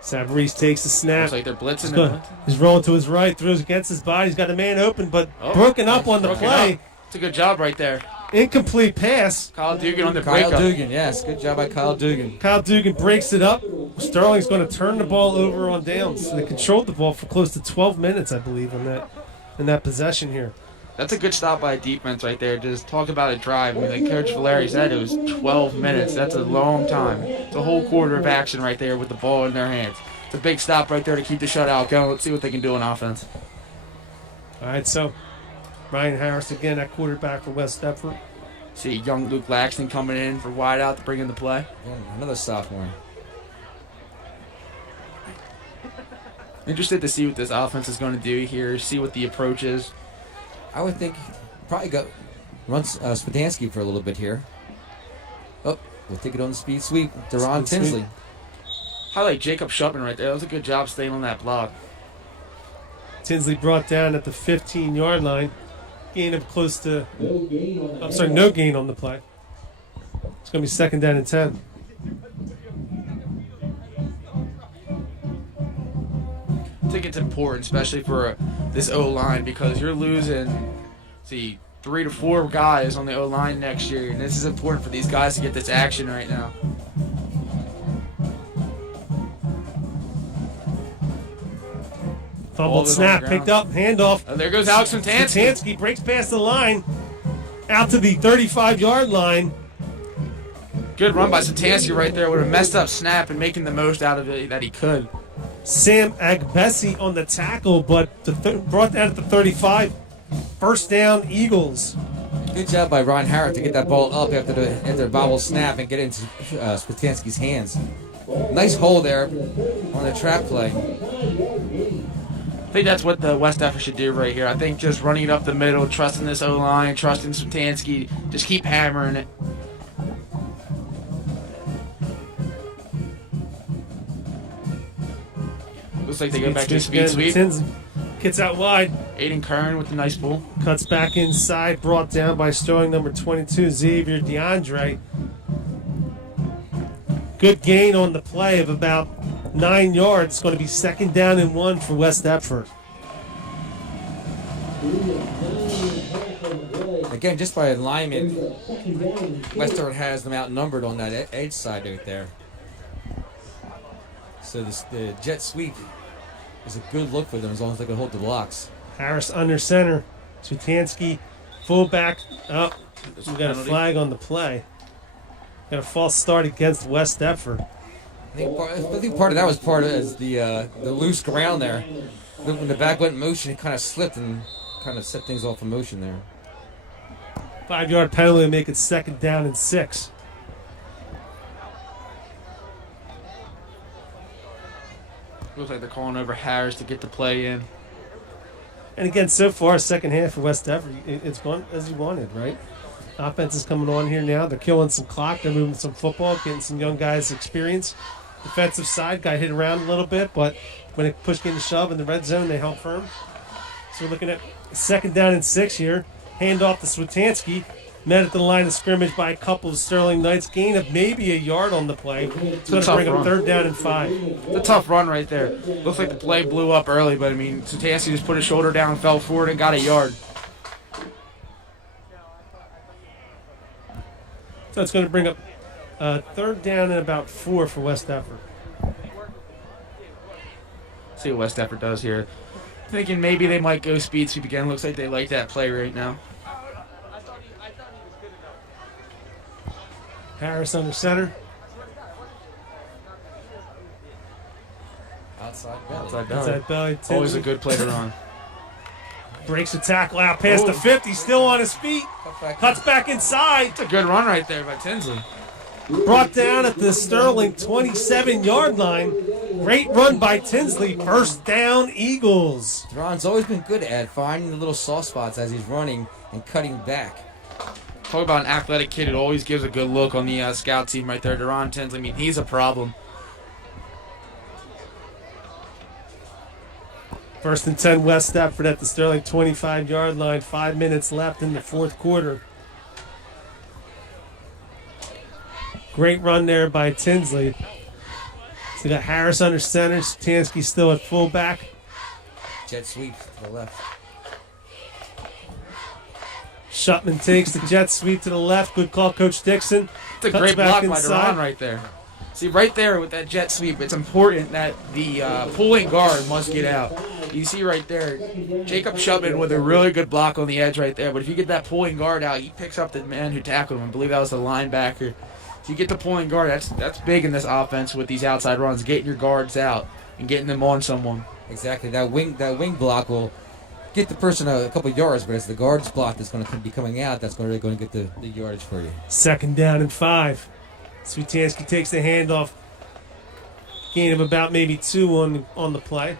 Savarese takes the snap. Looks like they're blitzing. He's rolling to his right, throws against his body. He's got a man open, but broken up on the play. It's a good job right there. Incomplete pass. Kyle Dugan on the Kyle breakup. Dugan, yes, good job by Kyle Dugan. Kyle Dugan breaks it up. Sterling's going to turn the ball over on downs. They controlled the ball for close to 12 minutes, I believe, on that. in that possession here. That's a good stop by defense right there. Just talk about a drive. I mean, like Coach Vialri said, it was 12 minutes. That's a long time. It's a whole quarter of action right there with the ball in their hands. It's a big stop right there to keep the shutout going. Let's see what they can do on offense. All right, so Ryan Harris again at quarterback for West Deptford. See young Luke Laxton coming in for wide out to bring in the play. Yeah, another sophomore. Interested to see what this offense is going to do here, see what the approach is. I would think probably run Spadansky for a little bit here. Oh, we'll take it on the speed sweep. Deron Speed Tinsley. sweep. Highlight Jacob Shupman right there. That was a good job staying on that block. Tinsley brought down at the 15-yard line. Gain of close to, No gain on the play. no gain on the play. It's going to be 2nd down and 10. I think it's important, especially for this O-line, because you're losing, 3 to 4 guys on the O-line next year, and this is important for these guys to get this action right now. Fumbled Ball is on snap, the ground. picked up, handoff. Oh, there goes Alex Fontansky. Fontansky breaks past the line, out to the 35-yard line. Good run by Fontansky right there with a messed up snap and making the most out of it that he could. Sam Agbesi on the tackle, but brought down at the 35. First down, Eagles. Good job by Ron Harrod to get that ball up after the bobble snap and get it into Spadansky's hands. Nice hole there on the trap play. I think that's what the West effort should do right here. I think just running it up the middle, trusting this O-line, trusting Fontansky, just keep hammering it. Looks like they go back to speed sweep. Tinsley gets out wide, Aiden Kern with the nice pull. cuts back inside, brought down by Sterling number 22, Xavier DeAndre. Good gain on the play of about 9 yards. It's going to be 2nd down and 1 for West Deptford. Again, just by alignment, Western has them outnumbered on that edge side right there. So the jet sweep is a good look for them as long as they can hold the blocks. Harris under center. Sutansky, fullback. Oh, we got a flag on the play. Got a false start against West Deptford. I think part of that was part of the loose ground there. When the back went in motion, it kind of slipped and kind of set things off in motion there. 5-yard penalty to make it 2nd down and 6. Looks like they're calling over Harris to get the play in. And again, so far, second half for West Deptford, it's gone as you wanted, right? Offense is coming on here now. They're killing some clock. They're moving some football, getting some young guys experience. Defensive side, got hit around a little bit, but when it pushed in the shove in the red zone, they held firm. So we're looking at 2nd down and 6 here. Hand off to Switansky. Met at the line of scrimmage by a couple of Sterling Knights. Gain of maybe a yard on the play. It's going to bring them 3rd down and 5. It's a tough run right there. Looks like the play blew up early, but I mean, Switansky just put his shoulder down, fell forward, and got a yard. So it's going to bring up 3rd down and about 4 for West Deptford. See what West Deptford does here. Thinking maybe they might go speed sweep again. Looks like they like that play right now. Harris under center. Outside belly. Outside belly. Inside belly. Always Tinsley a good play to run. breaks the tackle out past the 50. Still on his feet. Cuts back inside. It's a good run right there by Tinsley. Brought down at the Sterling 27-yard line. Great run by Tinsley. 1st down, Eagles. Ron's always been good at finding the little soft spots as he's running and cutting back. Talk about an athletic kid. It always gives a good look on the scout team right there. Deron Tinsley, I mean, he's a problem. 1st and 10 West Deptford at the Sterling 25-yard line. 5 minutes left in the 4th quarter. Great run there by Tinsley. So you got Harris under center. Tansky still at fullback. Jet sweep to the left. Shutman takes the jet sweep to the left. Good call, Coach Dixon. It's a Cuts great back block by inside. Deron right there. See, right there with that jet sweep, it's important that the pulling guard must get out. You see right there, Jacob Shubman with a really good block on the edge right there. But if you get that pulling guard out, he picks up the man who tackled him. I believe that was the linebacker. If you get the pulling guard, that's big in this offense with these outside runs, getting your guards out and getting them on someone. Exactly. That wing block will get the person a couple yards, but it's the guard's block that's going to be coming out that's really going to get the yardage for you. 2nd down and 5. Swetansky takes the handoff. Gain of about maybe 2 on the play.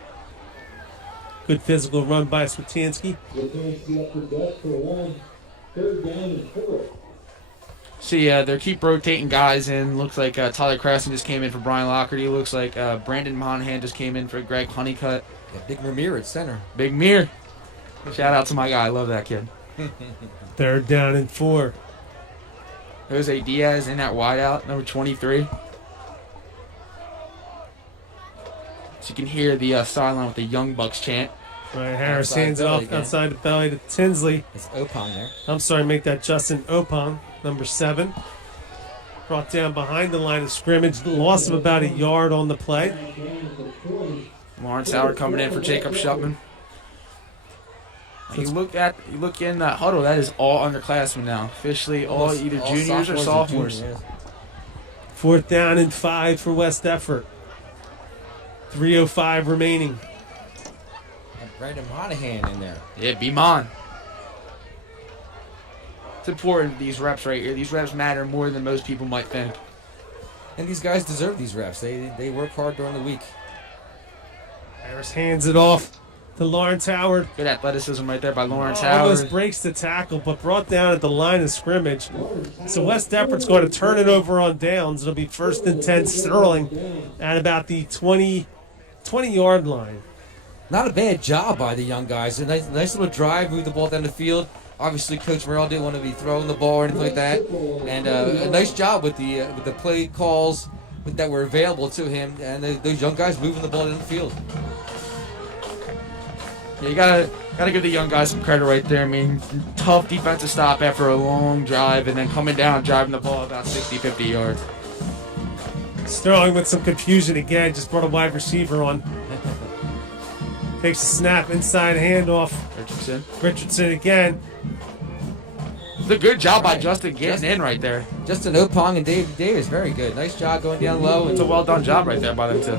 Good physical run by Swetansky. Swetansky up to the desk for a long 3rd down and 4. See, they keep rotating guys in. Looks like Tyler Crafton just came in for Brian Lockerty. Looks like Brandon Monahan just came in for Greg Honeycutt. Yeah, Big Ramir at center. Big Mir. Shout out to my guy. I love that kid. 3rd down and 4. Jose Diaz in that wideout, number 23. So you can hear the sideline with the Young Bucks chant. Right, Harris Outside hands it belly off again. outside the belly to Tinsley. It's Opon there. I'm sorry, make that Justin Opong, number 7. Brought down behind the line of scrimmage. Loss of about a yard on the play. Lawrence Howard coming in for Jacob Shupman. You look in that huddle. That is all underclassmen now. Officially, all either juniors or sophomores. 4th down and 5 for West Effort. 3:05 remaining. And Brandon Monahan in there. Yeah, be mine. It's important, these reps right here. These reps matter more than most people might think. And these guys deserve these reps. They work hard during the week. Harris hands it off to Lawrence Howard. Good athleticism right there by Lawrence Almost Howard. breaks the tackle, but brought down at the line of scrimmage. So West Effort's going to turn it over on downs. It'll be 1st and 10 Sterling at about the 20-yard line. Not a bad job by the young guys. A nice little drive, move the ball down the field. Obviously, Coach Morrell didn't want to be throwing the ball or anything like that. And a nice job with the play calls that were available to him. And those young guys moving the ball down the field. Yeah, you gotta give the young guys some credit right there. I mean, tough defensive stop after a long drive, and then coming down, driving the ball about 60, 50 yards. Sterling with some confusion again. Just brought a wide receiver on. Takes a snap, inside handoff. Richardson again. It's a good job by Justin getting in right there. Justin Opong and Dave Davis, very good. Nice job going down low. It's a well done job right there by them too.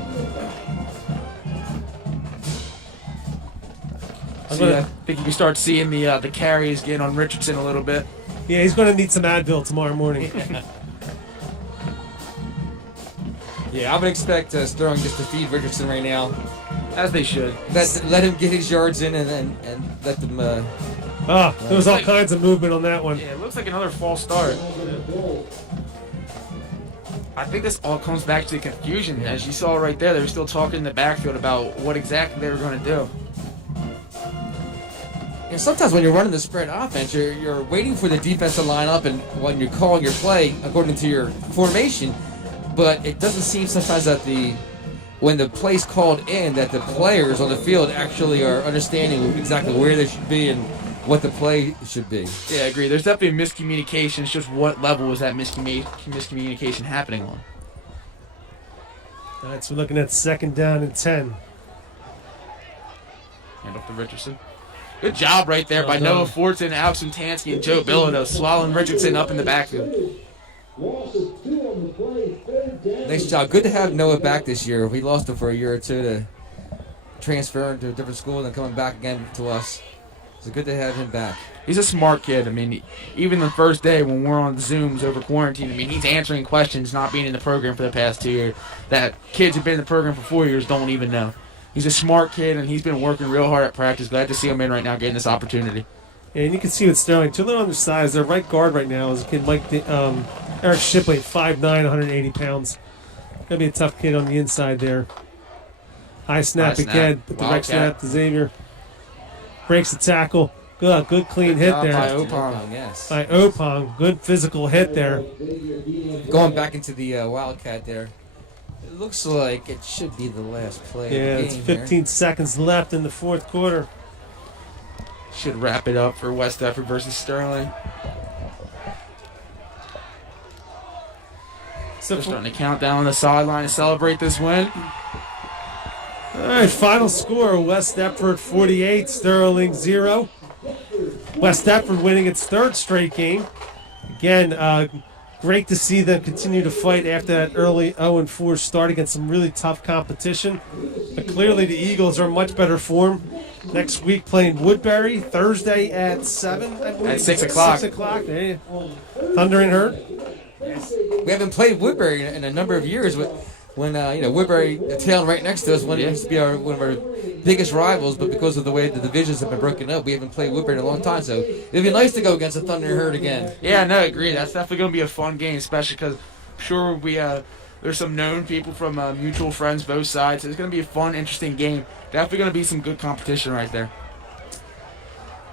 I think you can start seeing the carries getting on Richardson a little bit. Yeah, he's going to need some Advil tomorrow morning. Yeah, I would expect Sterling just to feed Richardson right now. As they should. Let him get his yards in and let them. There was all kinds of movement on that one. Yeah, it looks like another false start. I think this all comes back to confusion. As you saw right there, they were still talking in the backfield about what exactly they were going to do. And sometimes when you're running the spread offense, you're waiting for the defense to line up and when you're calling your play according to your formation, but it doesn't seem sometimes that when the play's called in that the players on the field actually are understanding exactly where they should be and what the play should be. Yeah, I agree. There's definitely a miscommunication. It's just what level is that miscommunication happening on? All right, so we're looking at 2nd down and 10. Hand off to Richardson. Good job right there by Noah Fortson, Alex Tansky, and Joe Bilodeau swallowing Richardson up in the backfield. Nice job. Good to have Noah back this year. We lost him for a year or two to transfer to a different school and then coming back again to us. So good to have him back. He's a smart kid. I mean, even the first day when we're on Zooms over quarantine, I mean, he's answering questions not being in the program for the past 2 years that kids who've been in the program for 4 years don't even know. He's a smart kid, and he's been working real hard at practice. Glad to see him in right now getting this opportunity. Yeah, and you can see with Sterling, too little undersized. Their right guard right now is a kid Eric Shipley, 5'9", 180 pounds. Going to be a tough kid on the inside there. High snap again. With the right snap to Xavier. Breaks the tackle. Good clean hit there. By Opong. Yes. By Opong. Good physical hit there. Going back into the Wildcat there. It looks like it should be the last play Yeah, of the it's game 15 seconds left in the 4th quarter. Should wrap it up for West Effort versus Sterling. So They're starting to count down on the sideline to celebrate this win. All right, final score, West Deptford 48, Sterling 0. West Deptford winning its third straight game. Again, great to see them continue to fight after that early 0-4 start against some really tough competition. But clearly the Eagles are in much better form. Next week playing Woodbury, Thursday at 7, I believe. At 6 o'clock. 6 o'clock, there you go. Thunder and Herd. We haven't played Woodbury in a number of years. When Woodbury, the town right next to us, used to be one of our biggest rivals, but because of the way the divisions have been broken up, we haven't played Woodbury in a long time. So it'd be nice to go against the Thunder Herd again. Yeah, no, I agree. That's definitely going to be a fun game, especially because I'm sure there's some known people from mutual friends both sides. So it's going to be a fun, interesting game. Definitely going to be some good competition right there.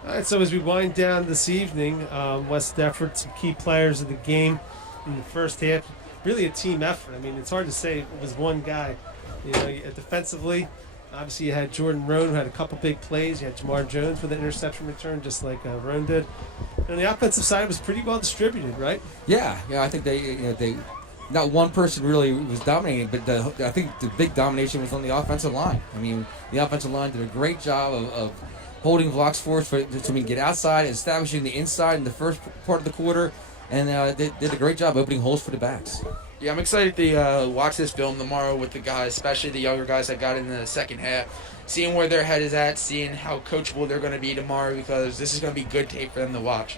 All right, so as we wind down this evening, West Deptford, some key players of the game in the first half. Really a team effort. I mean, it's hard to say it was one guy. Defensively, obviously you had Jordan Roan, who had a couple big plays. You had Jamar Jones with an interception return, just like Roan did. And the offensive side was pretty well distributed, right? Yeah. I think they not one person really was dominating, but I think the big domination was on the offensive line. I mean, the offensive line did a great job of holding blocks for us so we can get outside, establishing the inside in the first part of the quarter. And they did a great job opening holes for the backs. Yeah, I'm excited to watch this film tomorrow with the guys, especially the younger guys that got in the second half, seeing where their head is at, seeing how coachable they're going to be tomorrow, because this is going to be good tape for them to watch.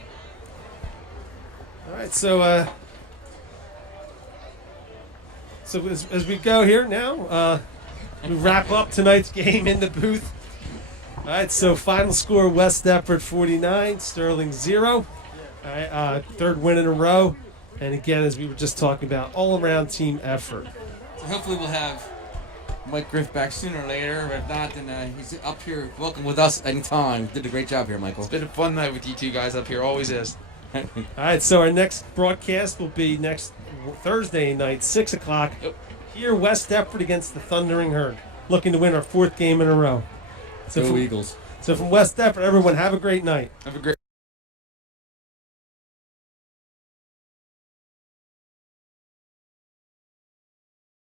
All right, so as we go here now, we wrap up tonight's game in the booth. All right, so final score, West Deptford 49, Sterling 0. All right, third win in a row. And again, as we were just talking about, all-around team effort. So hopefully we'll have Mike Griffith back sooner or later. If not, then he's up here. Welcome with us anytime. Did a great job here, Michael. It's been a fun night with you two guys up here. Always is. All right, so our next broadcast will be next Thursday night, 6 o'clock. Yep. Here, West Deptford against the Thundering Herd, looking to win our fourth game in a row. Go Eagles. So from West Deptford, everyone, have a great night. Have a great